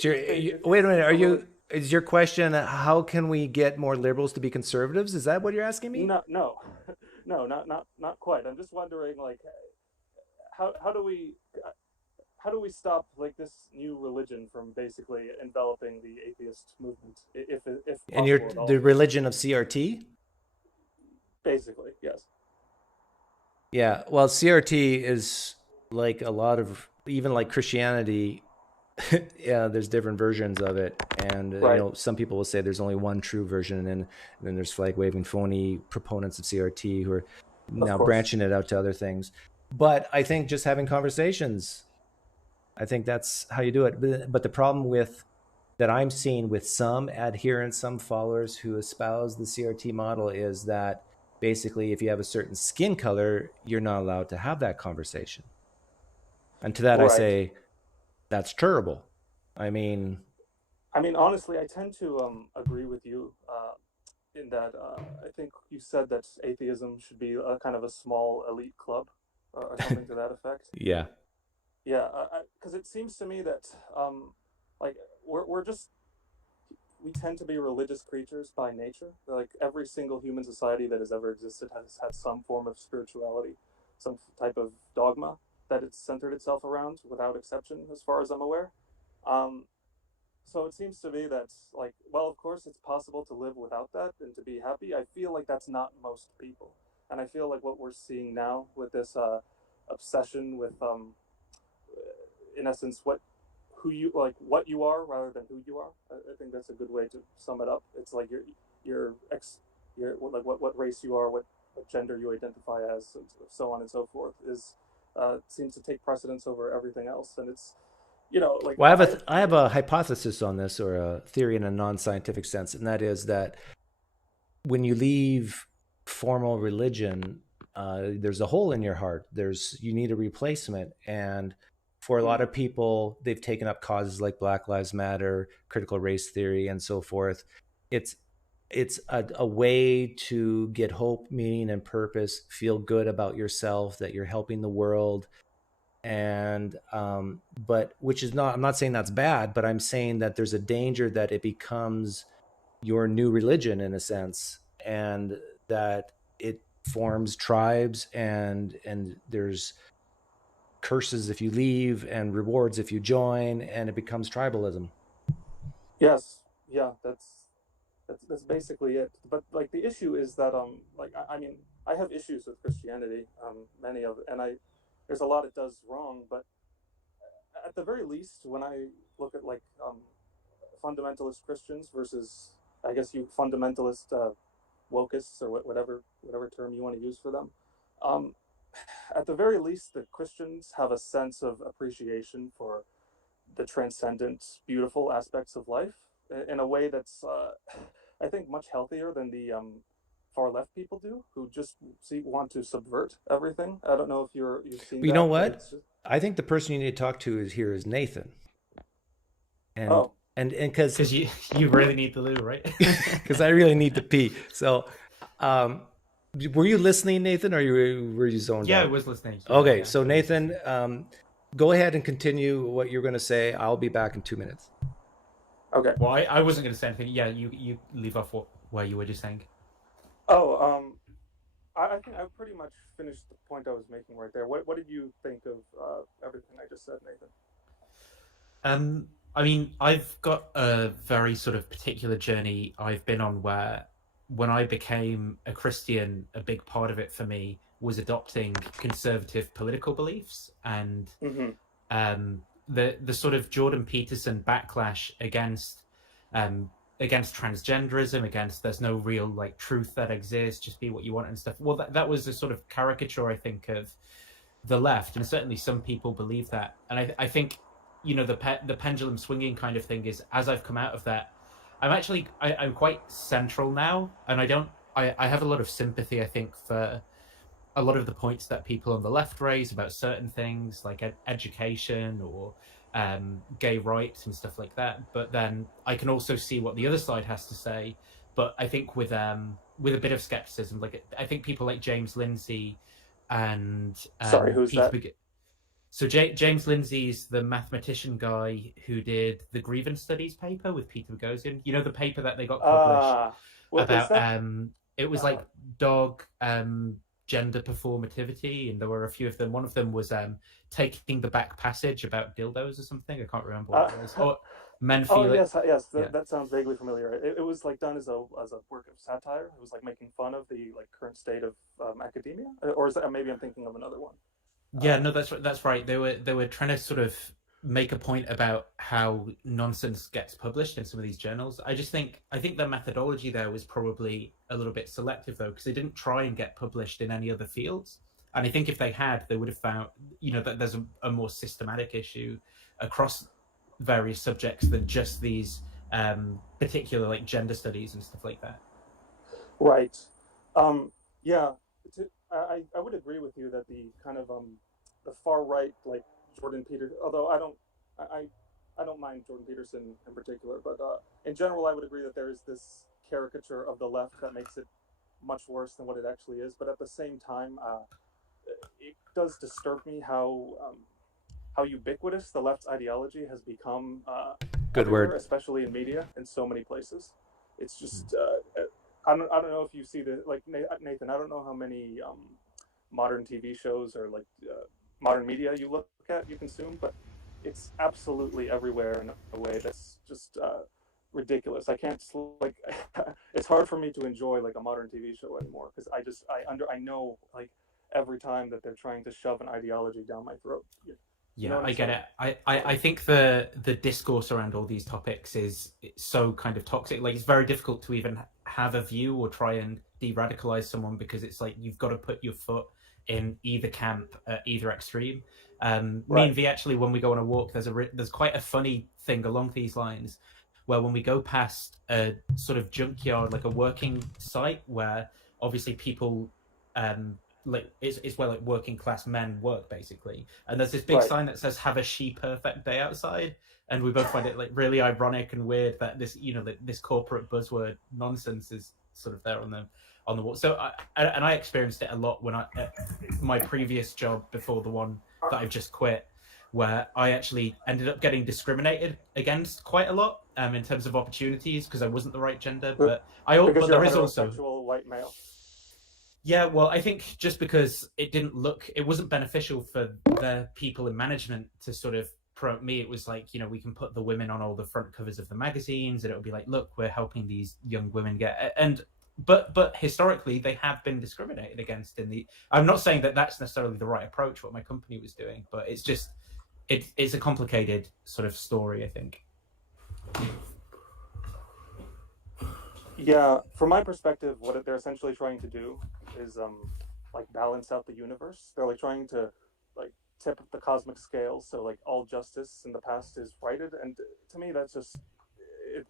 Wait a minute. Is your question how can we get more liberals to be conservatives? Is that what you're asking me? No, no, not quite. I'm just wondering, like, how do we stop like this new religion from basically enveloping the atheist movement, if and you're the religion of CRT? Basically, yes. Yeah, well, CRT is like a lot of, even like Christianity. Yeah, there's different versions of it, and Right. you know, some people will say there's only one true version, and then there's flag waving phony proponents of CRT who are now branching it out to other things. But I think just having conversations, I think that's how you do it. But the problem with that I'm seeing with some adherents, some followers who espouse the CRT model is that basically if you have a certain skin color, you're not allowed to have that conversation. And to that I say, that's terrible. I mean, honestly, I tend to agree with you in that I think you said that atheism should be a kind of a small elite club or something to that effect. Yeah. Yeah, because it seems to me that like we tend to be religious creatures by nature. Like every single human society that has ever existed has had some form of spirituality, some type of dogma that it's centered itself around, without exception, as far as I'm aware. So it seems to me that, like, well, of course, it's possible to live without that and to be happy. I feel like that's not most people, and I feel like what we're seeing now with this obsession with, in essence, what you are rather than who you are. I think that's a good way to sum it up. It's like you're like what race you are, what gender you identify as, and so on and so forth, seems to take precedence over everything else, and it's, you know, like, well, I have a hypothesis on this, or a theory in a non-scientific sense, and that is that when you leave formal religion, there's a hole in your heart. You need a replacement, and for a lot of people, they've taken up causes like Black Lives Matter, critical race theory, and so forth. It's a way to get hope, meaning, and purpose, feel good about yourself, that you're helping the world. And but which is not, I'm not saying that's bad, but I'm saying that there's a danger that it becomes your new religion in a sense, and that it forms tribes, and there's curses if you leave and rewards if you join, and it becomes tribalism. Yes, yeah, that's basically it. But like the issue is that like I mean, I have issues with Christianity, many of it, and there's a lot it does wrong, but at the very least, when I look at like fundamentalist Christians versus, I guess, you fundamentalist wokeists, or whatever term you want to use for them, at the very least, the Christians have a sense of appreciation for the transcendent, beautiful aspects of life in a way that's, I think, much healthier than the far left people do, who just want to subvert everything. I don't know if you've seen that. You know what? I think the person you need to talk to is Nathan. And and because you really need the loo, right? Because I really need to pee. So, were you listening, Nathan, or were you zoned out? Yeah, I was listening. Okay, so Nathan, go ahead and continue what you're going to say. I'll be back in 2 minutes. Okay. Well, I wasn't going to say anything. Yeah, you leave off where you were just saying. I think I pretty much finished the point I was making right there. What did you think of everything I just said, Nathan? I mean, I've got a very sort of particular journey I've been on where, when I became a Christian, a big part of it for me was adopting conservative political beliefs, and the sort of Jordan Peterson backlash against against transgenderism, against there's no real like truth that exists, just be what you want and stuff. Well, that was a sort of caricature, I think, of the left, and certainly some people believe that. And I think, you know, the pendulum swinging kind of thing is, as I've come out of that, I'm quite central now, and I have a lot of sympathy, I think, for a lot of the points that people on the left raise about certain things like education or gay rights and stuff like that. But then I can also see what the other side has to say. But I think with a bit of skepticism, like I think people like James Lindsay and Sorry, who's Peter that? So James Lindsay's the mathematician guy who did the grievance studies paper with Peter Boghossian. You know, the paper that they got published about it was like dog gender performativity, and there were a few of them. One of them was taking the back passage about dildos or something. I can't remember what it was. Or men feel yes, that sounds vaguely familiar. It was like done as a work of satire. It was like making fun of the like current state of academia, or is that, maybe I'm thinking of another one? Yeah, no, that's right. They were trying to sort of make a point about how nonsense gets published in some of these journals. I think their methodology there was probably a little bit selective, though, because they didn't try and get published in any other fields. And I think if they had, they would have found, you know, that there's a more systematic issue across various subjects than just these particular like gender studies and stuff like that. Right. Yeah. I would agree with you that the kind of the far right, like Jordan Peterson, although I don't mind Jordan Peterson in particular, but in general I would agree that there is this caricature of the left that makes it much worse than what it actually is. But at the same time, it does disturb me how ubiquitous the left's ideology has become. Good word. Especially in media, in so many places. It's just I don't know if you see the, like, Nathan, I don't know how many modern TV shows or like modern media you consume, but it's absolutely everywhere in a way that's just ridiculous. I can't, like, it's hard for me to enjoy like a modern TV show anymore, because I know like every time that they're trying to shove an ideology down my throat. You know I get it. I think the discourse around all these topics is so kind of toxic. Like, it's very difficult to even have a view or try and de-radicalize someone, because it's like you've got to put your foot in either camp, either extreme. Me and V, actually, when we go on a walk, there's quite a funny thing along these lines, where when we go past a sort of junkyard, like a working site where obviously people like it's where like working class men work, basically, and there's this big sign that says "Have a she perfect day outside," and we both find it like really ironic and weird that this, you know, this corporate buzzword nonsense is sort of there on the wall. So I experienced it a lot when my previous job before the one that I've just quit, where I actually ended up getting discriminated against quite a lot in terms of opportunities, because I wasn't the right gender. But there is also white male. Yeah, well, I think just because it wasn't beneficial for the people in management to sort of promote me. It was like, you know, we can put the women on all the front covers of the magazines, and it would be like, look, we're helping these young women get. But historically, they have been discriminated against I'm not saying that that's necessarily the right approach, what my company was doing, but it's just, it's a complicated sort of story, I think. Yeah, from my perspective, what they're essentially trying to do is like balance out the universe. They're like trying to like tip the cosmic scales, so like all justice in the past is righted, and to me that's just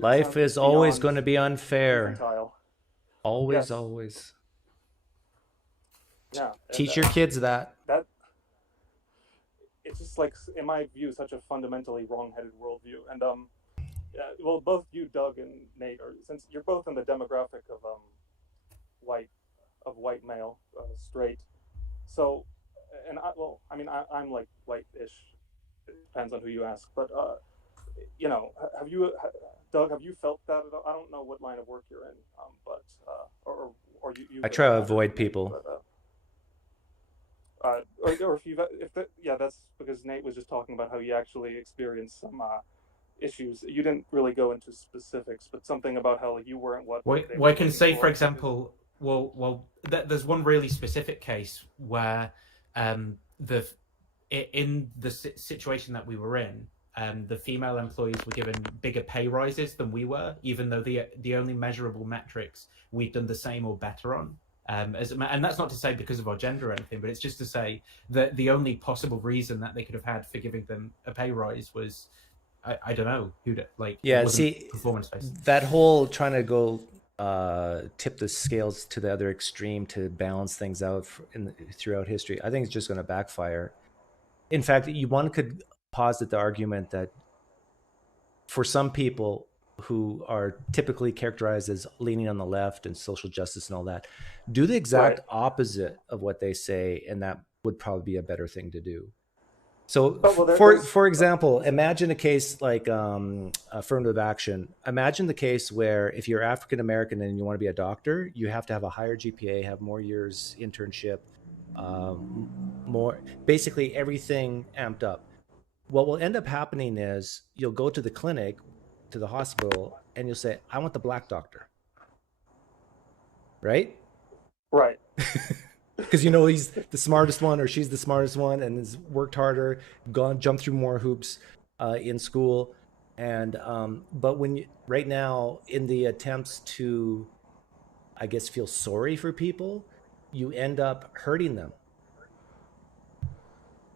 life is always going to be unfair. Infantile. Always, yes. Always. Yeah. Teach your kids that. It's just like, in my view, such a fundamentally wrong-headed worldview, and well, both you, Doug, and Nate, since you're both in the demographic of white male, straight. So, and I'm like white-ish. It depends on who you ask. But you know, Doug, have you felt that at all? I don't know what line of work you're in, but or you. I try to avoid people. But, that's because Nate was just talking about how he actually experienced some issues. You didn't really go into specifics, but something about how like you weren't what. Well, I can say, for example, there's one really specific case where in the situation that we were in, the female employees were given bigger pay rises than we were, even though the only measurable metrics we'd done the same or better on. And that's not to say because of our gender or anything, but it's just to say that the only possible reason that they could have had for giving them a pay rise was, I don't know, performance based. That whole trying to go tip the scales to the other extreme to balance things out throughout history, I think it's just going to backfire. In fact, one could posit the argument that for some people who are typically characterized as leaning on the left and social justice and all that, do the exact opposite of what they say, and that would probably be a better thing to do. So, for example, imagine a case like affirmative action. Imagine the case where if you're African American and you want to be a doctor, you have to have a higher GPA, have more years internship, more, basically everything amped up. What will end up happening is you'll go to the clinic, to the hospital, and you'll say, I want the black doctor. Right? Right. Because you know he's the smartest one or she's the smartest one and has worked harder, jumped through more hoops in school. And but right now, in the attempts to, I guess, feel sorry for people, you end up hurting them.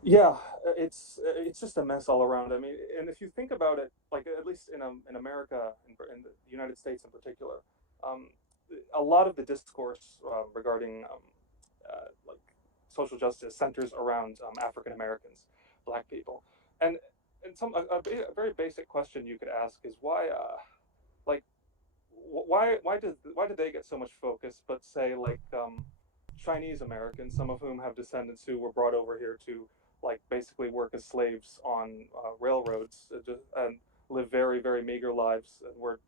Yeah, it's just a mess all around. I mean, and if you think about it, like at least in America, in the United States in particular, a lot of the discourse regarding like social justice centers around African Americans, Black people, and a very basic question you could ask is why did they get so much focus, but say like Chinese Americans, some of whom have descendants who were brought over here to like basically work as slaves on railroads and live very, very meager lives, and were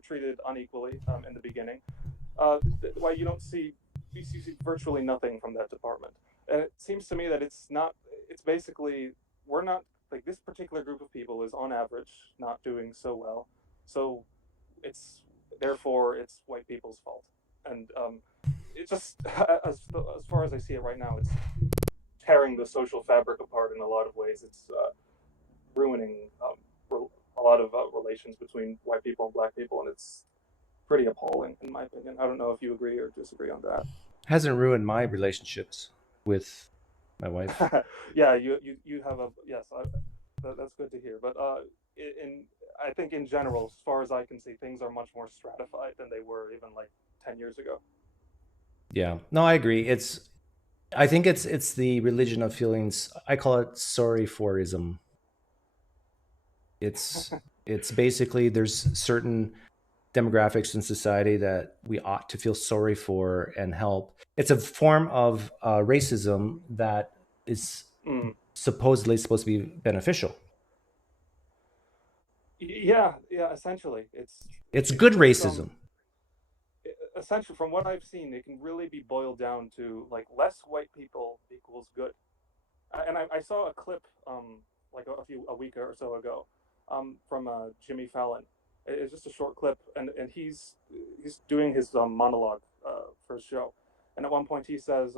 treated unequally in the beginning. Why you see virtually nothing from that department. And it seems to me that it's basically, we're not, like this particular group of people is on average not doing so well. So therefore it's white people's fault. And it just, as far as I see it right now, it's tearing the social fabric apart in a lot of ways. It's ruining a lot of relations between white people and Black people, and it's pretty appalling in my opinion. I don't know if you agree or disagree on that. Hasn't ruined my relationships with my wife. Yeah, you have that's good to hear. But I think in general, as far as I can see, things are much more stratified than they were even like 10 years ago. Yeah, no, I agree. I think it's the religion of feelings. I call it sorry forism. It's basically there's certain demographics in society that we ought to feel sorry for and help. It's a form of racism that is supposedly supposed to be beneficial. Yeah, essentially. It's good racism. Essentially, from what I've seen, it can really be boiled down to like less white people equals good. And I saw a clip like a week or so ago from Jimmy Fallon. It's just a short clip, and he's doing his monologue for his show. And at one point he says,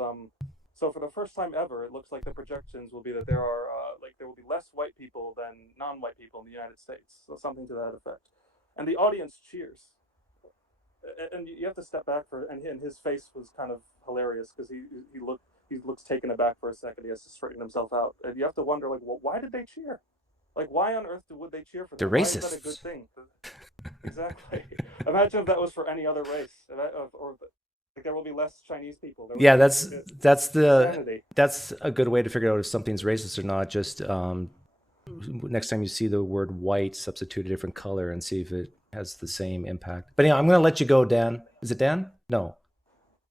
so for the first time ever, it looks like the projections will be that there will be less white people than non-white people in the United States. So something to that effect. And the audience cheers. And you have to step back and his face was kind of hilarious because he looks taken aback for a second. He has to straighten himself out, and you have to wonder, like, well, why did they cheer? Like, why on earth would they cheer for them? They're racist. Why is that a good thing? Exactly. Imagine if that was for any other race, or like there will be less Chinese people. Yeah, that's a good way to figure out if something's racist or not. Just next time you see the word white, substitute a different color and see if it has the same impact. But anyway, I'm going to let you go, Dan. Is it Dan? No.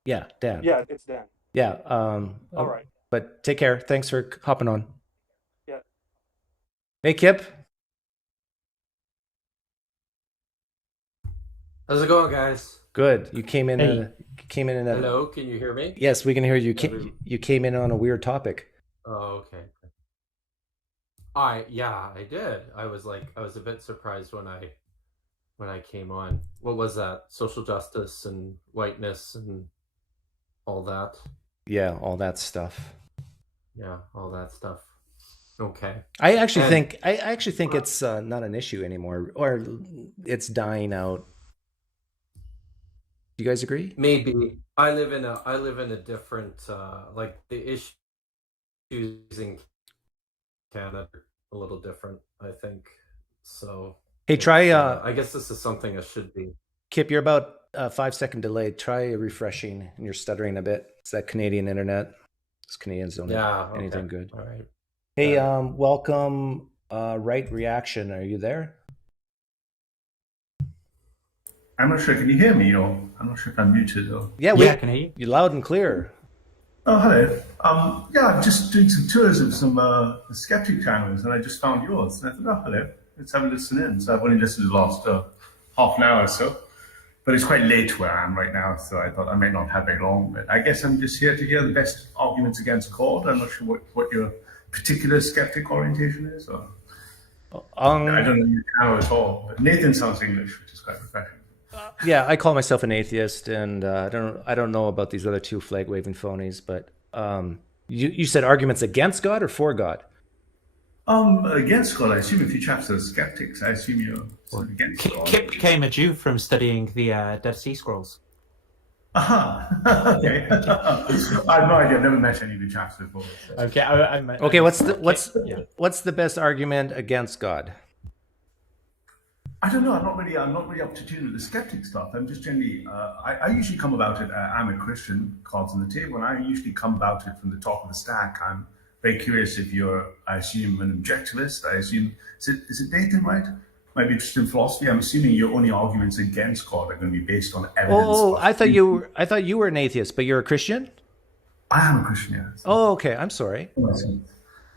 Yeah, Dan. Yeah, it's Dan. Yeah. All right. But take care. Thanks for hopping on. Yeah. Hey, Kip. How's it going, guys? Good. You came in. Hey. In a, Hello, can you hear me? Yes, we can hear you. You came in on a weird topic. Oh, okay. Yeah, I did. I was a bit surprised when I came on. What was that? Social justice and whiteness and all that. Yeah, all that stuff. Yeah, all that stuff. Okay. I actually think it's not an issue anymore, or it's dying out. Do you guys agree? Maybe I live in a different like the issues in Canada are a little different, I think. So Hey, try. I guess this is something I should be. Kip, you're about 5-second delayed. Try refreshing, and you're stuttering a bit. It's that Canadian internet. Those Canadians don't have anything good. All right. Hey, welcome. Right Reaction. Are you there? I'm not sure. Can you hear me? Or I'm not sure if I'm muted. Or Yeah, I can hear you. You're loud and clear. oh, hello. Yeah, I'm just doing some tours of some skeptic channels, and I just found yours. And I thought, oh, hello. Let's have a listen in. So I've only listened to the last half an hour or so, but it's quite late where I am right now, so I thought I may not have very long. But I guess I'm just here to hear the best arguments against God. I'm not sure what your particular skeptic orientation is. Or I don't know your channel at all. But Nathan sounds English, which is quite refreshing. Yeah, I call myself an atheist, and I don't know about these other two flag waving phonies. But you said arguments against God or for God? Against God, I assume if you chaps are skeptics, I assume you're sort of against God. Kip became a Jew from studying the Dead Sea Scrolls. Okay. I have no idea. I've never met any of you chaps before. So. Okay, Okay, what's the best argument against God? I don't know. I'm not really up to tune with the skeptic stuff. I'm just generally. I usually come about it. I'm a Christian, cards on the table, and I usually come about it from the top of the stack. I'm very curious if you're, I assume, an objectivist. I assume is it Nathan, right? Might be interested in philosophy. I'm assuming your only arguments against God are going to be based on evidence. Oh, I thought you were an atheist, but you're a Christian. I am a Christian, yes. Oh, okay. I'm sorry.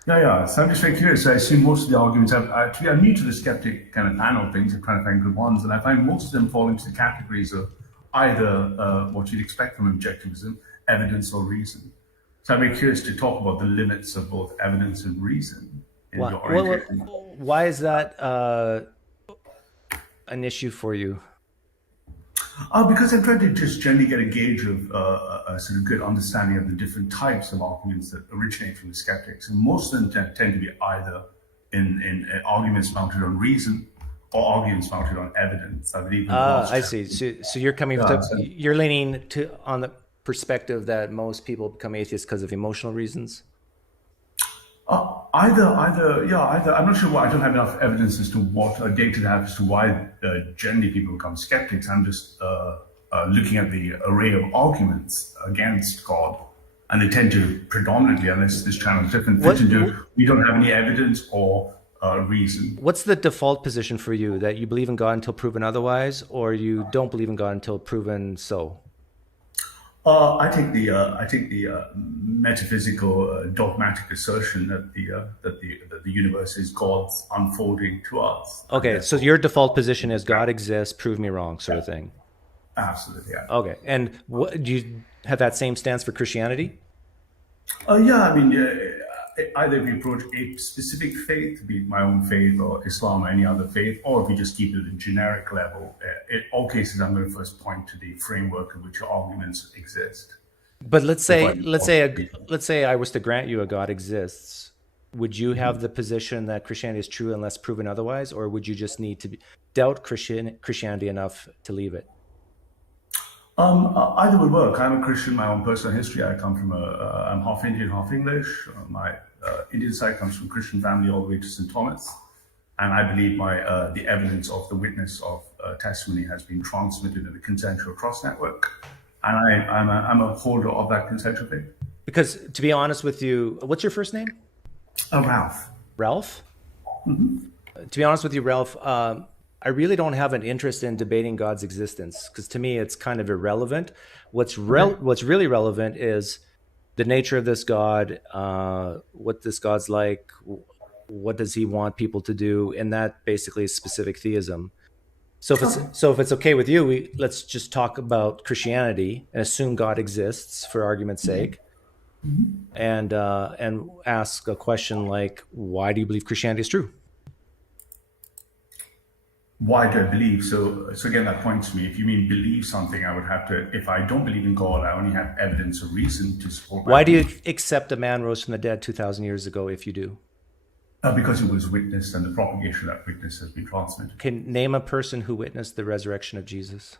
Yeah. So I'm just very curious. So I assume most of the arguments, I'm new to the skeptic kind of panel things. I'm trying to find good ones, and I find most of them fall into the categories of either what you'd expect from objectivism, evidence or reason. So I'm very curious to talk about the limits of both evidence and reason in your orientation. Why is that an issue for you? Because I'm trying to just generally get a gauge of a sort of good understanding of the different types of arguments that originate from the skeptics. And most of them tend to be either in arguments mounted on reason or arguments mounted on evidence. I believe. I see. So you're coming you're leaning on the perspective that most people become atheists because of emotional reasons. Either. I'm not sure why. I don't have enough evidence as to what data to have as to why generally people become skeptics. I'm just looking at the array of arguments against God, and they tend to predominantly, unless this channel is different, we don't have any evidence or reason. What's the default position for you? That you believe in God until proven otherwise, or you don't believe in God until proven so? I take the metaphysical dogmatic assertion that the universe is God's unfolding to us. Okay, so your default position is God exists, prove me wrong, sort of thing. Absolutely, yeah. Okay, and do you have that same stance for Christianity? Yeah, I mean, either if you approach a specific faith, be it my own faith or Islam or any other faith, or if you just keep it at a generic level, in all cases, I'm going to first point to the framework in which your arguments exist. But let's say I was to grant you a God exists. Would you have the position that Christianity is true unless proven otherwise, or would you just need to doubt Christianity enough to leave it? Either would work. I'm a Christian. My own personal history. I come from I'm half Indian, half English. My Indian side comes from Christian family all the way to St. Thomas, and I believe the evidence of the witness of testimony has been transmitted in the consensual trust network, and I'm a holder of that consensual faith. Because to be honest with you, what's your first name? Ralph. Ralph? Mm-hmm. To be honest with you, Ralph, I really don't have an interest in debating God's existence, because to me it's kind of irrelevant. What's really relevant is the nature of this God, what this God's like, what does he want people to do, and that basically is specific theism. So if it's okay with you, let's just talk about Christianity and assume God exists for argument's sake, and ask a question like, why do you believe Christianity is true? Why do I believe? So again, that points to me. If you mean believe something, I would have to. If I don't believe in God, I only have evidence or reason to support. Why do you accept a man rose from the dead 2,000 years ago? If you do, Because it was witnessed and the propagation of that witness has been transmitted. Can name a person who witnessed the resurrection of Jesus?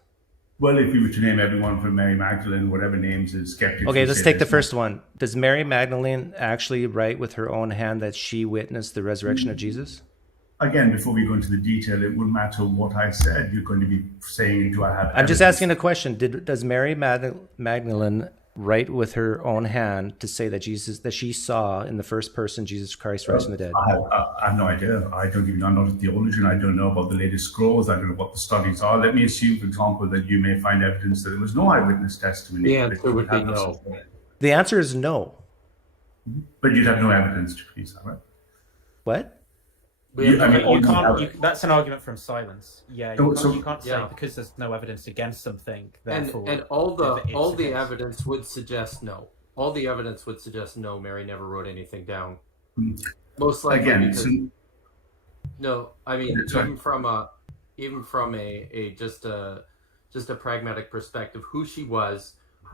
Well, if you were to name everyone from Mary Magdalene, whatever names is skeptics. Okay, let's take the first one. Does Mary Magdalene actually write with her own hand that she witnessed the resurrection of Jesus? Again, before we go into the detail, it wouldn't matter what I said. You're going to be saying, do I have I'm just asking a question. Does Mary Magdalene write with her own hand to say that she saw in the first person Jesus Christ rise from the dead? I have no idea. I'm not a theologian. I don't know about the latest scrolls. I don't know what the studies are. Let me assume, for example, that you may find evidence that there was no eyewitness testimony. The answer would be no. The answer is no. But you'd have no evidence to prove that, right? What? That's an argument from silence. Yeah, you can't say because there's no evidence against something. Therefore, and all the evidence would suggest no. All the evidence would suggest no. Mary never wrote anything down. Most likely because no. I mean, even from a just a pragmatic perspective, who she was,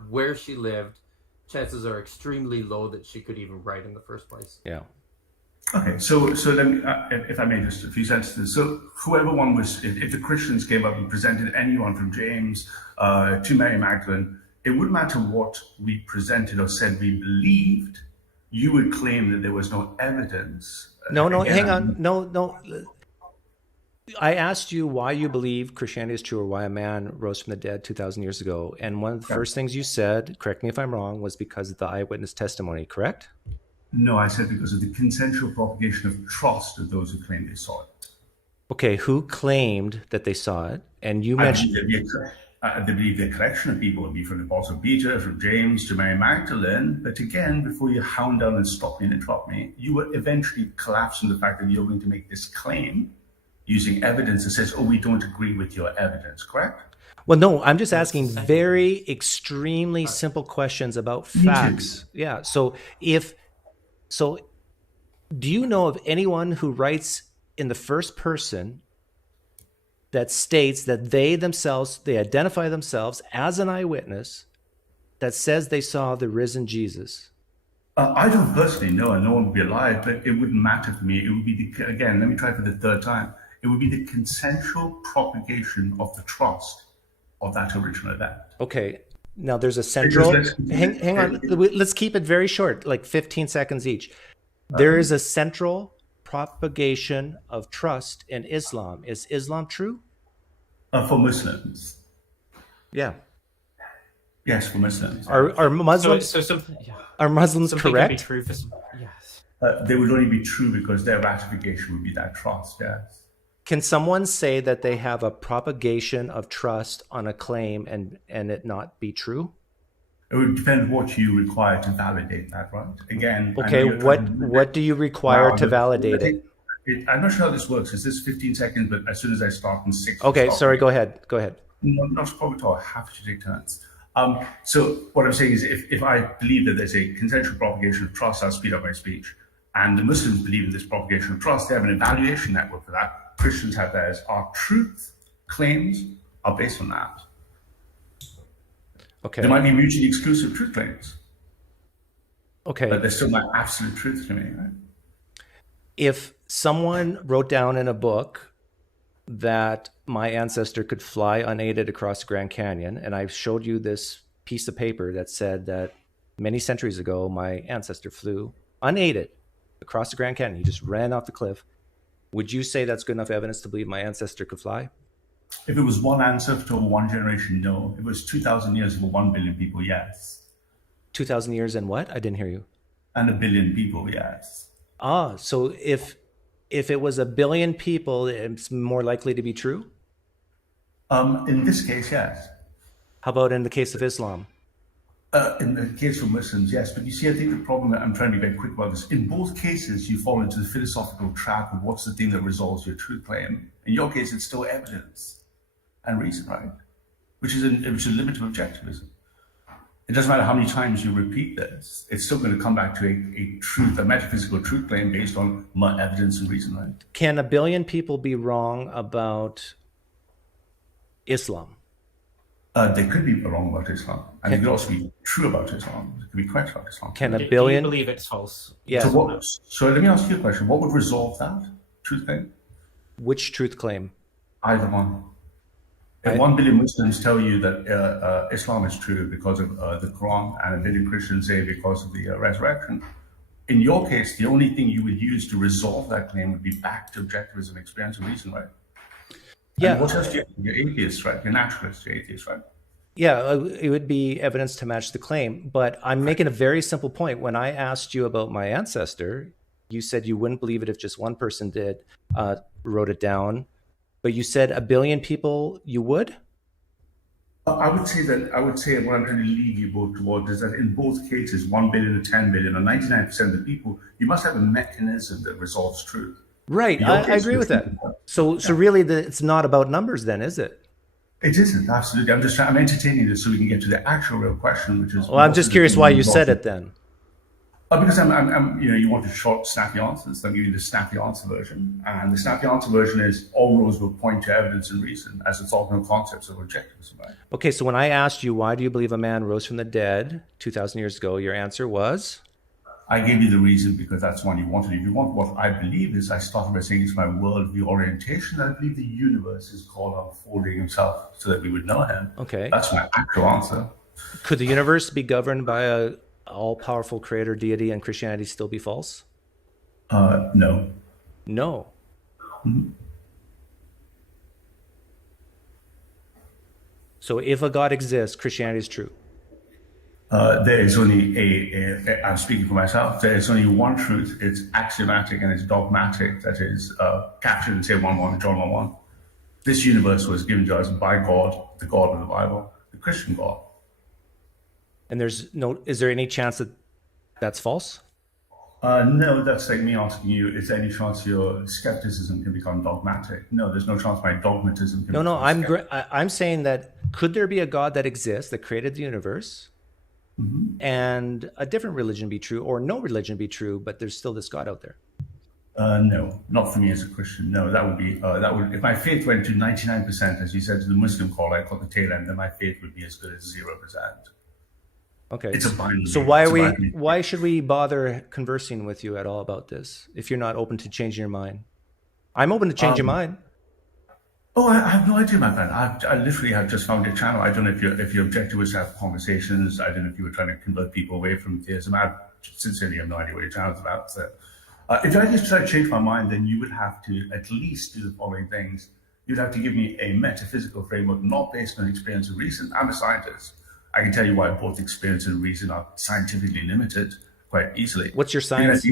where she lived, chances are extremely low that she could even write in the first place. Yeah. Okay, so let me, if I may, just a few sentences. So whoever one was, if the Christians came up and presented anyone from James to Mary Magdalene, it wouldn't matter what we presented or said we believed, you would claim that there was no evidence. Hang on. No. I asked you why you believe Christianity is true or why a man rose from the dead 2,000 years ago. And one of the first things you said, correct me if I'm wrong, was because of the eyewitness testimony, correct? No, I said because of the consensual propagation of trust of those who claimed they saw it. Okay, who claimed that they saw it? And you mentioned... I believe the collection of people would be from the Apostle Peter, from James to Mary Magdalene. But again, before you hound down and stop me and interrupt me, you will eventually collapse on the fact that you're going to make this claim using evidence that says, oh, we don't agree with your evidence, correct? Well, no, I'm just asking very extremely simple questions about facts. Yeah, So do you know of anyone who writes in the first person that states that they identify themselves as an eyewitness that says they saw the risen Jesus? I don't personally know, and no one would be alive, but it wouldn't matter for me. It would be, again, let me try for the third time. It would be the consensual propagation of the trust of that original event. Okay. Now there's a central, hang on, let's keep it very short, like 15 seconds each. There is a central propagation of trust in Islam. Is Islam true? For Muslims. Yeah. Yes, for Muslims. Are Muslims, are Muslims correct? Be true for some, yes. They would only be true because their ratification would be that trust, yes. Can someone say that they have a propagation of trust on a claim and it not be true? It would depend what you require to validate that, right? Again. Okay, what do you require to validate it? I'm not sure how this works. Is this 15 seconds, but as soon as I start in 6. Okay, sorry, go ahead. No, not a problem at all. I have to take turns. So what I'm saying is if I believe that there's a consensual propagation of trust, I'll speed up my speech. And the Muslims believe in this propagation of trust. They have an evaluation network for that. Christians have theirs. Our truth claims are based on that. Okay. There might be mutually exclusive truth claims. Okay. But they're still not absolute truth to me, right? If someone wrote down in a book that my ancestor could fly unaided across the Grand Canyon, and I showed you this piece of paper that said that many centuries ago, my ancestor flew unaided across the Grand Canyon. He just ran off the cliff. Would you say that's good enough evidence to believe my ancestor could fly? If it was one ancestor over one generation, no. If it was 2,000 years over 1 billion people, yes. 2,000 years and what? I didn't hear you. And 1 billion people, yes. So if it was 1 billion people, it's more likely to be true? In this case, yes. How about in the case of Islam? In the case of Muslims, yes. But you see, I think the problem, I'm trying to be very quick about this, in both cases, you fall into the philosophical trap of what's the thing that resolves your truth claim. In your case, it's still evidence and reason, right? Which is a limit of objectivism. It doesn't matter how many times you repeat this, it's still going to come back to a truth, a metaphysical truth claim based on evidence and reason, right? Can 1 billion people be wrong about Islam? They could be wrong about Islam, and they could also be true about Islam. They could be correct about Islam. Can a Do you billion? believe it's false? Yeah. So let me ask you a question. What would resolve that truth claim? Which truth claim? Either one. If 1 billion Muslims tell you that Islam is true because of the Quran, and 1 billion Christians say because of the resurrection, in your case, the only thing you would use to resolve that claim would be back to objectivism, experience, and reason, right? Yeah. And what else do you? You're atheist, right? You're naturalist, you're atheist, right? Yeah, it would be evidence to match the claim. But I'm making a very simple point. When I asked you about my ancestor, you said you wouldn't believe it if just one person wrote it down. But you said 1 billion people, you would? I would say what I'm trying to lead you both towards is that in both cases, 1 billion or 10 billion or 99% of the people, you must have a mechanism that resolves truth. Right, I agree with that. So really, it's not about numbers then, is it? It isn't, absolutely. I'm entertaining this so we can get to the actual real question, which is... Well, I'm just curious why you said it then. Because you wanted short, snappy answers. So I'm giving you the snappy answer version. And the snappy answer version is all roads will point to evidence and reason as its alternate concepts of objectivism, right? Okay, so when I asked you, why do you believe a man rose from the dead 2,000 years ago, your answer was? I gave you the reason because that's one you wanted. If you want what I believe is, I started by saying it's my worldview orientation. I believe the universe is called unfolding himself so that we would know him. Okay. That's my actual answer. Could the universe be governed by a all-powerful creator deity and Christianity still be false? No. No. Mm-hmm. So if a God exists, Christianity is true. There is only I'm speaking for myself, there is only one truth. It's axiomatic and it's dogmatic, that is captured in, say, 1:1, John 1:1. This universe was given to us by God, the God of the Bible, the Christian God. And is there any chance that that's false? No, that's like me asking you, is there any chance your skepticism can become dogmatic? No, there's no chance my dogmatism can become I'm saying that could there be a God that exists, that created the universe, mm-hmm. and a different religion be true, or no religion be true, but there's still this God out there? No, not for me as a Christian. No, that would if my faith went to 99%, as you said, to the Muslim call, I call the tail end, then my faith would be as good as 0%. Okay. It's a binary. So why should we bother conversing with you at all about this if you're not open to changing your mind? I'm open to change your mind. Oh, I have no idea, my friend. I literally have just found your channel. I don't know if your objective was to have conversations. I don't know if you were trying to convert people away from theism. I sincerely have no idea what your channel's about. So if I just try to change my mind, then you would have to at least do the following things. You'd have to give me a metaphysical framework not based on experience and reason. I'm a scientist. I can tell you why both experience and reason are scientifically limited quite easily. What's your science?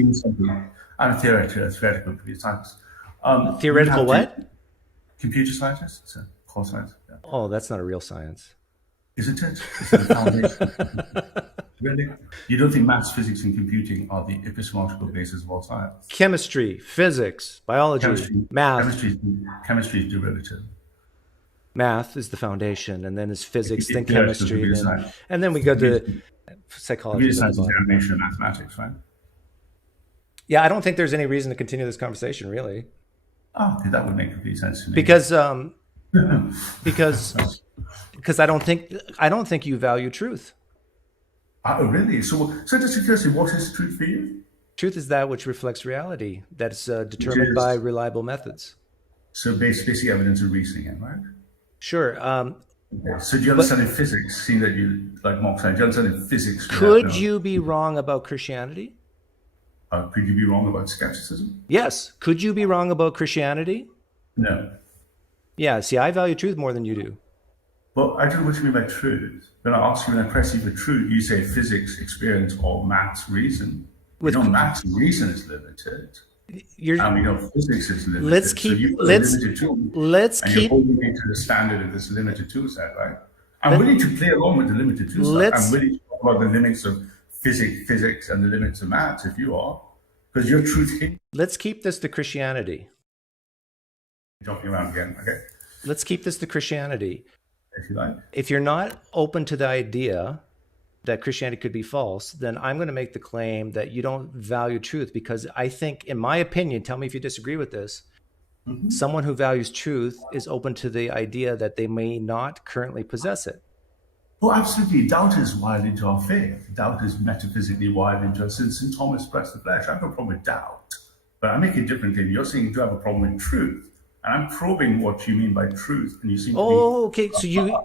I'm a theoretical computer scientist. Theoretical what? Computer scientist. It's a core science. Yeah. Oh, that's not a real science. Isn't it? It's the foundation. Really? You don't think maths, physics, and computing are the epistemological basis of all science? Chemistry, physics, biology, math. Chemistry is derivative. Math is the foundation, and then is physics, then chemistry, and then we go to psychology. Computer science is animation and mathematics, right? Yeah, I don't think there's any reason to continue this conversation, really. Oh, okay, that would make complete sense to me. Because I don't think you value truth. Oh, really? So just curiosity, what is truth for you? Truth is that which reflects reality, that's determined by reliable methods. So basically evidence and reasoning, right? Sure. Okay. So do you understand in physics, seeing that you like Mark saying, do you understand in physics? Could you be wrong about Christianity? Could you be wrong about skepticism? Yes. Could you be wrong about Christianity? No. Yeah, see, I value truth more than you do. Well, I don't know what you mean by truth. When I ask you, when I press you for truth, you say physics, experience, or maths, reason. Maths and reason is limited. And we know physics is limited. Let's keep. You're holding me to the standard of this limited tool set, right? I'm willing to play along with the limited tool set. I'm willing to talk about the limits of physics and the limits of maths if you are, because your truth. Let's keep this to Christianity. Jumping around again, okay? Let's keep this to Christianity. If you like. If you're not open to the idea that Christianity could be false, then I'm going to make the claim that you don't value truth, because I think, in my opinion, tell me if you disagree with this, someone who values truth is open to the idea that they may not currently possess it. Oh, absolutely. Doubt is wired into our faith. Doubt is metaphysically wired into us. Since St. Thomas pressed the flesh, I have no problem with doubt. But I make it different thing. You're saying you do have a problem with truth. And I'm probing what you mean by truth. And you seem to be okay. So you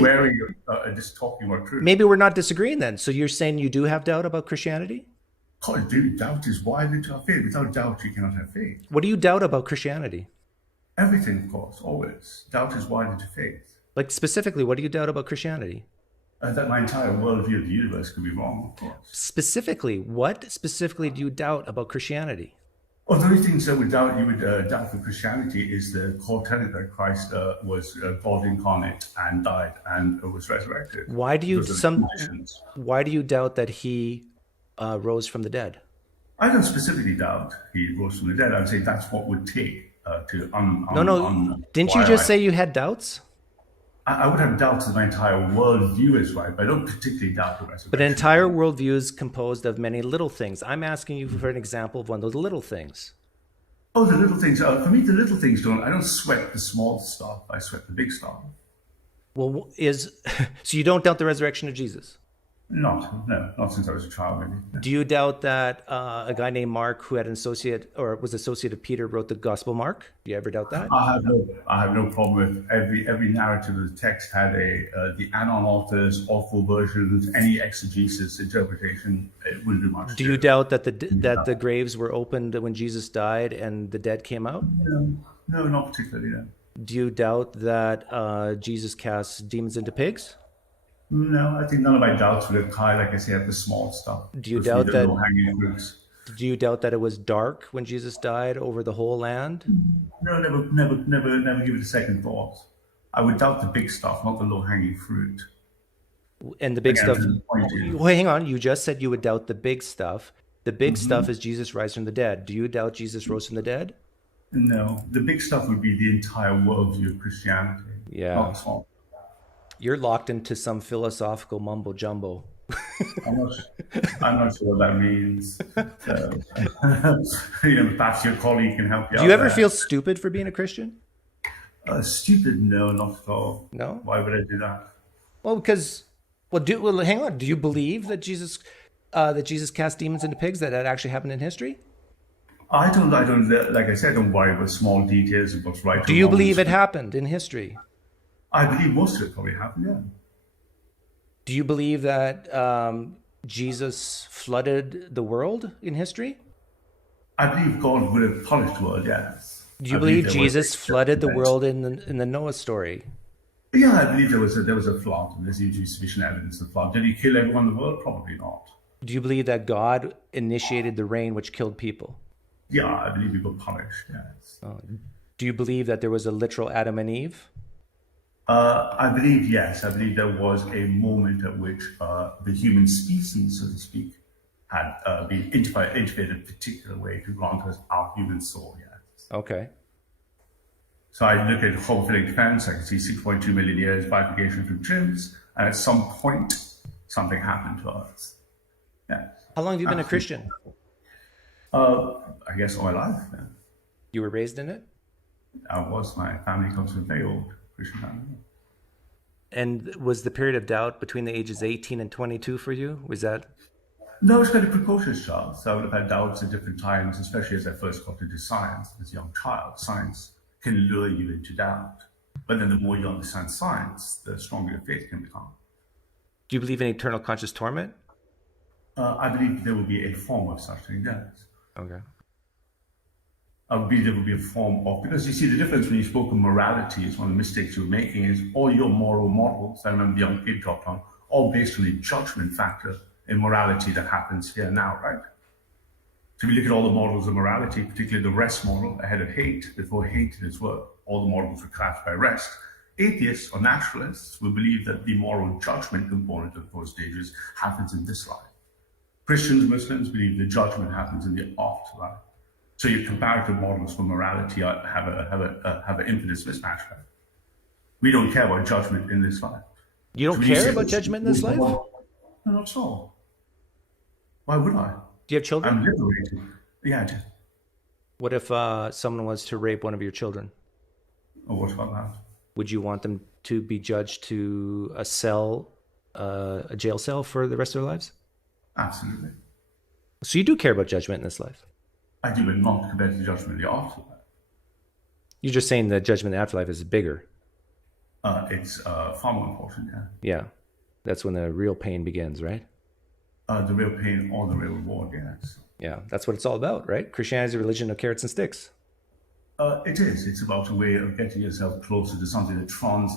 wary of just talking about truth. Maybe we're not disagreeing then. So you're saying you do have doubt about Christianity? Oh, dude, doubt is wired into our faith. Without doubt, you cannot have faith. What do you doubt about Christianity? Everything, of course, always. Doubt is wired into faith. Like specifically, what do you doubt about Christianity? That my entire worldview of the universe could be wrong, of course. Specifically, what specifically do you doubt about Christianity? Well, the only things that you would doubt for Christianity is the core tenet that Christ was God incarnate and died and was resurrected. Why do you doubt that he rose from the dead? I don't specifically doubt he rose from the dead. I would say that's what would take Didn't you just say you had doubts? I would have doubts that my entire worldview is right, but I don't particularly doubt the resurrection. But an entire worldview is composed of many little things. I'm asking you for an example of one of those little things. Oh, the little things. For me, the little things I don't sweat the small stuff. I sweat the big stuff. Well, so you don't doubt the resurrection of Jesus? Not since I was a child, maybe. No. Do you doubt that a guy named Mark, who had an associate or was associate of Peter, wrote the Gospel Mark? Do you ever doubt that? I have no problem with every narrative of the text had the anon authors, awful versions, any exegesis, interpretation. It wouldn't do much. Do you doubt that the graves were opened when Jesus died and the dead came out? No, not particularly. No. Do you doubt that Jesus cast demons into pigs? No, I think none of my doubts would apply, like I say, at the small stuff. Do you doubt that? Do you doubt that it was dark when Jesus died over the whole land? No, never give it a second thought. I would doubt the big stuff, not the low-hanging fruit. And the big stuff. Well, hang on. You just said you would doubt the big stuff. The big stuff is Jesus rise from the dead. Do you doubt Jesus rose from the dead? No, the big stuff would be the entire worldview of Christianity. Yeah. Not the small. You're locked into some philosophical mumbo jumbo. I'm not sure what that means. Perhaps your colleague can help you out. Do you ever feel stupid for being a Christian? Stupid? No, not at all. No? Why would I do that? Well, hang on. Do you believe that Jesus cast demons into pigs, that actually happened in history? I don't, like I said, I don't worry about small details of what's right. Do you believe it happened in history? I believe most of it probably happened, yeah. Do you believe that Jesus flooded the world in history? I believe God would have punished the world, yes. Do you believe Jesus flooded the world in the Noah story? Yeah, I believe there was a flood, and there's usually sufficient evidence of the flood. Did he kill everyone in the world? Probably not. Do you believe that God initiated the rain which killed people? Yeah, I believe we were punished, yes. Do you believe that there was a literal Adam and Eve? I believe, yes. I believe there was a moment at which the human species, so to speak, had been interfered in a particular way to grant us our human soul, yes. Okay. So I look at homophilic defense, I can see 6.2 million years bifurcation from chimps, and at some point, something happened to us. Yes. How long have you been a Christian? I guess all my life. Yeah. You were raised in it? I was. My family comes from a very old Christian family. And was the period of doubt between the ages 18 and 22 for you? Was that? No, it was kind of precocious child. So I would have had doubts at different times, especially as I first got into science as a young child. Science can lure you into doubt. But then the more you understand science, the stronger your faith can become. Do you believe in eternal conscious torment? I believe there will be a form of such thing, yes. Okay. I believe there will be a form of, because you see the difference when you spoke of morality, is one of the mistakes you're making is all your moral models, I remember the young kid dropped on, all based on a judgment factor in morality that happens here now, right? So if you look at all the models of morality, particularly the rest model ahead of hate, before hate in its work, all the models were collapsed by rest. Atheists or naturalists will believe that the moral judgment component of those stages happens in this life. Christians, Muslims believe the judgment happens in the afterlife. So your comparative models for morality have an infinite mismatch. We don't care about judgment in this life. You don't care about judgment in this life? No, not at all. Why would I? Do you have children? I'm liberated. Yeah, I do. What if someone was to rape one of your children? Oh, what about that? Would you want them to be judged to a cell a jail cell for the rest of their lives? Absolutely. So you do care about judgment in this life? I do, but not compared to the judgment in the afterlife. You're just saying the judgment in the afterlife is bigger. It's far more important, yeah. Yeah. That's when the real pain begins, right? The real pain or the real reward, yes. Yeah, that's what it's all about, right? Christianity is a religion of carrots and sticks. It is. It's about a way of getting yourself closer to something that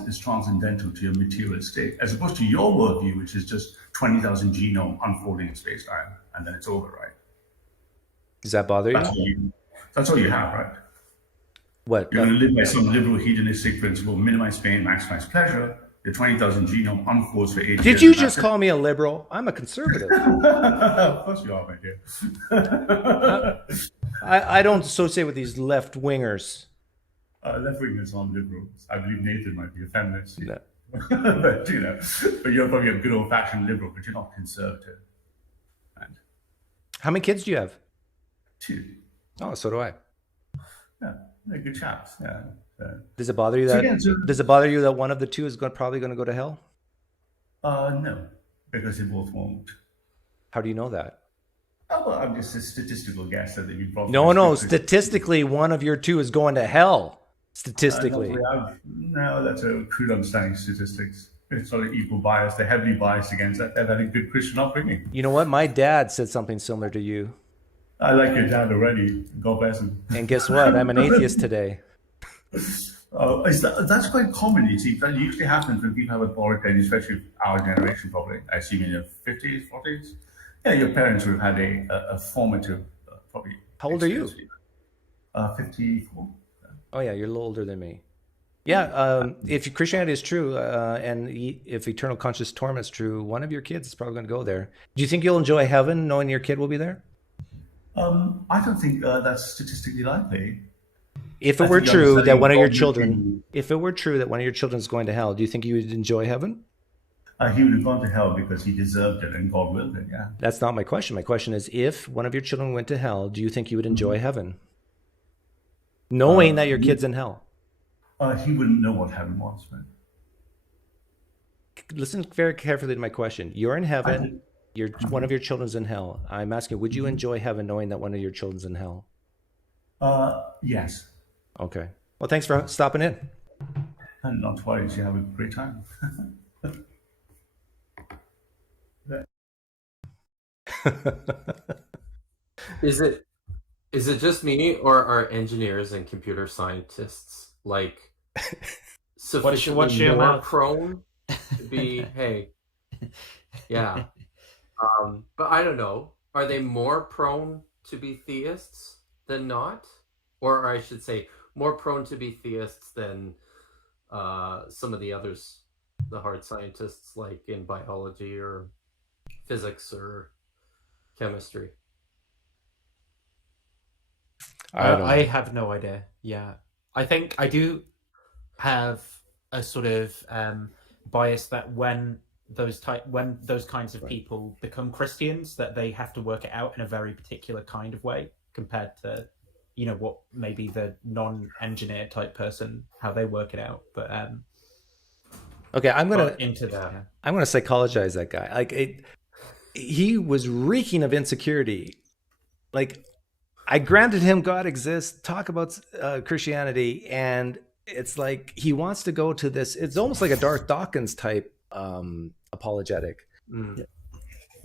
is transcendental to your material state, as opposed to your worldview, which is just 20,000 genome unfolding in space-time, and then it's over, right? Does that bother you? That's all you have, right? What? You're going to live by some liberal hedonistic principle, minimize pain, maximize pleasure. The 20,000 genome unfolds for 8 years. Did you just call me a liberal? I'm a conservative. Of course you are, my dear. I don't associate with these left-wingers. Left-wingers aren't liberals. I believe Nathan might be a feminist. No. but you're probably a good old-fashioned liberal, but you're not conservative. And how many kids do you have? 2. Oh, so do I. Yeah, they're good chaps. Yeah. Does it bother you that one of the two is probably going to go to hell? No, because they both won't. How do you know that? Oh, well, I'm just a statistical guess that you probably. No. Statistically, one of your two is going to hell. Statistically. No, that's a crude understanding of statistics. It's not an equal bias. They're heavily biased against that. They've had a good Christian upbringing. You know what? My dad said something similar to you. I like your dad already. God bless him. And guess what? I'm an atheist today. That's quite common. You see, that usually happens when people have a authority, especially our generation, probably. I assume in your 50s, 40s. Yeah, your parents would have had a formative, probably. How old are you? 54. Oh yeah, you're a little older than me. Yeah, if Christianity is true, and if eternal conscious torment is true, one of your kids is probably going to go there. Do you think you'll enjoy heaven knowing your kid will be there? I don't think that's statistically likely. If it were true that one of your children, is going to hell, do you think you would enjoy heaven? He would have gone to hell because he deserved it and God willed it, yeah. That's not my question. My question is, if one of your children went to hell, do you think you would enjoy heaven? Knowing that your kid's in hell. He wouldn't know what heaven was, man. Listen very carefully to my question. You're in heaven. One of your children's in hell. I'm asking, would you enjoy heaven knowing that one of your children's in hell? Yes. Okay. Well, thanks for stopping in. And not to worry, you have a great time. Is it just me, or are engineers and computer scientists like sufficiently more prone to be but I don't know, are they more prone to be theists than not? Or I should say more prone to be theists than some of the others, the hard scientists like in biology or physics or chemistry? I have no idea. Yeah. I think I do have a sort of bias that when those kinds of people become Christians, that they have to work it out in a very particular kind of way compared to, what maybe the non-engineer type person, how they work it out. But okay, I'm gonna psychologize that guy. Like he was reeking of insecurity. Like, I granted him God exists, talk about Christianity, and it's like he wants to go to this. It's almost like a Darth Dawkins type apologetic.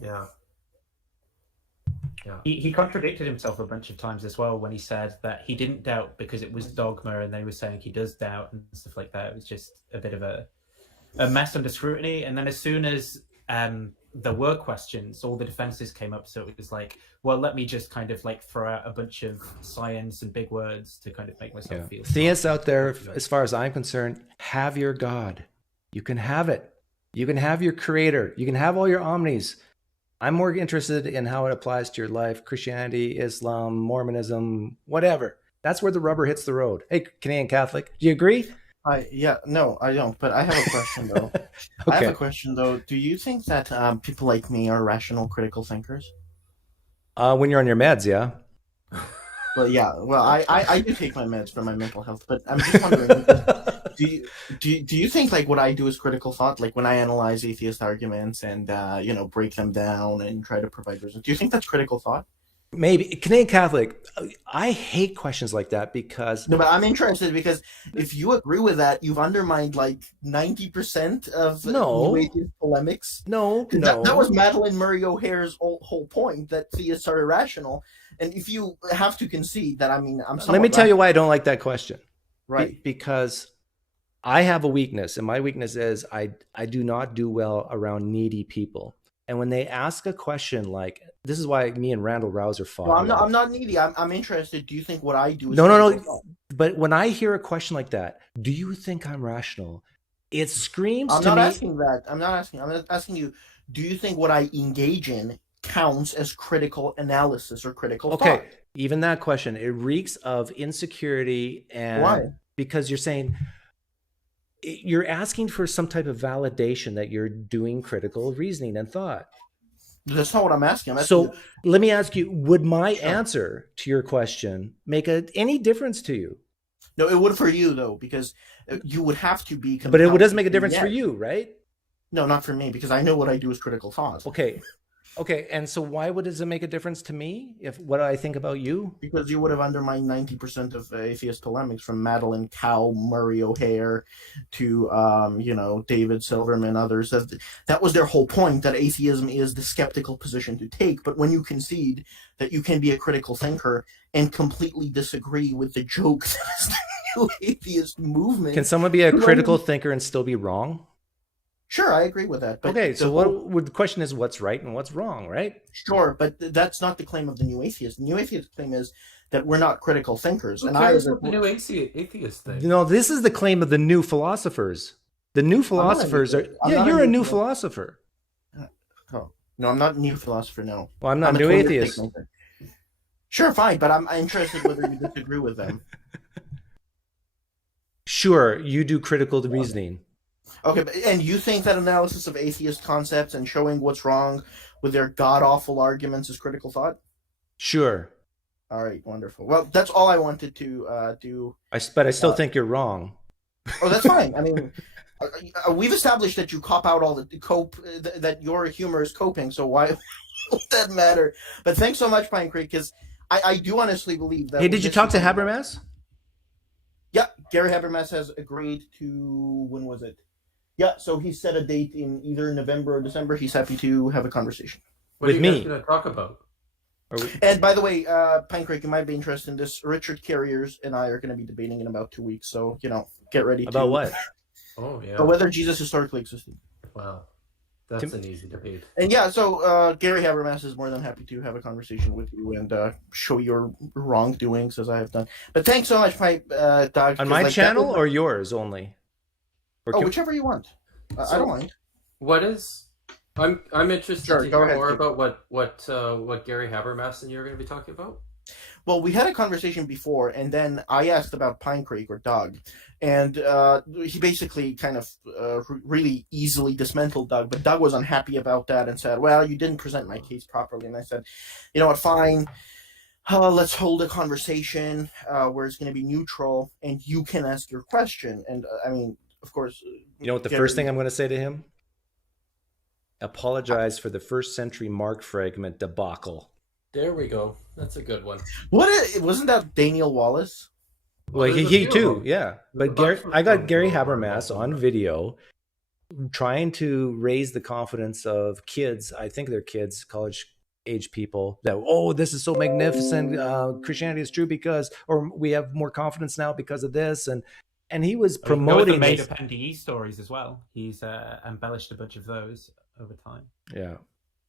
Yeah. He contradicted himself a bunch of times as well when he said that he didn't doubt because it was dogma, and they were saying he does doubt and stuff like that. It was just a bit of a mess under scrutiny. And then as soon as there were questions, all the defenses came up. So it was like, well, let me just kind of like throw out a bunch of science and big words to kind of make myself feel. Theists out there, as far as I'm concerned, have your God. You can have it. You can have your creator. You can have all your omnis. I'm more interested in how it applies to your life. Christianity, Islam, Mormonism, whatever. That's where the rubber hits the road. Hey, Canadian Catholic, do you agree? No, I don't. But I have a question though. Okay. I have a question though. Do you think that people like me are rational, critical thinkers? When you're on your meds, yeah. Well, yeah. Well, I do take my meds for my mental health, but I'm just wondering. Do you think like what I do is critical thought? Like when I analyze atheist arguments and break them down and try to provide reasons. Do you think that's critical thought? Maybe. Canadian Catholic, I hate questions like that because... No, but I'm interested because if you agree with that, you've undermined like 90% of new atheist polemics. No. That was Madeleine Murray O'Hare's whole point, that theists are irrational. And if you have to concede that, I mean, let me tell you why I don't like that question. Right. Because I have a weakness, and my weakness is I do not do well around needy people. And when they ask a question like, this is why me and Randall Rouser fought. Well, I'm not needy. I'm interested. Do you think what I do is No. But when I hear a question like that, do you think I'm rational? It screams to me. I'm not asking that. I'm asking you, do you think what I engage in counts as critical analysis or critical thought? Okay, even that question, it reeks of insecurity. And why? Because you're saying, you're asking for some type of validation that you're doing critical reasoning and thought. That's not what I'm asking. So let me ask you, would my answer to your question make any difference to you? No, it would for you, though, because you would have to be... But it doesn't make a difference for you, right? No, not for me, because I know what I do is critical thought. Okay, and so why does it make a difference to me if what I think about you? Because you would have undermined 90% of atheist polemics, from Madeleine Cow, Murray O'Hare to David Silverman, others. That was their whole point, that atheism is the skeptical position to take. But when you concede that you can be a critical thinker and completely disagree with the joke that is the new atheist movement, can someone be a critical thinker and still be wrong? Sure, I agree with that. But okay, so the question is what's right and what's wrong, right? Sure, but that's not the claim of the new atheist. The new atheist claim is that we're not critical thinkers. Who cares what the new atheist thing? No, this is the claim of the new philosophers. The new philosophers are... Yeah, you're a new philosopher. Oh, no, I'm not a new philosopher, no. Well, I'm not a new atheist. Sure, fine, but I'm interested whether you disagree with them. Sure, you do critical reasoning. Okay, and you think that analysis of atheist concepts and showing what's wrong with their god-awful arguments is critical thought? Sure. All right, wonderful. Well, that's all I wanted to do. But I still think you're wrong. Oh, that's fine. I mean, we've established that you cop out all that your humor is coping, so why would that matter? But thanks so much, PineCreek, because I do honestly believe that... Hey, did you talk to Habermas? Yeah, Gary Habermas has agreed to... When was it? Yeah, so he set a date in either November or December. He's happy to have a conversation. What are you guys going to talk about? And by the way, PineCreek, you might be interested in this. Richard Carriers and I are going to be debating in about 2 weeks. So, get ready. About what? Oh, yeah. About whether Jesus historically existed. Wow. That's an easy debate. And yeah, so Gary Habermas is more than happy to have a conversation with you and show your wrongdoings as I have done. But thanks so much, Doug. On my channel or yours only? Whichever you want. I don't mind. What is? I'm interested to hear more about what Gary Habermas and you're going to be talking about. Well, we had a conversation before, and then I asked about PineCreek or Doug, and he basically kind of really easily dismantled Doug. But Doug was unhappy about that and said, "Well, you didn't present my case properly." And I said, "You know what? Fine. Let's hold a conversation where it's going to be neutral, and you can ask your question." And I mean. Of course. You know what the first thing I'm going to say to him? Apologize for the first century Mark fragment debacle. There we go. That's a good one. Wasn't that Daniel Wallace? Well, he too, yeah. But I got Gary Habermas on video trying to raise the confidence of kids. I think they're kids, college age people, that this is so magnificent. Christianity is true or we have more confidence now because of this, and he was promoting made-up NDE stories as well. He's embellished a bunch of those over time. Yeah.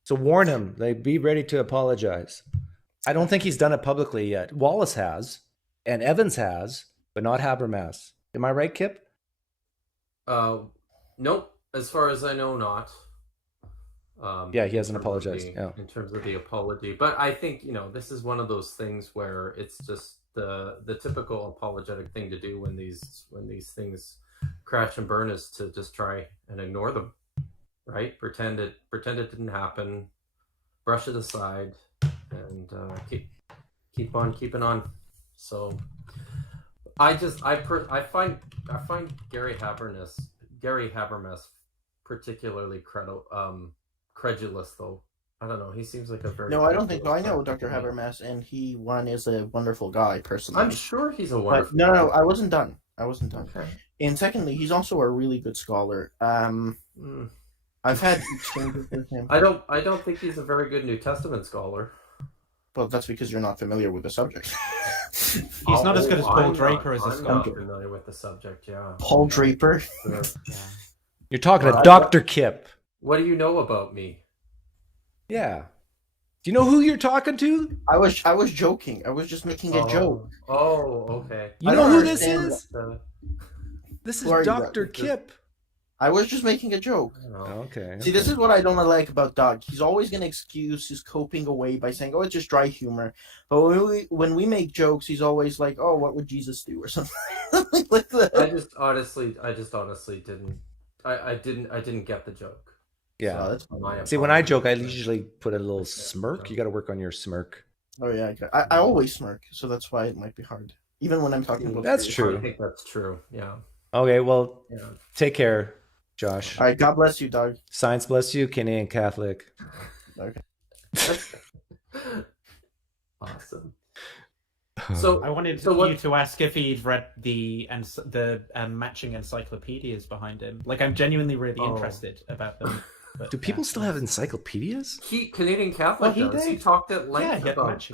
So warn him. Be ready to apologize. I don't think he's done it publicly yet. Wallace has, and Evans has, but not Habermas. Am I right, Kip? Nope. As far as I know, not. Yeah, he hasn't apologized. In terms of the apology. But I think, this is one of those things where it's just the typical apologetic thing to do when these things crash and burn is to just try and ignore them, right? Pretend it didn't happen, brush it aside, and keep on keeping on. So I find Gary Habermas particularly credulous, though. I don't know. He seems like a very... No, I don't think so. I know Dr. Habermas, and one is a wonderful guy, personally. I'm sure he's a wonderful guy. No, I wasn't done. Okay. And secondly, he's also a really good scholar. I've had exchanges with him. I don't think he's a very good New Testament scholar. Well, that's because you're not familiar with the subject. He's not as good as Paul Draper as a scholar. I'm not familiar with the subject, yeah. Paul Draper? Yeah. You're talking to Dr. Kip. What do you know about me? Yeah. Do you know who you're talking to? I was joking. I was just making a joke. Oh, okay. You know who this is? This is Dr. Kip. I was just making a joke. Okay. See, this is what I don't like about Doug. He's always going to excuse his coping away by saying, "Oh, it's just dry humor." But when we make jokes, he's always like, "Oh, what would Jesus do?" or something like that. I just honestly didn't. I didn't get the joke. Yeah. So see, when I joke, I usually put a little smirk. You got to work on your smirk. Oh yeah, I always smirk, so that's why it might be hard, even when I'm talking about. That's true. I think that's true. Yeah. Okay. Well, take care, Josh. All right. God bless you, Doug. Science bless you, Canadian Catholic. Okay. Awesome. So I wanted you to ask if he'd read the matching encyclopedias behind him. Like, I'm genuinely really interested about them. But, do people still have encyclopedias? Canadian Catholic does. He talked at length about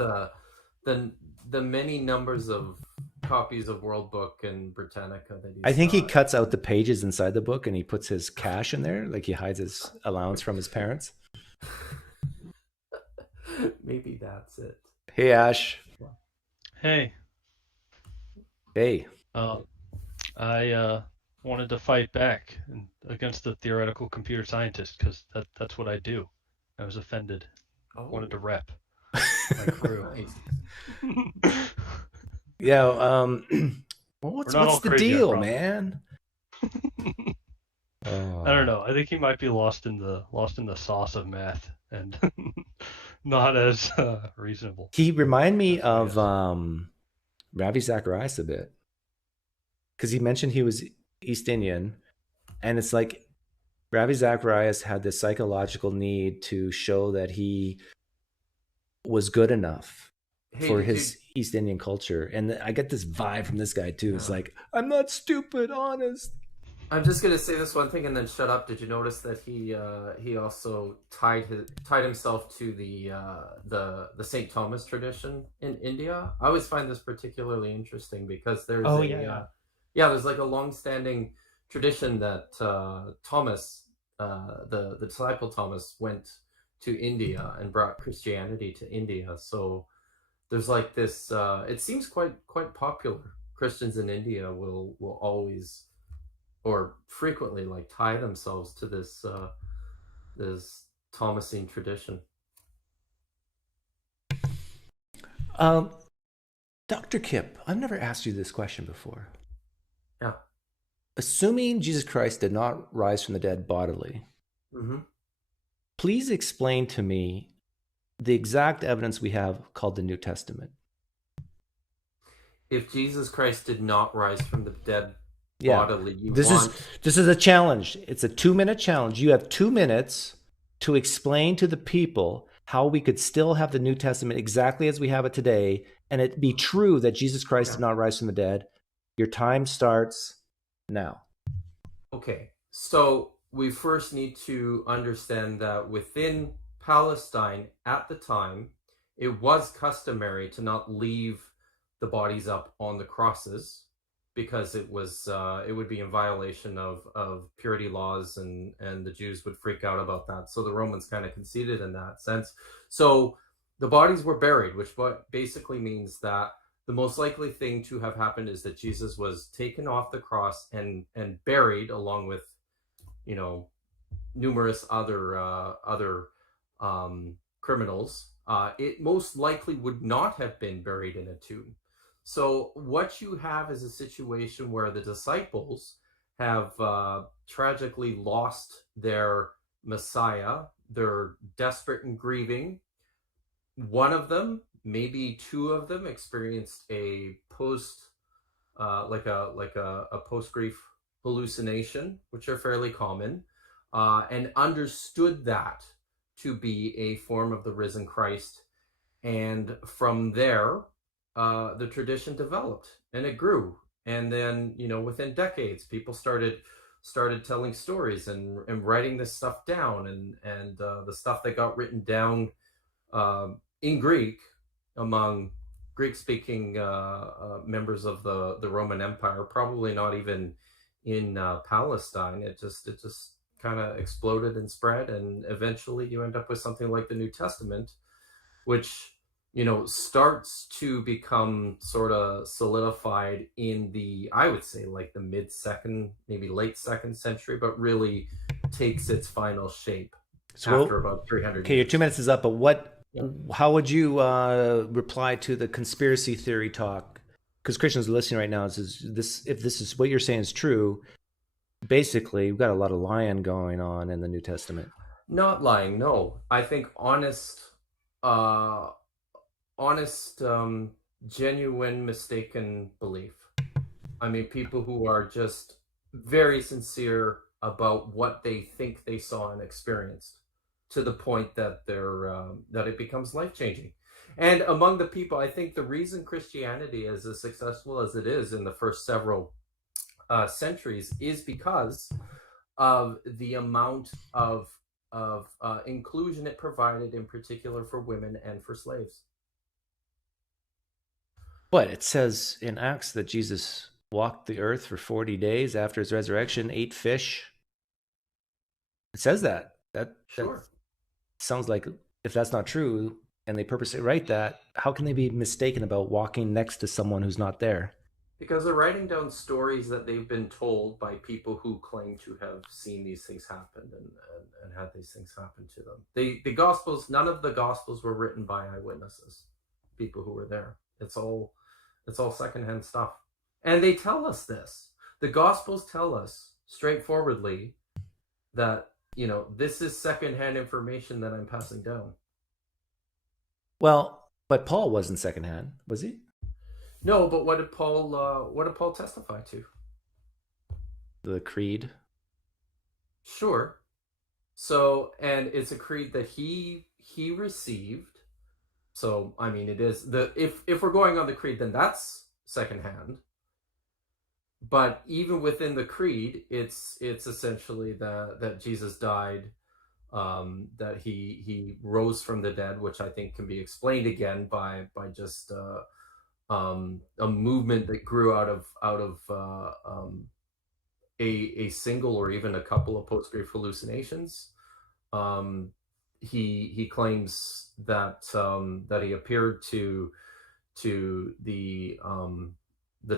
the many numbers of copies of World Book and Britannica that I think he cuts out the pages inside the book and he puts his cash in there, like he hides his allowance from his parents. Maybe that's it. Hey, Ash. Hey. Hey. I wanted to fight back against the theoretical computer scientist because that's what I do. I was offended. Wanted to rep my crew. Yeah. Well, what's the deal, man? I don't know. I think he might be lost in the sauce of math and not as reasonable. He reminded me of Ravi Zacharias a bit, because he mentioned he was East Indian, and it's like Ravi Zacharias had this psychological need to show that he was good enough for his East Indian culture, and I get this vibe from this guy too. It's like, I'm not stupid, honest. I'm just gonna say this one thing and then shut up. Did you notice that he also tied himself to the St. Thomas tradition in India? I always find this particularly interesting because there's there's like a long-standing tradition that Thomas, the disciple Thomas, went to India and brought Christianity to India. So there's like this. It seems quite popular. Christians in India will always, or frequently, like tie themselves to this this Thomasine tradition. Dr. Kip, I've never asked you this question before. Yeah. Assuming Jesus Christ did not rise from the dead bodily, please explain to me the exact evidence we have called the New Testament. If Jesus Christ did not rise from the dead bodily, this is a challenge. It's a 2-minute challenge. You have 2 minutes to explain to the people how we could still have the New Testament exactly as we have it today, and it be true that Jesus Christ did not rise from the dead. Your time starts now. Okay, so we first need to understand that within Palestine at the time, it was customary to not leave the bodies up on the crosses, because it would be in violation of purity laws, and the Jews would freak out about that. So the Romans kind of conceded in that sense. So the bodies were buried, which basically means that the most likely thing to have happened is that Jesus was taken off the cross and buried along with, numerous other criminals. It most likely would not have been buried in a tomb. So what you have is a situation where the disciples have tragically lost their Messiah. They're desperate and grieving. One of them, maybe two of them, experienced a like a post-grief hallucination, which are fairly common, and understood that to be a form of the risen Christ. And from there, the tradition developed and it grew. And then, within decades, people started telling stories and writing this stuff down, and the stuff that got written down in Greek among Greek-speaking members of the Roman Empire, probably not even in Palestine. It just kind of exploded and spread, and eventually you end up with something like the New Testament, which starts to become sort of solidified in the, I would say, like the mid-second, maybe late 2nd century, but really takes its final shape after about 300 years. Okay, your 2 minutes is up, but how would you reply to the conspiracy theory talk? Because Christians are listening right now. If this is what you're saying is true, basically we've got a lot of lying going on in the New Testament. Not lying, no. I think honest, genuine, mistaken belief. I mean, people who are just very sincere about what they think they saw and experienced, to the point that that it becomes life-changing. And among the people, I think the reason Christianity is as successful as it is in the first several centuries is because of the amount of inclusion it provided, in particular for women and for slaves. But it says in Acts that Jesus walked the earth for 40 days after his resurrection, ate fish. It says that. Sure. That sounds like, if that's not true, and they purposely write that, how can they be mistaken about walking next to someone who's not there? Because they're writing down stories that they've been told by people who claim to have seen these things happen and had these things happen to them. The Gospels, none of the Gospels were written by eyewitnesses, people who were there. It's all secondhand stuff. And they tell us this. The Gospels tell us straightforwardly that, this is secondhand information that I'm passing down. Well, but Paul wasn't secondhand, was he? No, but what did Paul testify to? The creed. Sure. So, and it's a creed that he received. So, I mean, it is if we're going on the creed, then that's secondhand. But even within the creed, it's essentially that Jesus died, that he rose from the dead, which I think can be explained again by just a movement that grew out of a single or even a couple of post-grief hallucinations. He claims that he appeared to the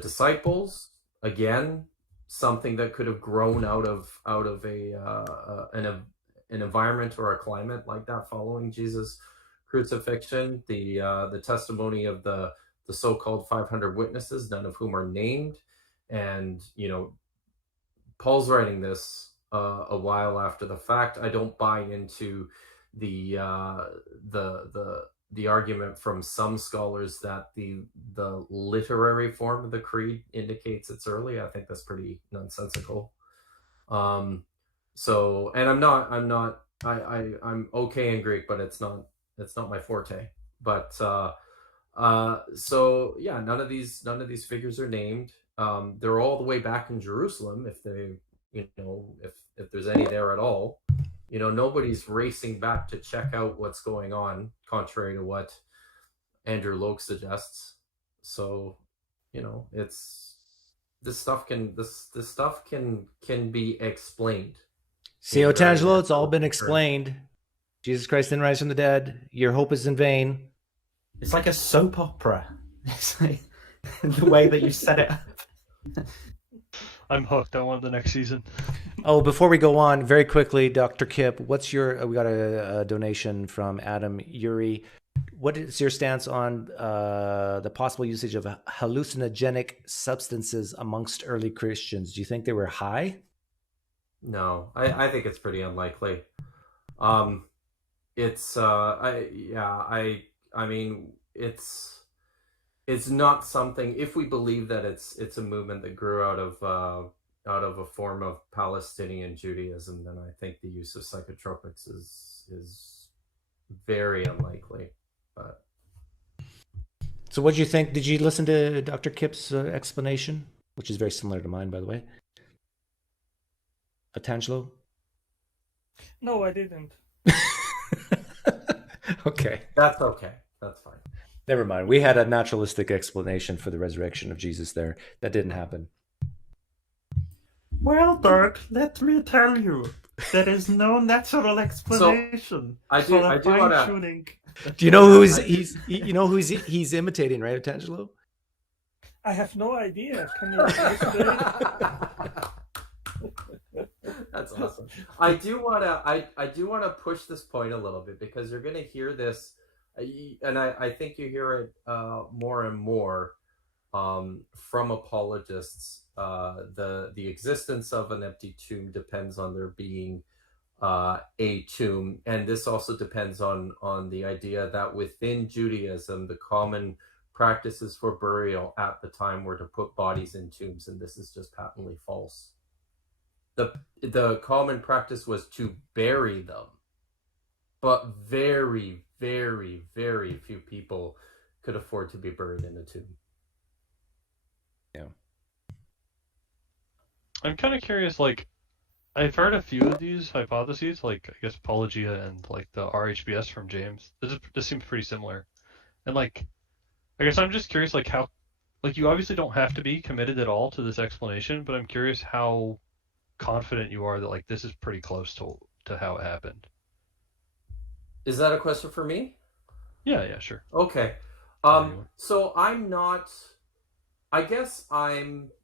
disciples, again, something that could have grown out of an environment or a climate like that following Jesus' crucifixion. The testimony of the so-called 500 witnesses, none of whom are named, and Paul's writing this a while after the fact. I don't buy into the argument from some scholars that the literary form of the creed indicates it's early. I think that's pretty nonsensical. So, and I'm okay in Greek, but it's not my forte. But so yeah, none of these figures are named. They're all the way back in Jerusalem, if they, if there's any there at all. Nobody's racing back to check out what's going on, contrary to what Andrew Loke suggests. So, it's this stuff can be explained. See, Otangelo, it's all been explained. Jesus Christ didn't rise from the dead. Your hope is in vain. It's like a soap opera. It's like the way that you set it up. I'm hooked. I want the next season. Oh, before we go on, very quickly, Dr. Kip, what's your? We got a donation from Adam Uri. What is your stance on the possible usage of hallucinogenic substances amongst early Christians? Do you think they were high? No, I think it's pretty unlikely. I mean, it's it's not something. If we believe that it's a movement that grew out of a form of Palestinian Judaism, then I think the use of psychotropics is very unlikely. But so, what do you think? Did you listen to Dr. Kip's explanation, which is very similar to mine, by the way? Atangelo? No, I didn't. Okay. That's okay. That's fine. Never mind. We had a naturalistic explanation for the resurrection of Jesus there. That didn't happen. Well, Dirk, let me tell you, there is no natural explanation. I do want to. Do you know who he's imitating, right, Atangelo? I have no idea. Can you explain? That's awesome. I do want to push this point a little bit, because you're going to hear this, and I think you hear it more and more from apologists. The existence of an empty tomb depends on there being a tomb, and this also depends on the idea that within Judaism, the common practices for burial at the time were to put bodies in tombs, and this is just patently false. The common practice was to bury them, but very, very, very few people could afford to be buried in a tomb. Yeah. I'm kind of curious, like, I've heard a few of these hypotheses, like, I guess, Apologia and, like, the RHBS from James. This seems pretty similar. And, like, I guess I'm just curious, like, how, like, you obviously don't have to be committed at all to this explanation, but I'm curious how confident you are that, like, this is pretty close to how it happened. Is that a question for me? Yeah, sure. Okay. So I'm not, I guess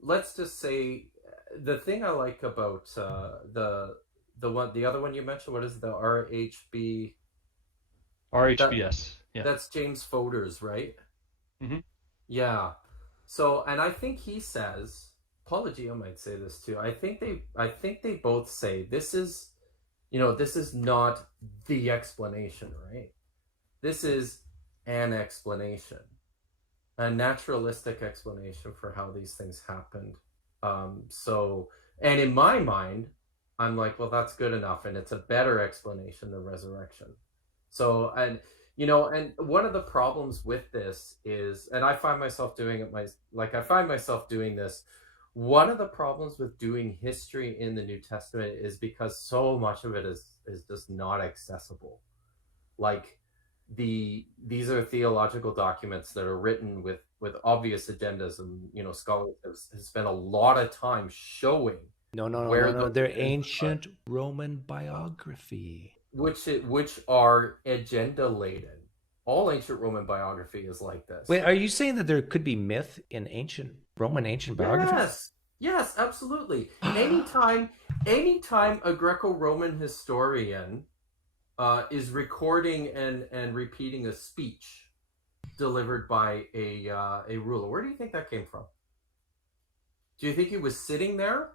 let's just say, the thing I like about the other one you mentioned, what is it, the RHBS? Yeah. That's James Fodor's, right? Mm-hmm. Yeah. So, and I think he says, Apologia might say this too. I think they both say this is not the explanation, right? This is an explanation, a naturalistic explanation for how these things happened. So, and in my mind, I'm like, well, that's good enough, and it's a better explanation than resurrection. So, and one of the problems with this is, and I find myself doing this. One of the problems with doing history in the New Testament is because so much of it is just not accessible. Like, these are theological documents that are written with obvious agendas, and scholars have spent a lot of time showing. No. They're ancient Roman biography, which are agenda laden. All ancient Roman biography is like this. Wait, are you saying that there could be myth in ancient biography? Yes, absolutely. Anytime a Greco-Roman historian is recording and repeating a speech delivered by a ruler, where do you think that came from? Do you think he was sitting there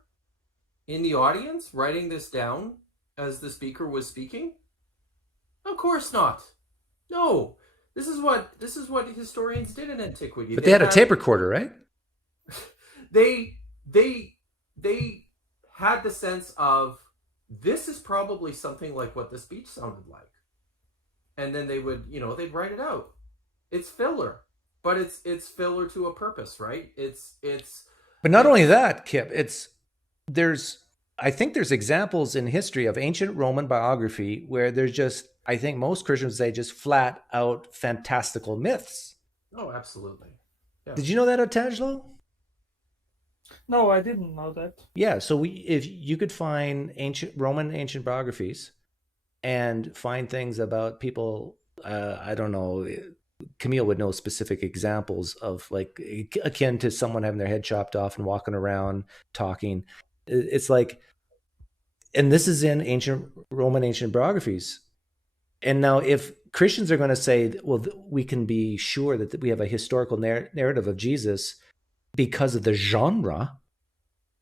in the audience writing this down as the speaker was speaking? Of course not. No. This is what historians did in antiquity. But they had a tape recorder, right? They had the sense of, this is probably something like what the speech sounded like. And then they would, they'd write it out. It's filler, but it's filler to a purpose, right? It's But not only that, Kip, I think there's examples in history of ancient Roman biography where there's just, I think most Christians say, just flat out fantastical myths. Oh, absolutely. Yeah. Did you know that, Atangelo? No, I didn't know that. Yeah, so if you could find ancient biographies and find things about people, I don't know, Camille would know specific examples of, like, akin to someone having their head chopped off and walking around talking. It's like, and this is in ancient biographies. And now if Christians are going to say, well, we can be sure that we have a historical narrative of Jesus because of the genre,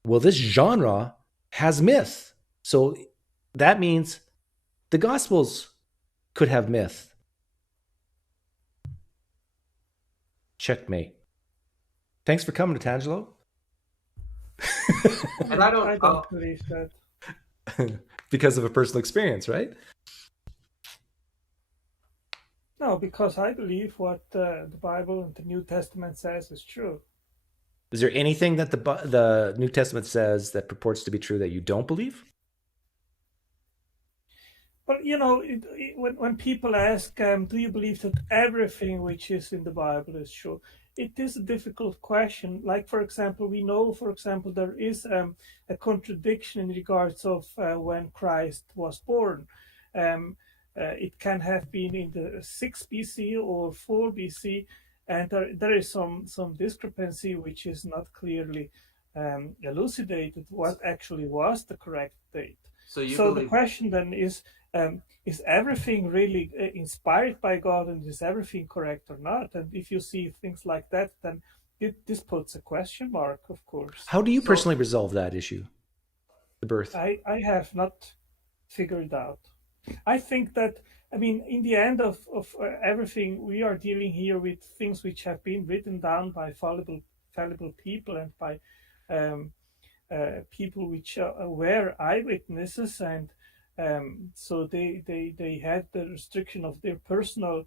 well, this genre has myth. So that means the Gospels could have myth. Checkmate. Thanks for coming, Tangelo. And I don't believe that. Because of a personal experience, right? No, because I believe what the Bible and the New Testament says is true. Is there anything that the New Testament says that purports to be true that you don't believe? But, when people ask, do you believe that everything which is in the Bible is true? It is a difficult question. Like, for example, we know, there is a contradiction in regards of when Christ was born. It can have been in the 6 BC or 4 BC, and there is some discrepancy which is not clearly elucidated what actually was the correct date. So the question then is everything really inspired by God, and is everything correct or not? And if you see things like that, then this puts a question mark, of course. How do you personally resolve that issue, the birth? I have not figured out. I think that, in the end of everything, we are dealing here with things which have been written down by fallible people and by people which were eyewitnesses, and so they had the restriction of their personal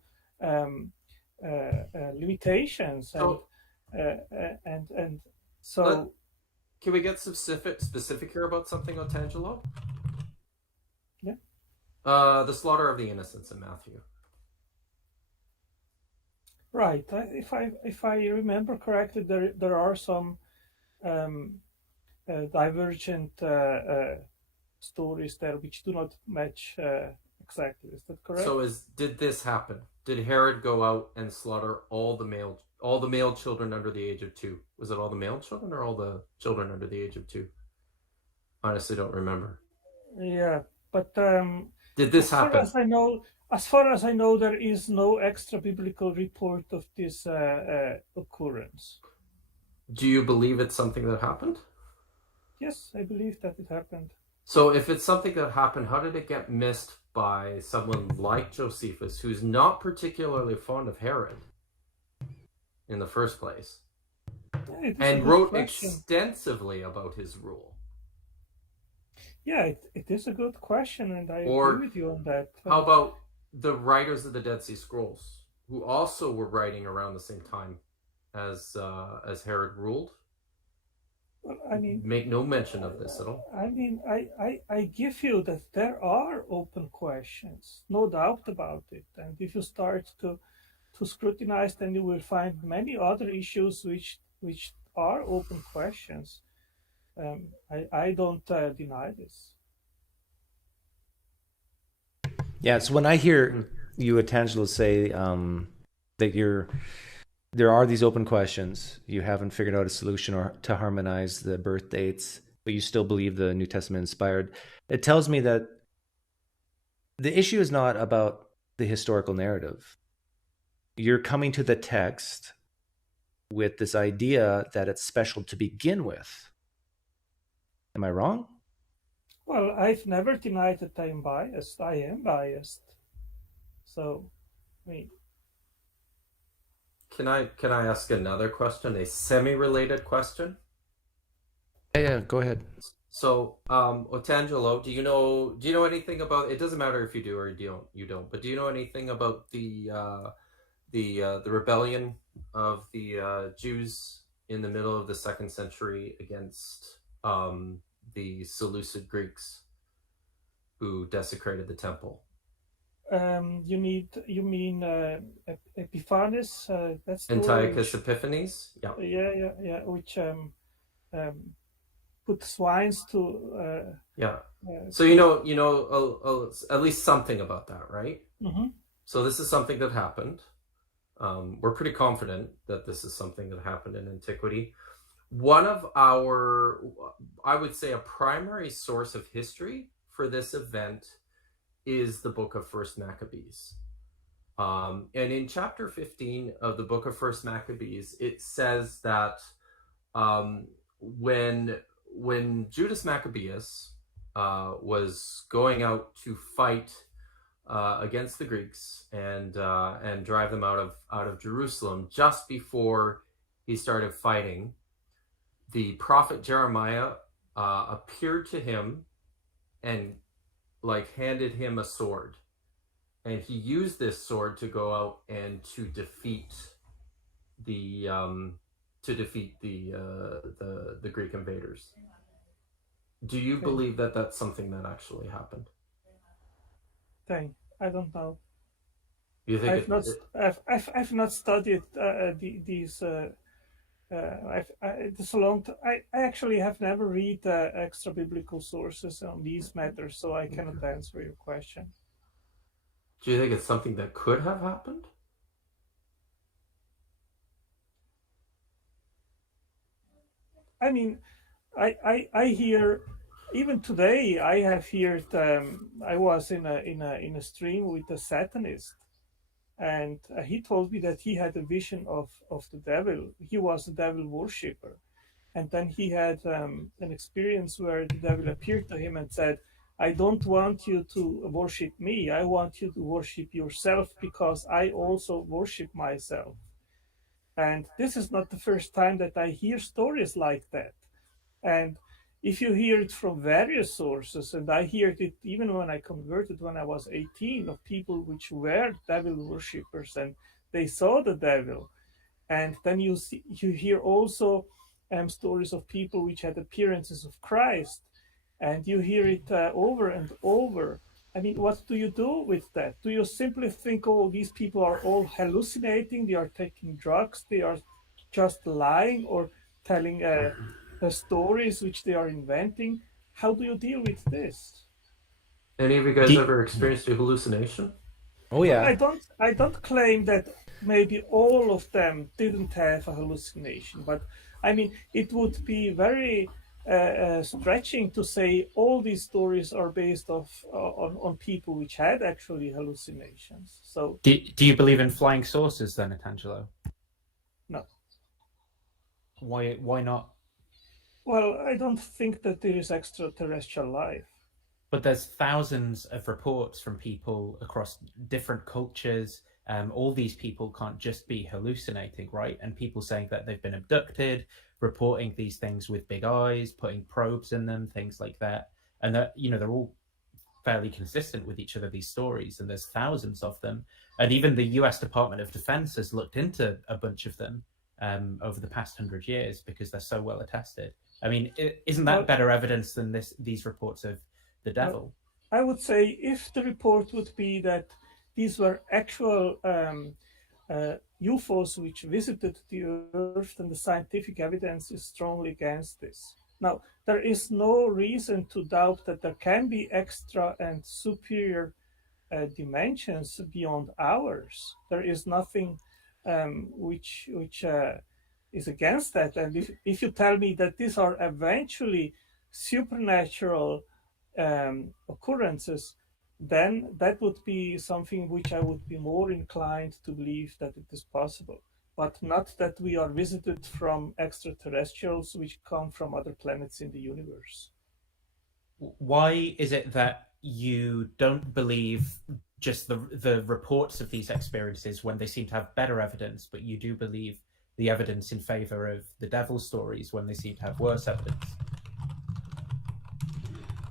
limitations, and so. Can we get specific here about something, Otangelo? Yeah. The slaughter of the innocents in Matthew. Right. If I remember correctly, there are some divergent stories there which do not match exactly. Is that correct? So did this happen? Did Herod go out and slaughter all the male children under the age of 2? Was it all the male children or all the children under the age of 2? Honestly, don't remember. Yeah, but did this happen? As far as I know, there is no extra biblical report of this occurrence. Do you believe it's something that happened? Yes, I believe that it happened. So if it's something that happened, how did it get missed by someone like Josephus, who's not particularly fond of Herod in the first place, and wrote extensively about his rule? Yeah, it is a good question, and I agree with you on that. How about the writers of the Dead Sea Scrolls, who also were writing around the same time as Herod ruled? Well, make no mention of this at all. I give you that there are open questions, no doubt about it. And if you start to scrutinize, then you will find many other issues which are open questions. I don't deny this. Yeah, so when I hear you, Otangelo, say that there are these open questions, you haven't figured out a solution or to harmonize the birth dates, but you still believe the New Testament inspired, it tells me that the issue is not about the historical narrative. You're coming to the text with this idea that it's special to begin with. Am I wrong? Well, I've never denied that I'm biased. I am biased. So, Can I ask another question? A semi-related question? Yeah, go ahead. So, Otangelo, do you know anything about? It doesn't matter if you do or you don't. But do you know anything about the rebellion of the Jews in the middle of the 2nd century against the Seleucid Greeks who desecrated the temple? You mean Epiphanes? That's Antiochus Epiphanes. Yeah. Yeah. Which put swines to. Yeah. So you know at least something about that, right? Mm-hmm. So this is something that happened. We're pretty confident that this is something that happened in antiquity. One of our, I would say, a primary source of history for this event is the book of 1st Maccabees. And in chapter 15 of the book of 1st Maccabees, it says that when Judas Maccabeus was going out to fight against the Greeks and drive them out of Jerusalem. Just before he started fighting, the prophet Jeremiah appeared to him and handed him a sword, and he used this sword to go out and to defeat the Greek invaders. Do you believe that that's something that actually happened? I don't know. You think I've not studied these. It's a long. I actually have never read extra biblical sources on these matters, so I cannot answer your question. Do you think it's something that could have happened? I mean, I hear, even today I have heard. I was in a stream with a Satanist, and he told me that he had a vision of the devil. He was a devil worshipper, and then he had an experience where the devil appeared to him and said, "I don't want you to worship me. I want you to worship yourself, because I also worship myself." And this is not the first time that I hear stories like that. And if you hear it from various sources, and I heard it even when I converted when I was 18, of people which were devil worshippers and they saw the devil. And then you hear also stories of people which had appearances of Christ, and you hear it over and over. I mean, what do you do with that? Do you simply think, oh, these people are all hallucinating, they are taking drugs, they are just lying or telling stories which they are inventing? How do you deal with this? Any of you guys ever experienced a hallucination? Oh yeah. I don't claim that maybe all of them didn't have a hallucination, but I mean, it would be very stretching to say all these stories are based on people which had actually hallucinations. So do you believe in flying saucers then, Atangelo? No. Why not? Well, I don't think that there is extraterrestrial life. But there's thousands of reports from people across different cultures. All these people can't just be hallucinating, right? And people saying that they've been abducted, reporting these things with big eyes, putting probes in them, things like that. And that, they're all fairly consistent with each other, these stories, and there's thousands of them. And even the US Department of Defense has looked into a bunch of them over the past 100 years because they're so well attested. I mean, isn't that better evidence than these reports of the devil? I would say if the report would be that these were actual UFOs which visited the Earth, then the scientific evidence is strongly against this. Now, there is no reason to doubt that there can be extra and superior dimensions beyond ours. There is nothing which is against that. And if you tell me that these are eventually supernatural occurrences, then that would be something which I would be more inclined to believe that it is possible, but not that we are visited from extraterrestrials which come from other planets in the universe. Why is it that you don't believe just the reports of these experiences when they seem to have better evidence, but you do believe the evidence in favor of the devil stories when they seem to have worse evidence?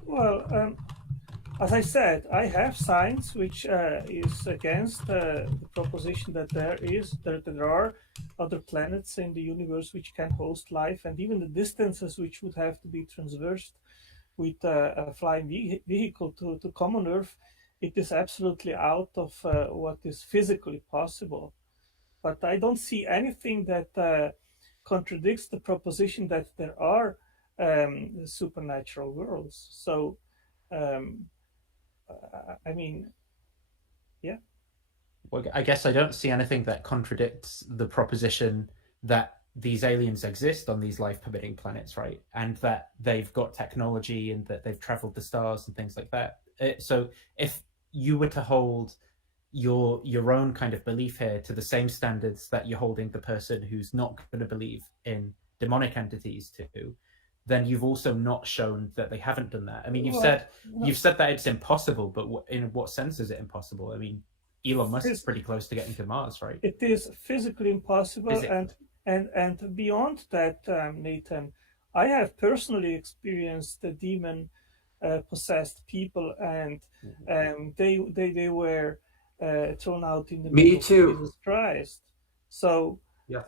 Well, as I said, I have science which is against the proposition that there are other planets in the universe which can host life, and even the distances which would have to be traversed with a flying vehicle to come on Earth, it is absolutely out of what is physically possible. But I don't see anything that contradicts the proposition that there are supernatural worlds. So, I mean, yeah. Well, I guess I don't see anything that contradicts the proposition that these aliens exist on these life-permitting planets, right? And that they've got technology and that they've traveled the stars and things like that. So if you were to hold your own kind of belief here to the same standards that you're holding the person who's not going to believe in demonic entities to, then you've also not shown that they haven't done that. I mean, you've Well, said that it's impossible, but in what sense is it impossible? I mean, Elon Musk is Phys- pretty close to getting to Mars, right? it is physically impossible, Is it? and beyond that, Nathan, I have personally experienced the demon possessed people, and they were thrown out in the Me name of too. Jesus Christ. So Yeah.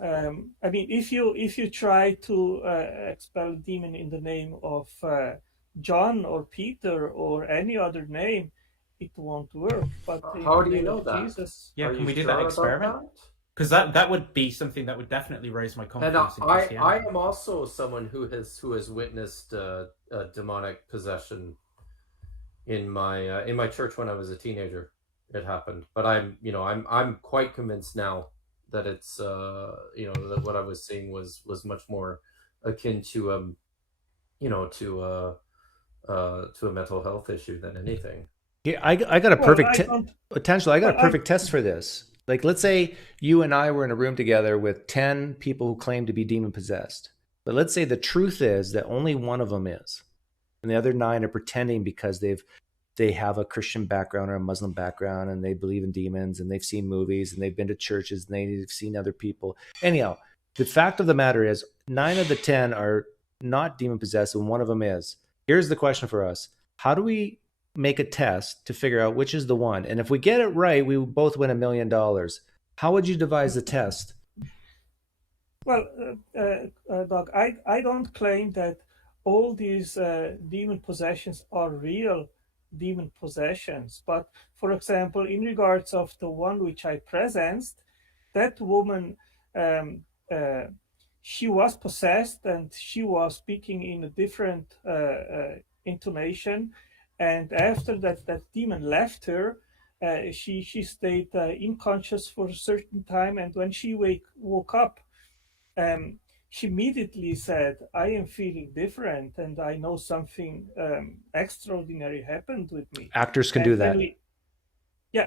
I mean, if you try to expel a demon in the name of John or Peter or any other name, it won't work. But in How the do you name know of that? Jesus, Yeah, Are can you we do sure that about experiment? that? Because that would be something that would definitely raise my And confidence in I Christianity. am also someone who has witnessed demonic possession in my church when I was a teenager. It happened, but I'm quite convinced now that it's that what I was seeing was much more akin to a mental health issue than anything. Yeah, I got a perfect potential. I got a perfect test for this. Like, let's say you and I were in a room together with 10 people who claim to be demon possessed. But let's say the truth is that only one of them is, and the other 9 are pretending because they have a Christian background or a Muslim background, and they believe in demons, and they've seen movies, and they've been to churches, and they've seen other people. Anyhow, the fact of the matter is 9 of the 10 are not demon possessed, and one of them is. Here's the question for us. How do we make a test to figure out which is the one? And if we get it right, we both win $1 million. How would you devise the test? well, Doc, I don't claim that all these demon possessions are real demon possessions. But for example, in regards of the one which I presenced, that woman, she was possessed and she was speaking in a different intonation. And after that demon left her, she stayed unconscious for a certain time. And when she woke up, she immediately said, I am feeling different and I know something extraordinary happened with me. Actors can do that.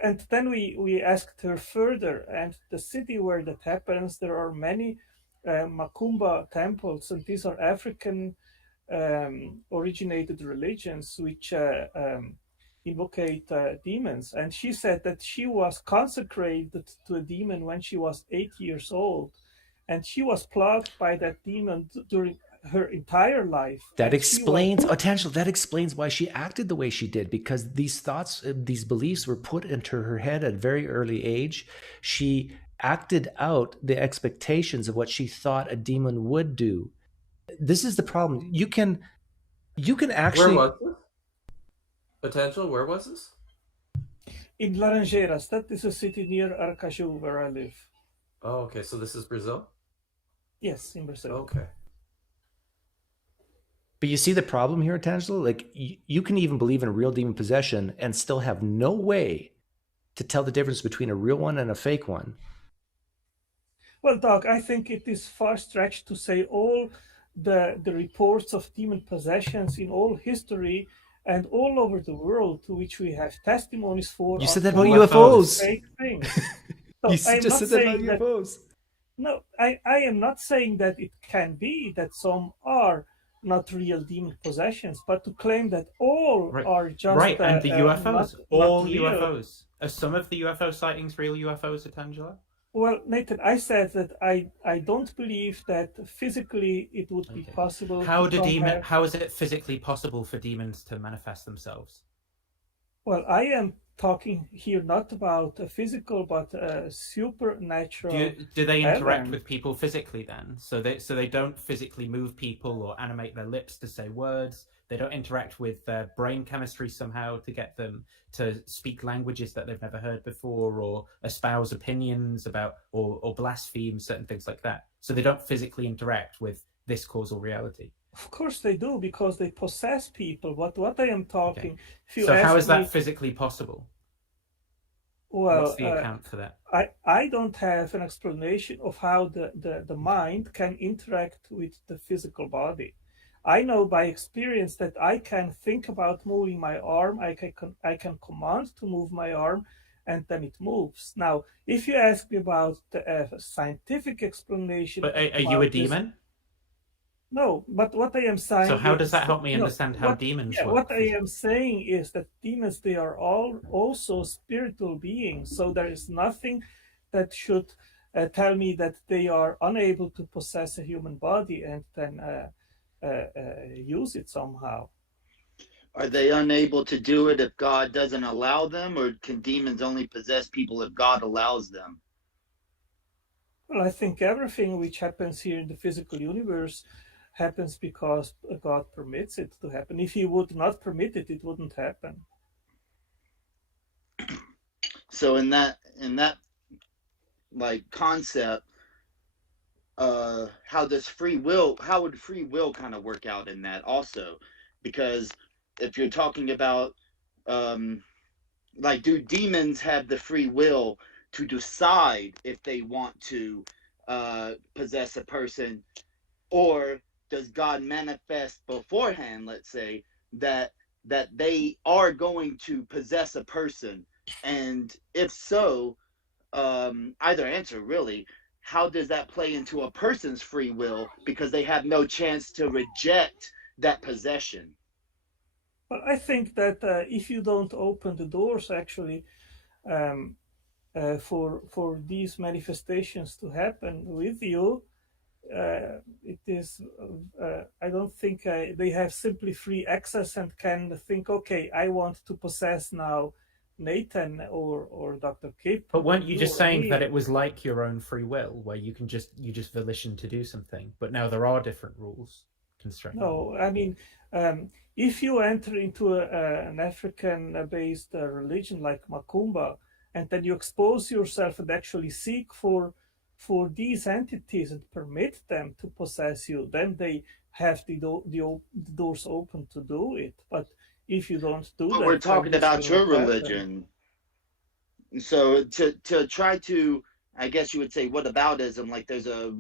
And then we asked her further, and the city where that happens, there are many Macumba temples, and these are African originated religions which invocate demons. And she said that she was consecrated to a demon when she was 8 years old, and she was plagued by that demon during her entire life. That explains that explains why she acted the way she did, because these thoughts, these beliefs were put into her head at a very early age. She acted out the expectations of what she thought a demon would do. This is the problem. You can actually. Where was this? Potential? Where was this? In Laranjeiras. That is a city near Aracaju where I live. Oh, okay. So this is Brazil? Yes, in Brazil. Okay. But you see the problem here, Tangelo? Like, you can even believe in a real demon possession and still have no way to tell the difference between a real one and a fake one. Well, Doc, I think it is far stretched to say all the reports of demon possessions in all history and all over the world, to which we have testimonies for. You said that about UFOs. Fake things. You just said that about UFOs. No, I am not saying that it can be that some are not real demon possessions, but to claim that all are just and the UFOs, all not real. UFOs. Are some of the UFO sightings real UFOs, Tangelo? Well, Nathan, I said that I don't believe that physically it would be possible. How is it physically possible for demons to manifest themselves? Well, I am talking here not about a physical but a supernatural. Do they interact with people physically then? So they don't physically move people or animate their lips to say words. They don't interact with their brain chemistry somehow to get them to speak languages that they've never heard before, or espouse opinions about, or blaspheme, certain things like that. So they don't physically interact with this causal reality. Of course they do, because they possess people. What I am talking. Okay. So how is that physically possible? Well, what's the account for that? I don't have an explanation of how the mind can interact with the physical body. I know by experience that I can think about moving my arm. I can command to move my arm, and then it moves. Now, if you ask me about the scientific explanation, but are you a demon? No, but what I am saying. So how does that help me no, understand how demons work? What I am saying is that demons, they are all also spiritual beings. So there is nothing that should tell me that they are unable to possess a human body and then use it somehow. Are they unable to do it if God doesn't allow them, or can demons only possess people if God allows them? Well, I think everything which happens here in the physical universe happens because God permits it to happen. If he would not permit it, it wouldn't happen. So in that like concept, how would free will kind of work out in that also? Because if you're talking about like, do demons have the free will to decide if they want to possess a person, or does God manifest beforehand, let's say, that they are going to possess a person? And if so, either answer really, how does that play into a person's free will, because they have no chance to reject that possession? Well, I think that if you don't open the doors actually for these manifestations to happen with you, it is, I don't think they have simply free access and can think, okay, I want to possess now Nathan or Dr. Kip. But weren't you just saying that it was like your own free will, where you just volition to do something? But now there are different rules constraining. No, I mean, if you enter into an African-based religion like Macumba, and then you expose yourself and actually seek for these entities and permit them to possess you, then they have the doors open to do it. But if you don't do that, we're talking about your religion. So to try to, I guess you would say, whataboutism, like there's a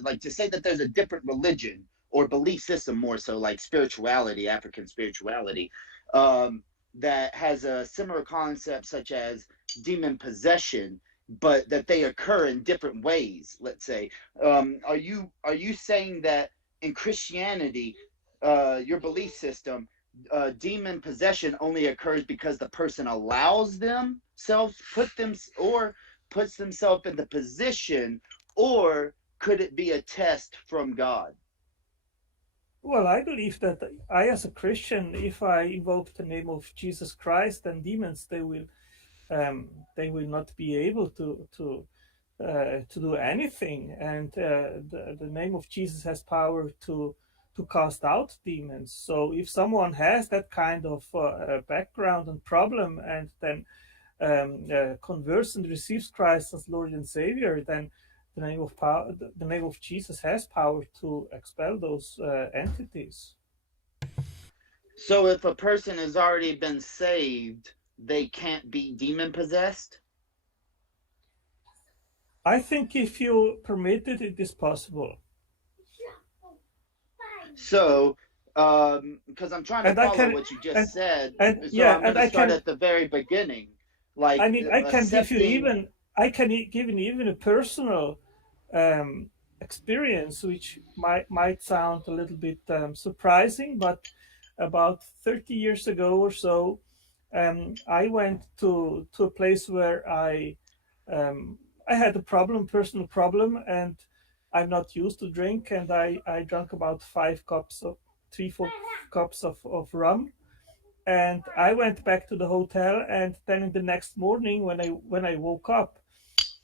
like to say that there's a different religion or belief system, more so like spirituality, African spirituality, that has a similar concept such as demon possession, but that they occur in different ways, let's say. Are you saying that in Christianity, your belief system, demon possession only occurs because the person allows themselves, puts themselves in the position, or could it be a test from God? Well, I believe that I, as a Christian, if I invoke the name of Jesus Christ, then demons, they will not be able to do anything. And the name of Jesus has power to cast out demons. So if someone has that kind of background and problem, and then converts and receives Christ as Lord and Savior, then the name of Jesus has power to expel those entities. So if a person has already been saved, they can't be demon possessed? I think if you permit it, it is possible. So, because I'm trying to follow what you just said, so I'm going to start at the very beginning. Like, I mean, I can give even a personal experience, which might sound a little bit surprising, but about 30 years ago or so, I went to a place where I had a personal problem, and I'm not used to drink, and I drank about 3-4 cups of rum. And I went back to the hotel, and then in the next morning when I woke up,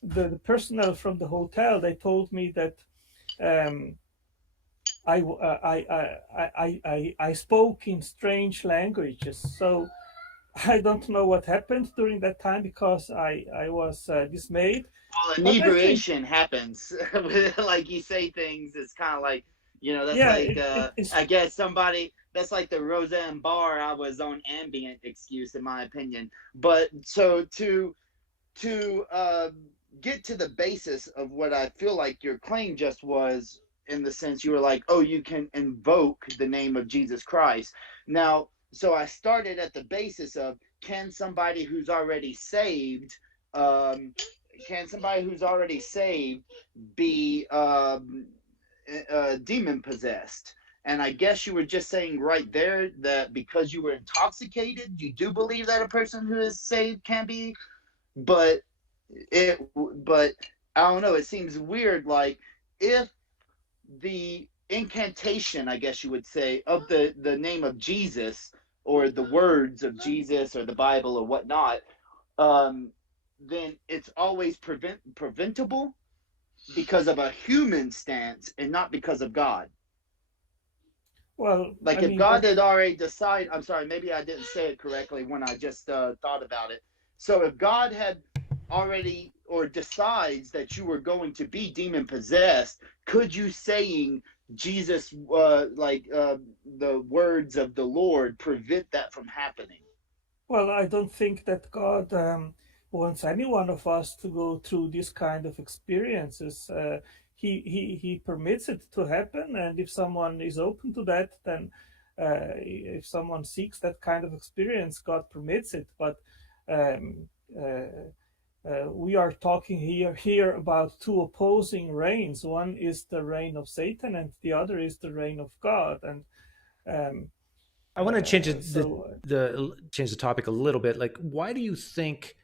the personnel from the hotel, they told me that I spoke in strange languages. So I don't know what happened during that time, because I was dismayed. Well, inebriation happens. Like, you say things, it's kind of like, that's I guess somebody, that's like the Roseanne Barr, I was on ambient excuse, in my opinion. But so to get to the basis of what I feel like your claim just was, in the sense you were like, oh, you can invoke the name of Jesus Christ. Now, so I started at the basis of, can somebody who's already saved be demon possessed. And I guess you were just saying right there that because you were intoxicated, you do believe that a person who is saved can be, but I don't know. It seems weird. Like if the incantation, I guess you would say, of the name of Jesus or the words of Jesus or the Bible or whatnot, then it's always preventable because of a human stance and not because of God. Well, like if God had already decided, I'm sorry, maybe I didn't say it correctly when I just thought about it. So if God had already or decides that you were going to be demon possessed, could you saying Jesus, the words of the Lord, prevent that from happening? Well, I don't think that God wants any one of us to go through this kind of experiences. He permits it to happen, and if someone is open to that, then if someone seeks that kind of experience, God permits it. But we are talking here about two opposing reigns. One is the reign of Satan, and the other is the reign of God. And I want to change change the topic a little bit. Like, why do you think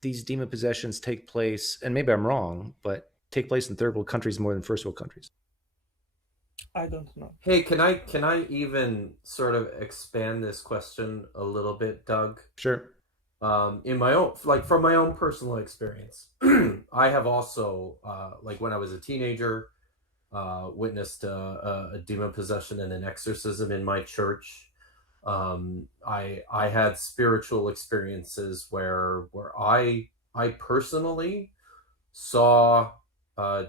these demon possessions take place? And maybe I'm wrong, but take place in third world countries more than first world countries? I don't know. Hey, can I even sort of expand this question a little bit, Doug? Sure. In my own, from my own personal experience, I have also, when I was a teenager, witnessed a demon possession and an exorcism in my church. I had spiritual experiences where I personally saw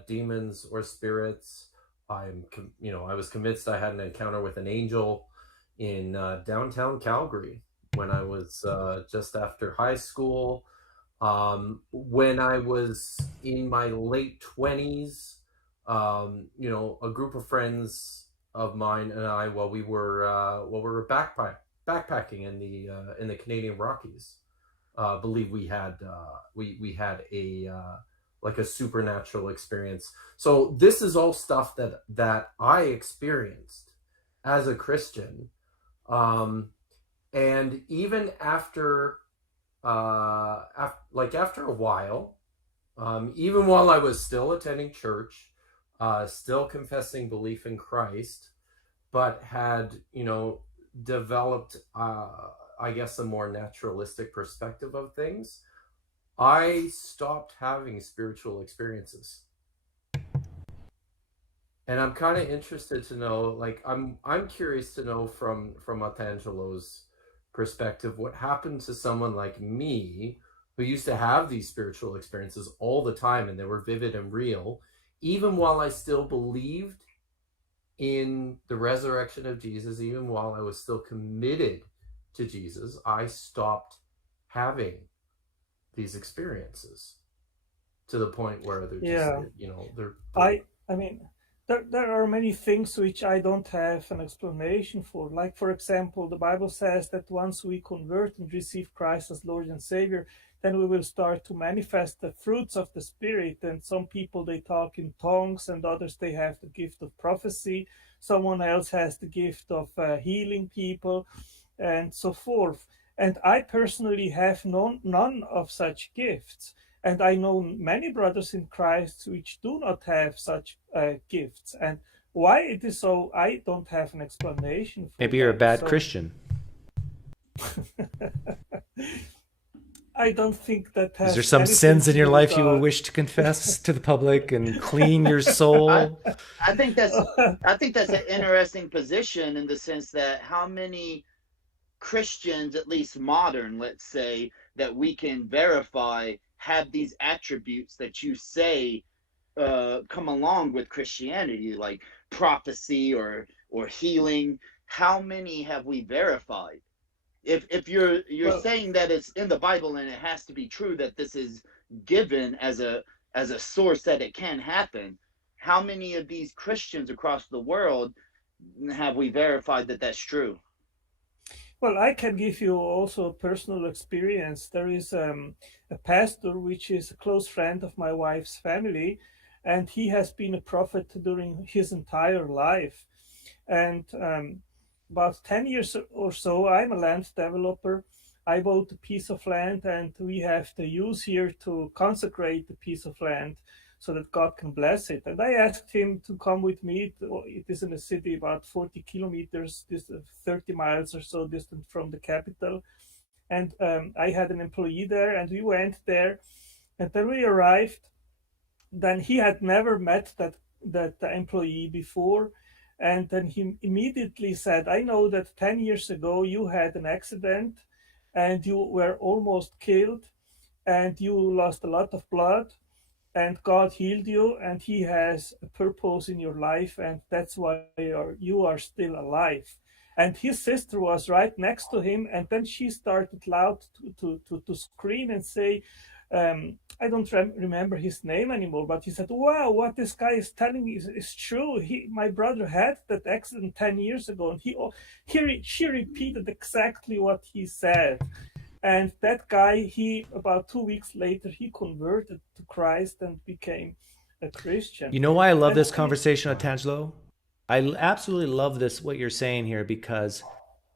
demons or spirits. I was convinced I had an encounter with an angel in downtown Calgary when I was just after high school. When I was in my late 20s, a group of friends of mine and I, while we were backpacking in the Canadian Rockies, believe we had a supernatural experience. So this is all stuff that I experienced as a Christian, and even after a while, even while I was still attending church, still confessing belief in Christ, but had developed I guess a more naturalistic perspective of things, I stopped having spiritual experiences. And I'm kind of interested to know, I'm curious to know from Atangelo's perspective, what happened to someone like me who used to have these spiritual experiences all the time, and they were vivid and real, even while I still believed in the resurrection of Jesus, even while I was still committed to Jesus. I stopped having these experiences to the point where they're just, there are many things which I don't have an explanation for. Like, for example, the Bible says that once we convert and receive Christ as Lord and Savior, then we will start to manifest the fruits of the Spirit. And some people, they talk in tongues, and others, they have the gift of prophecy. Someone else has the gift of healing people, and so forth. And I personally have none of such gifts. And I know many brothers in Christ which do not have such gifts. And why it is so, I don't have an explanation. Maybe you're a bad Christian. I don't think that has. Is there some sins in your life you wish to confess to the public and clean your soul? I think that's an interesting position, in the sense that how many Christians, at least modern, let's say, that we can verify have these attributes that you say come along with Christianity, like prophecy or healing. How many have we verified? If you're saying that it's in the Bible and it has to be true, that this is given as a source that it can happen, how many of these Christians across the world have we verified that that's true? Well, I can give you also a personal experience. There is a pastor which is a close friend of my wife's family, and he has been a prophet during his entire life. And about 10 years or so, I'm a land developer. I bought a piece of land, and we have the use here to consecrate the piece of land so that God can bless it. And I asked him to come with me. It is in a city about 40 kilometers, 30 miles or so distant from the capital. And I had an employee there, and we went there. And then we arrived. Then he had never met that employee before. And then he immediately said, I know that 10 years ago you had an accident and you were almost killed and you lost a lot of blood, and God healed you, and he has a purpose in your life, and that's why you are still alive. And his sister was right next to him, and then she started loud to scream and say, I don't remember his name anymore, but he said, wow, what this guy is telling me is true. My brother had that accident 10 years ago, and she repeated exactly what he said. And that guy, about 2 weeks later, he converted to Christ and became a Christian. You know why I love this conversation, Otangelo? I absolutely love this, what you're saying here, because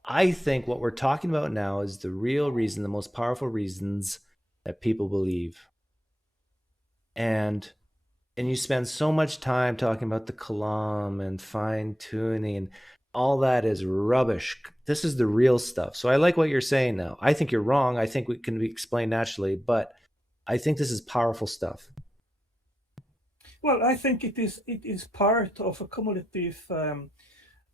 I think what we're talking about now is the real reason, the most powerful reasons that people believe. And you spend so much time talking about the kalam and fine-tuning, and all that is rubbish. This is the real stuff. So I like what you're saying now. I think you're wrong. I think it can be explained naturally, but I think this is powerful stuff. Well, I think it is part of a cumulative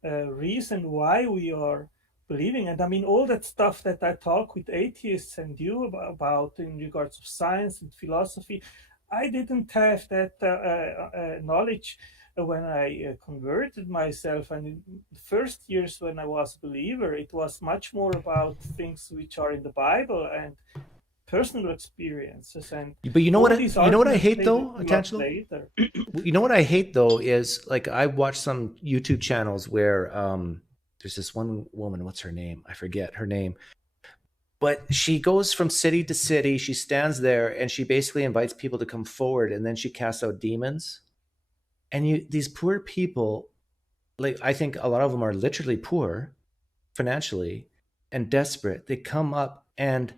reason why we are believing. And I mean, all that stuff that I talk with atheists and you about in regards of science and philosophy, I didn't have that knowledge when I converted myself. And in the first years when I was a believer, it was much more about things which are in the Bible and personal experiences. And but you know what I hate though, Attention. You know what I hate though is, like, I watch some YouTube channels where there's this one woman, what's her name? I forget her name. But she goes from city to city. She stands there and she basically invites people to come forward, and then she casts out demons. And these poor people, like, I think a lot of them are literally poor financially and desperate. They come up and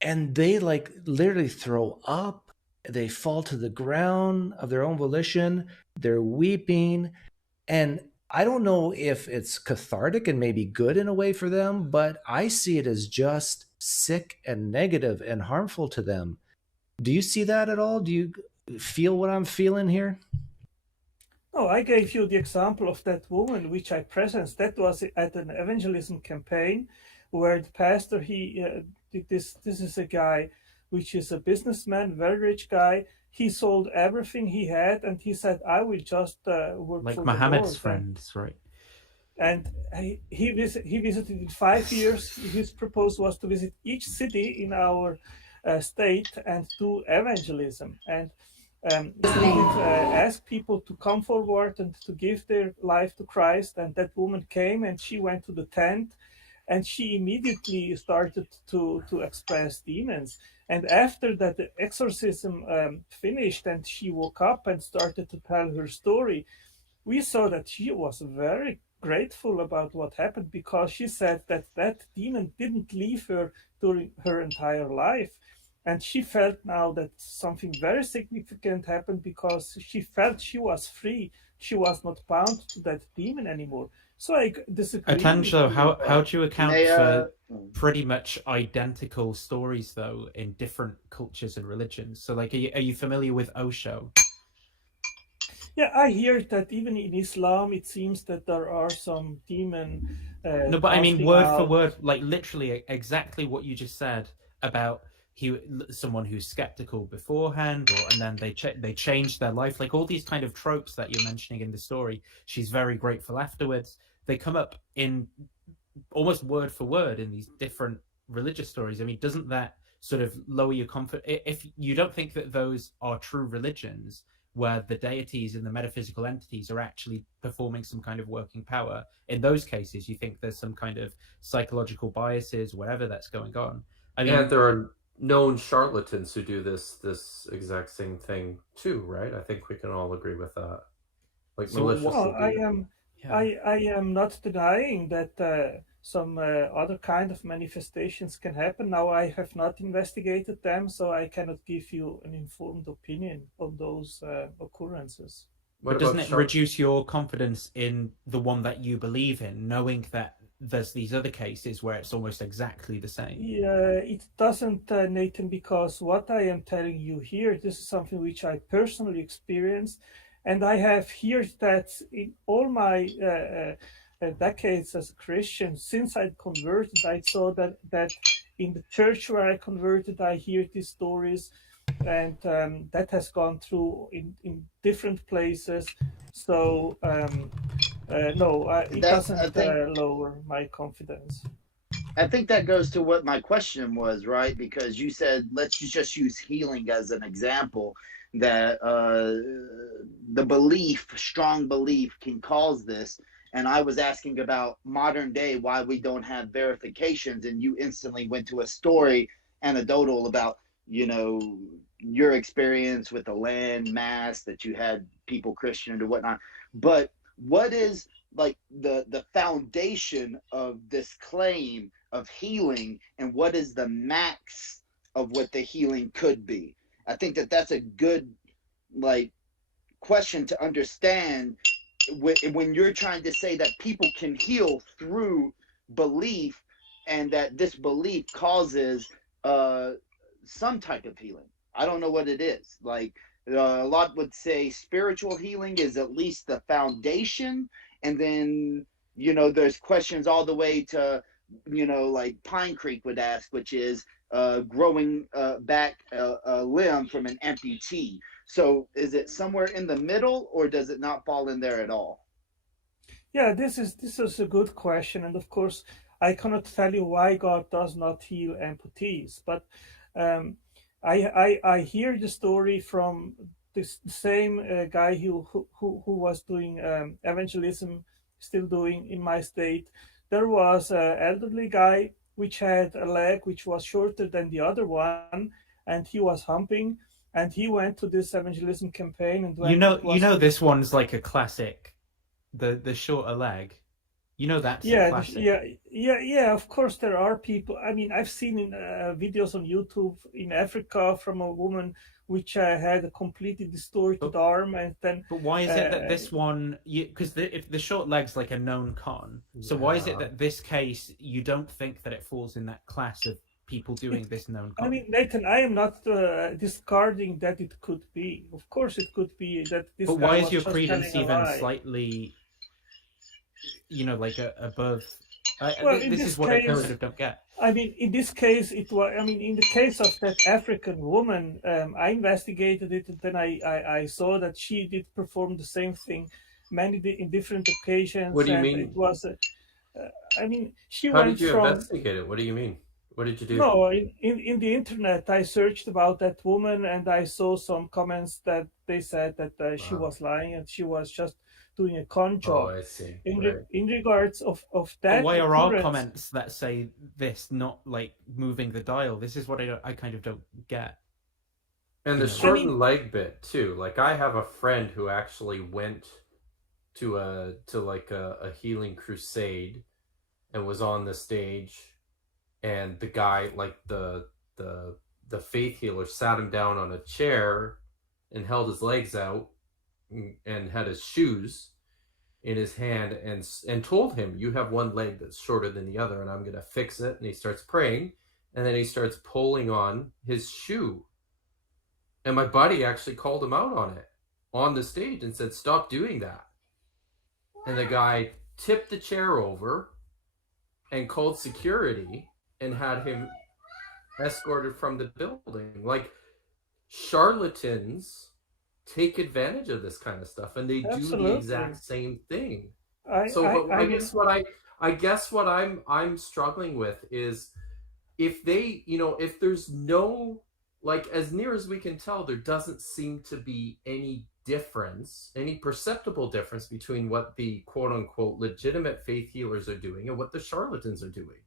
they, like, literally throw up. They fall to the ground of their own volition. They're weeping. And I don't know if it's cathartic and maybe good in a way for them, but I see it as just sick and negative and harmful to them. Do you see that at all? Do you feel what I'm feeling here? No, I gave you the example of that woman which I presenced. That was at an evangelism campaign where the pastor, this is a guy which is a businessman, very rich guy. He sold everything he had, and he said, I will just work like for Muhammad's the Lord. friends, right? And he visited in 5 years. His proposal was to visit each city in our state and do evangelism. And he would ask people to come forward and to give their life to Christ. And that woman came and she went to the tent, and she immediately started to express demons. And after that exorcism finished and she woke up and started to tell her story, we saw that she was very grateful about what happened, because she said that demon didn't leave her during her entire life. And she felt now that something very significant happened, because she felt she was free. She was not bound to that demon anymore. So I disagree. Atangelo, how do you account for pretty much identical stories though in different cultures and religions? So, like, are you familiar with Osho? Yeah, I hear that even in Islam, it seems that there are some demon. No, but I mean word for word, like literally exactly what you just said about someone who's skeptical beforehand, and then they change their life, like all these kind of tropes that you're mentioning in the story. She's very grateful afterwards. They come up in almost word for word in these different religious stories. I mean, doesn't that sort of lower your comfort? If you don't think that those are true religions, where the deities and the metaphysical entities are actually performing some kind of working power, in those cases, you think there's some kind of psychological biases, whatever that's going on. I mean, yeah, there are known charlatans who do this exact same thing too, right? I think we can all agree with that. Like So, I am not denying that some other kind of manifestations can happen. Now, I have not investigated them, so I cannot give you an informed opinion on those occurrences. But doesn't it reduce your confidence in the one that you believe in, knowing that there's these other cases where it's almost exactly the same? Yeah, it doesn't, Nathan, because what I am telling you here, this is something which I personally experienced, and I have heard that in all my decades as a Christian, since I converted, I saw that in the church where I converted, I hear these stories, and that has gone through in different places. So no, it doesn't lower my confidence. I think that goes to what my question was, right? Because you said, let's just use healing as an example, that the belief, strong belief, can cause this. And I was asking about modern day, why we don't have verifications. And you instantly went to a story, anecdotal, about, you know, your experience with the land mass, that you had people Christian or whatnot. But what is like the foundation of this claim of healing, and what is the max of what the healing could be? I think that's a good like question to understand when you're trying to say that people can heal through belief, and that this belief causes some type of healing. I don't know what it is. Like a lot would say spiritual healing is at least the foundation, and then, you know, there's questions all the way to, you know, like PineCreek would ask, which is growing back a limb from an amputee. So is it somewhere in the middle, or does it not fall in there at all? Yeah, this is a good question, and of course I cannot tell you why God does not heal amputees, but I hear the story from this same guy who was doing evangelism, still doing in my state. There was an elderly guy which had a leg which was shorter than the other one, and he was humping, and he went to this evangelism campaign. And you know this one's like a classic, the shorter leg. You know that's a classic. Yeah. Of course, there are people. I mean, I've seen in videos on YouTube in Africa from a woman which had a completely distorted arm, and then. But why is it that this one? Because if the short leg's like a known con, so why is it that this case you don't think that it falls in that class of people doing this known con? I mean, Nathan, I am not discarding that it could be. Of course, it could be that this. But why is your credence even slightly? You know, like above. Well, this is what I kind of don't get. I mean, in this case, it was. I mean, in the case of that African woman, I investigated it, and then I saw that she did perform the same thing, in different occasions. What do you mean? It was. I mean, she How went did you from. Investigate it? What do you mean? What did you do? No, in the internet, I searched about that woman, and I saw some comments that they said that she was lying, and she was just doing a con job. Oh, I see. In regards of that. But why are our comments that say this not like moving the dial? This is what I kind of don't get. And the shortened leg bit too. Like I have a friend who actually went to a healing crusade and was on the stage, and the guy, like the faith healer, sat him down on a chair and held his legs out and had his shoes in his hand and told him, you have one leg that's shorter than the other and I'm going to fix it. And he starts praying, and then he starts pulling on his shoe. And my buddy actually called him out on it on the stage and said, stop doing that. And the guy tipped the chair over and called security and had him escorted from the building. Like, charlatans take advantage of this kind of stuff, and they do the exact same thing. I guess what I'm struggling with is if there's no, like, as near as we can tell, there doesn't seem to be any difference, any perceptible difference between what the quote unquote legitimate faith healers are doing and what the charlatans are doing.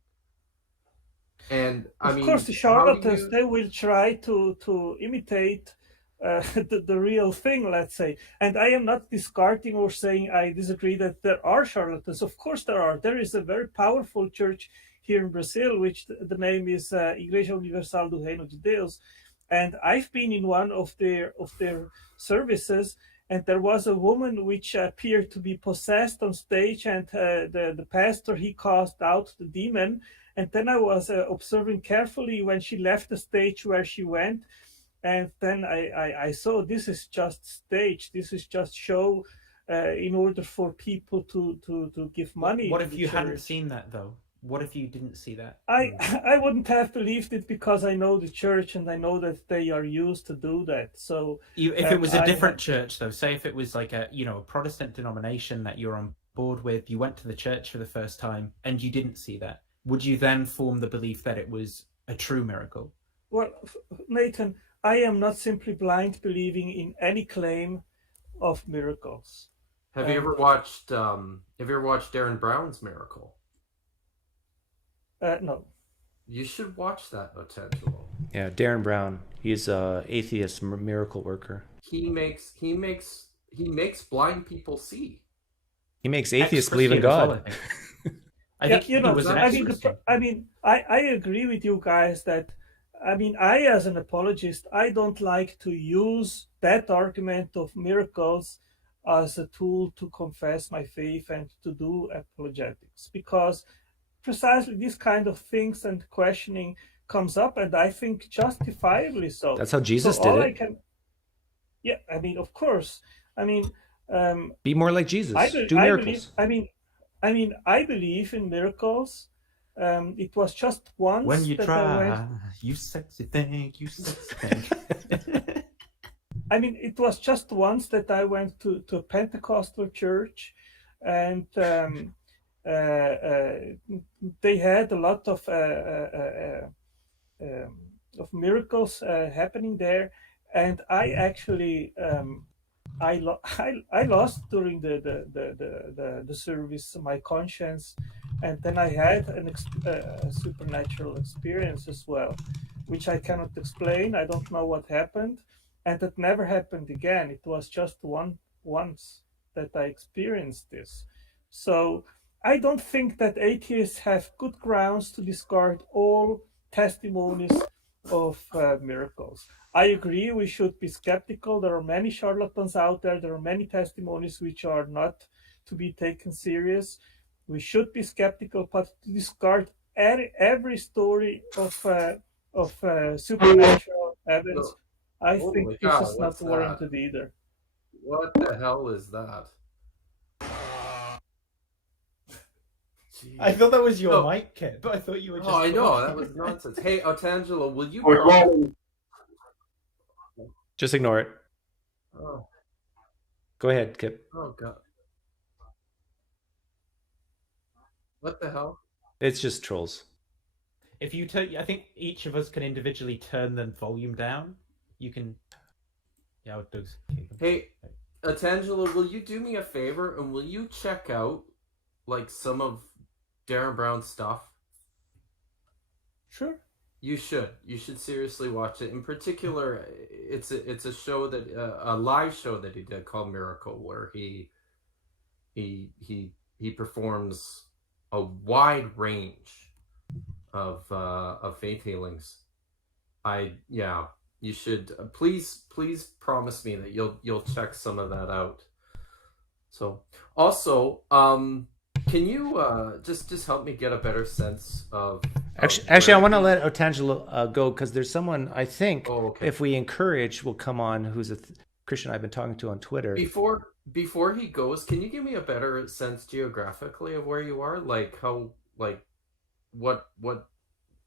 And of course, the charlatans, they will try to imitate the real thing, let's say. And I am not discarding or saying I disagree that there are charlatans. Of course there are. There is a very powerful church here in Brazil, which the name is Igreja Universal do Reino de Deus. And I've been in one of their services, and there was a woman which appeared to be possessed on stage, and the pastor, he cast out the demon. And then I was observing carefully when she left the stage where she went. And then I saw this is just stage. This is just show in order for people to give money. What if you hadn't seen that, though? What if you didn't see that? I wouldn't have believed it, because I know the church and I know that they are used to do that. So if it was a different church, though, say if it was like a Protestant denomination that you're on board with, you went to the church for the first time and you didn't see that, would you then form the belief that it was a true miracle? Well, Nathan, I am not simply blind believing in any claim of miracles. Have you ever watched Darren Brown's Miracle? No. You should watch that, Otangelo. Yeah, Darren Brown. He's a atheist miracle worker. He makes blind people see. He makes atheists believe in God. I agree with you guys that, I, as an apologist, I don't like to use that argument of miracles as a tool to confess my faith and to do apologetics, because precisely these kind of things and questioning comes up, and I think justifiably so. That's how Jesus did it. Of course. Be more like Jesus. Do miracles. I believe in miracles. It was just once. When you try, you sexy thing, you sexy thing. It was just once that I went to a Pentecostal church, and they had a lot of miracles happening there, and I actually I lost during the service my conscience, and then I had a supernatural experience as well, which I cannot explain. I don't know what happened, and that never happened again. It was just once that I experienced this. So I don't think that atheists have good grounds to discard all testimonies of miracles. I agree we should be skeptical. There are many charlatans out there. There are many testimonies which are not to be taken serious. We should be skeptical, but to discard every story of supernatural evidence, I think this is not warranted either. What the hell is that? Jeez. I thought that was your mic, Kit, but I thought you were just... Oh, I know, that was nonsense. Hey, Otangelo, will you... Just ignore it. Oh. Go ahead, Kip. Oh, God. What the hell? It's just trolls. If you turn... I think each of us can individually turn the volume down. You can... Yeah, it does. Hey, Otangelo, will you do me a favor, and will you check out, like, some of Darren Brown's stuff? Sure. You should. You should seriously watch it. In particular, it's a show that a live show that he did called Miracle, where he performs a wide range of faith healings. You should please promise me that you'll check some of that out. So also, can you just help me get a better sense of... Actually, I want to let Otangelo go, because there's someone I think if we encourage will come on who's a Christian I've been talking to on Twitter. Before he goes, can you give me a better sense geographically of where you are? Like how, like what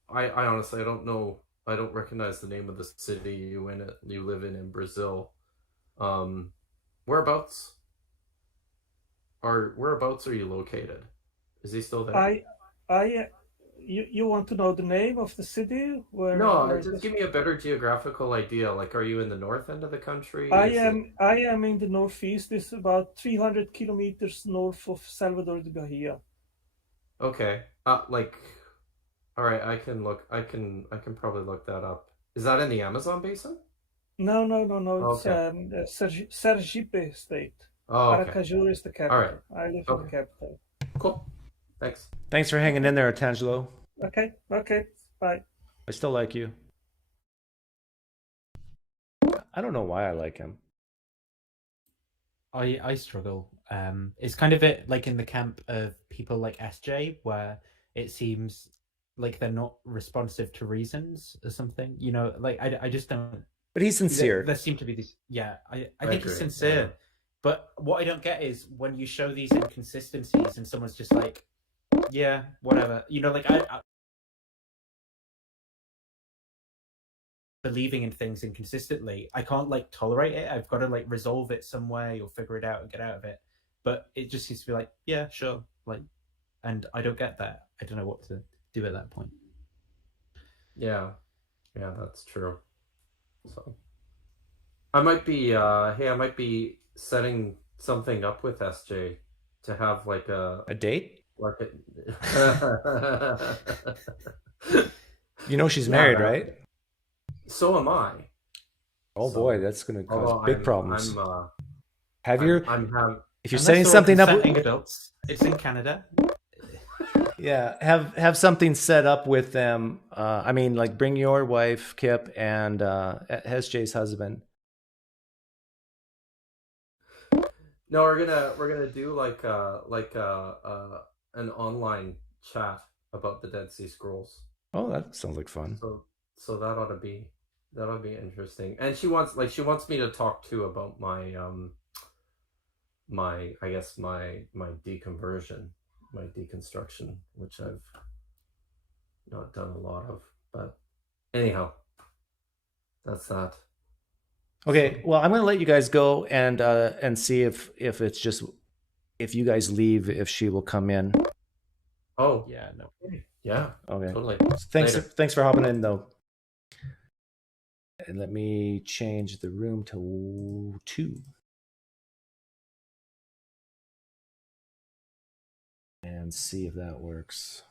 I honestly I don't know. I don't recognize the name of the city you live in Brazil. Whereabouts are you located? Is he still there? You want to know the name of the city? Just give me a better geographical idea. Like, are you in the north end of the country? I am in the northeast. It's about 300 kilometers north of Salvador de Bahia. Okay. All right, I can look. I can probably look that up. Is that in the Amazon basin? No. It's Okay. Sergipe state. Oh, okay. Aracaju is the capital. All right. I live in the capital. Cool. Thanks. Thanks for hanging in there, Tangelo. Okay. Bye. I still like you. I don't know why I like him. I struggle. It's kind of it like in the camp of people like SJ, where it seems like they're not responsive to reasons or something. You know, like I just don't. But he's sincere. There seem to be these. Yeah, I think agree, he's sincere. yeah. But what I don't get is when you show these inconsistencies and someone's just like, yeah, whatever. You know, like I believing in things inconsistently, I can't like tolerate it. I've got to like resolve it some way or figure it out and get out of it. But it just seems to be like, yeah, sure, like, and I don't get that. I don't know what to do at that point. Yeah, that's true. So I might be I might be setting something up with SJ to have like a date? Like You know she's married, right? So am I. Oh boy, that's going to cause big problems. If you're setting Unless something up, adults, it's in Canada. Yeah, have something set up with them. I mean, like bring your wife, Kip, and SJ's husband. No, we're gonna do like an online chat about the Dead Sea Scrolls. Oh, that sounds like fun. So that ought to be interesting. And she wants me to talk too about my my deconversion, my deconstruction, which I've not done a lot of. But anyhow, that's that. Okay, well, I'm going to let you guys go and see if it's just if you guys leave, if she will come in. Oh yeah, no. Yeah. Okay. Totally. Thanks for hopping in though. And let me change the room to 2. And see if that works.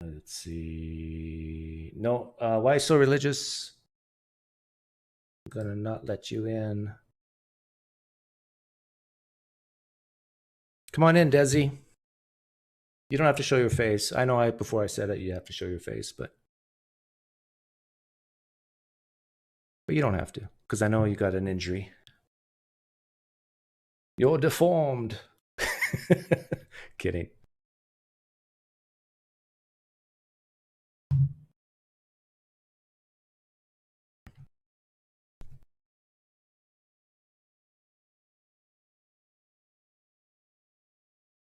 Let's see. No, why so religious? I'm gonna not let you in. Come on in, Desi. You don't have to show your face. I know before I said it, you have to show your face, but you don't have to, because I know you got an injury. You're deformed. Kidding.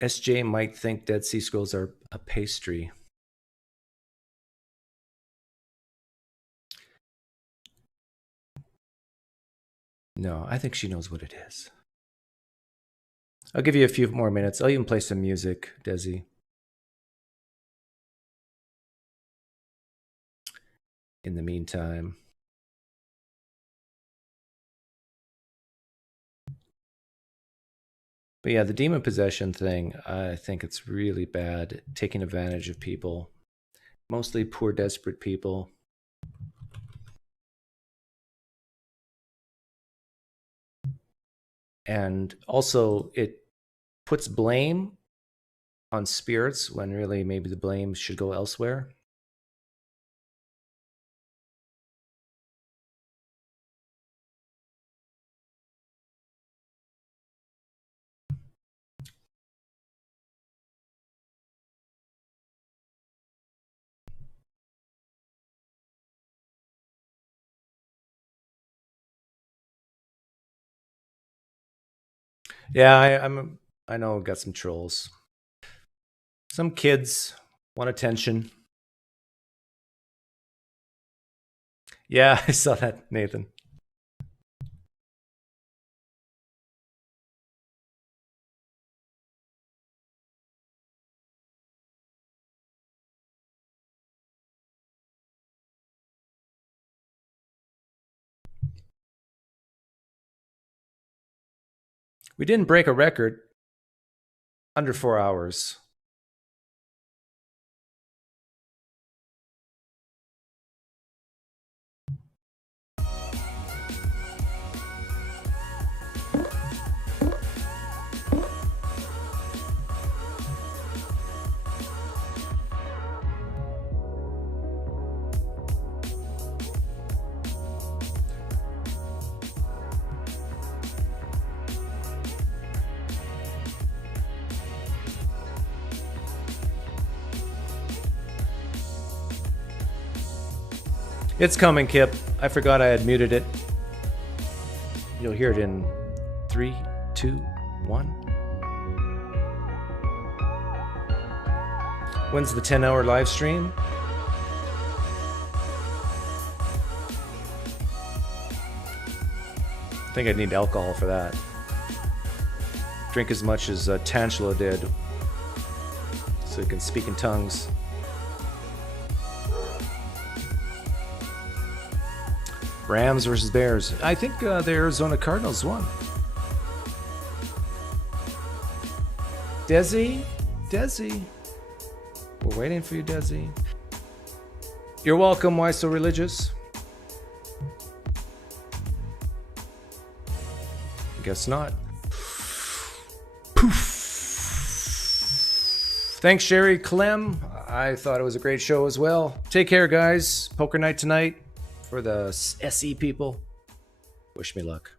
SJ might think Dead Sea Scrolls are a pastry. No, I think she knows what it is. I'll give you a few more minutes. I'll even play some music, Desi. In the meantime. But yeah, the demon possession thing, I think it's really bad, taking advantage of people. Mostly poor, desperate people. And also, it puts blame on spirits when really maybe the blame should go elsewhere. Yeah, I know, got some trolls. Some kids want attention. Yeah, I saw that, Nathan. We didn't break a record. Under 4 hours. It's coming, Kip. I forgot I had muted it. You'll hear it in 3, 2, 1. When's the 10-hour live stream? I think I'd need alcohol for that. Drink as much as Tangelo did so he can speak in tongues. Rams versus Bears. I think the Arizona Cardinals won. Desi. We're waiting for you, Desi. You're welcome. Why so religious? Guess not. Poof. Thanks, Sherry Clem. I thought it was a great show as well. Take care, guys. Poker night tonight. For the SE people, wish me luck.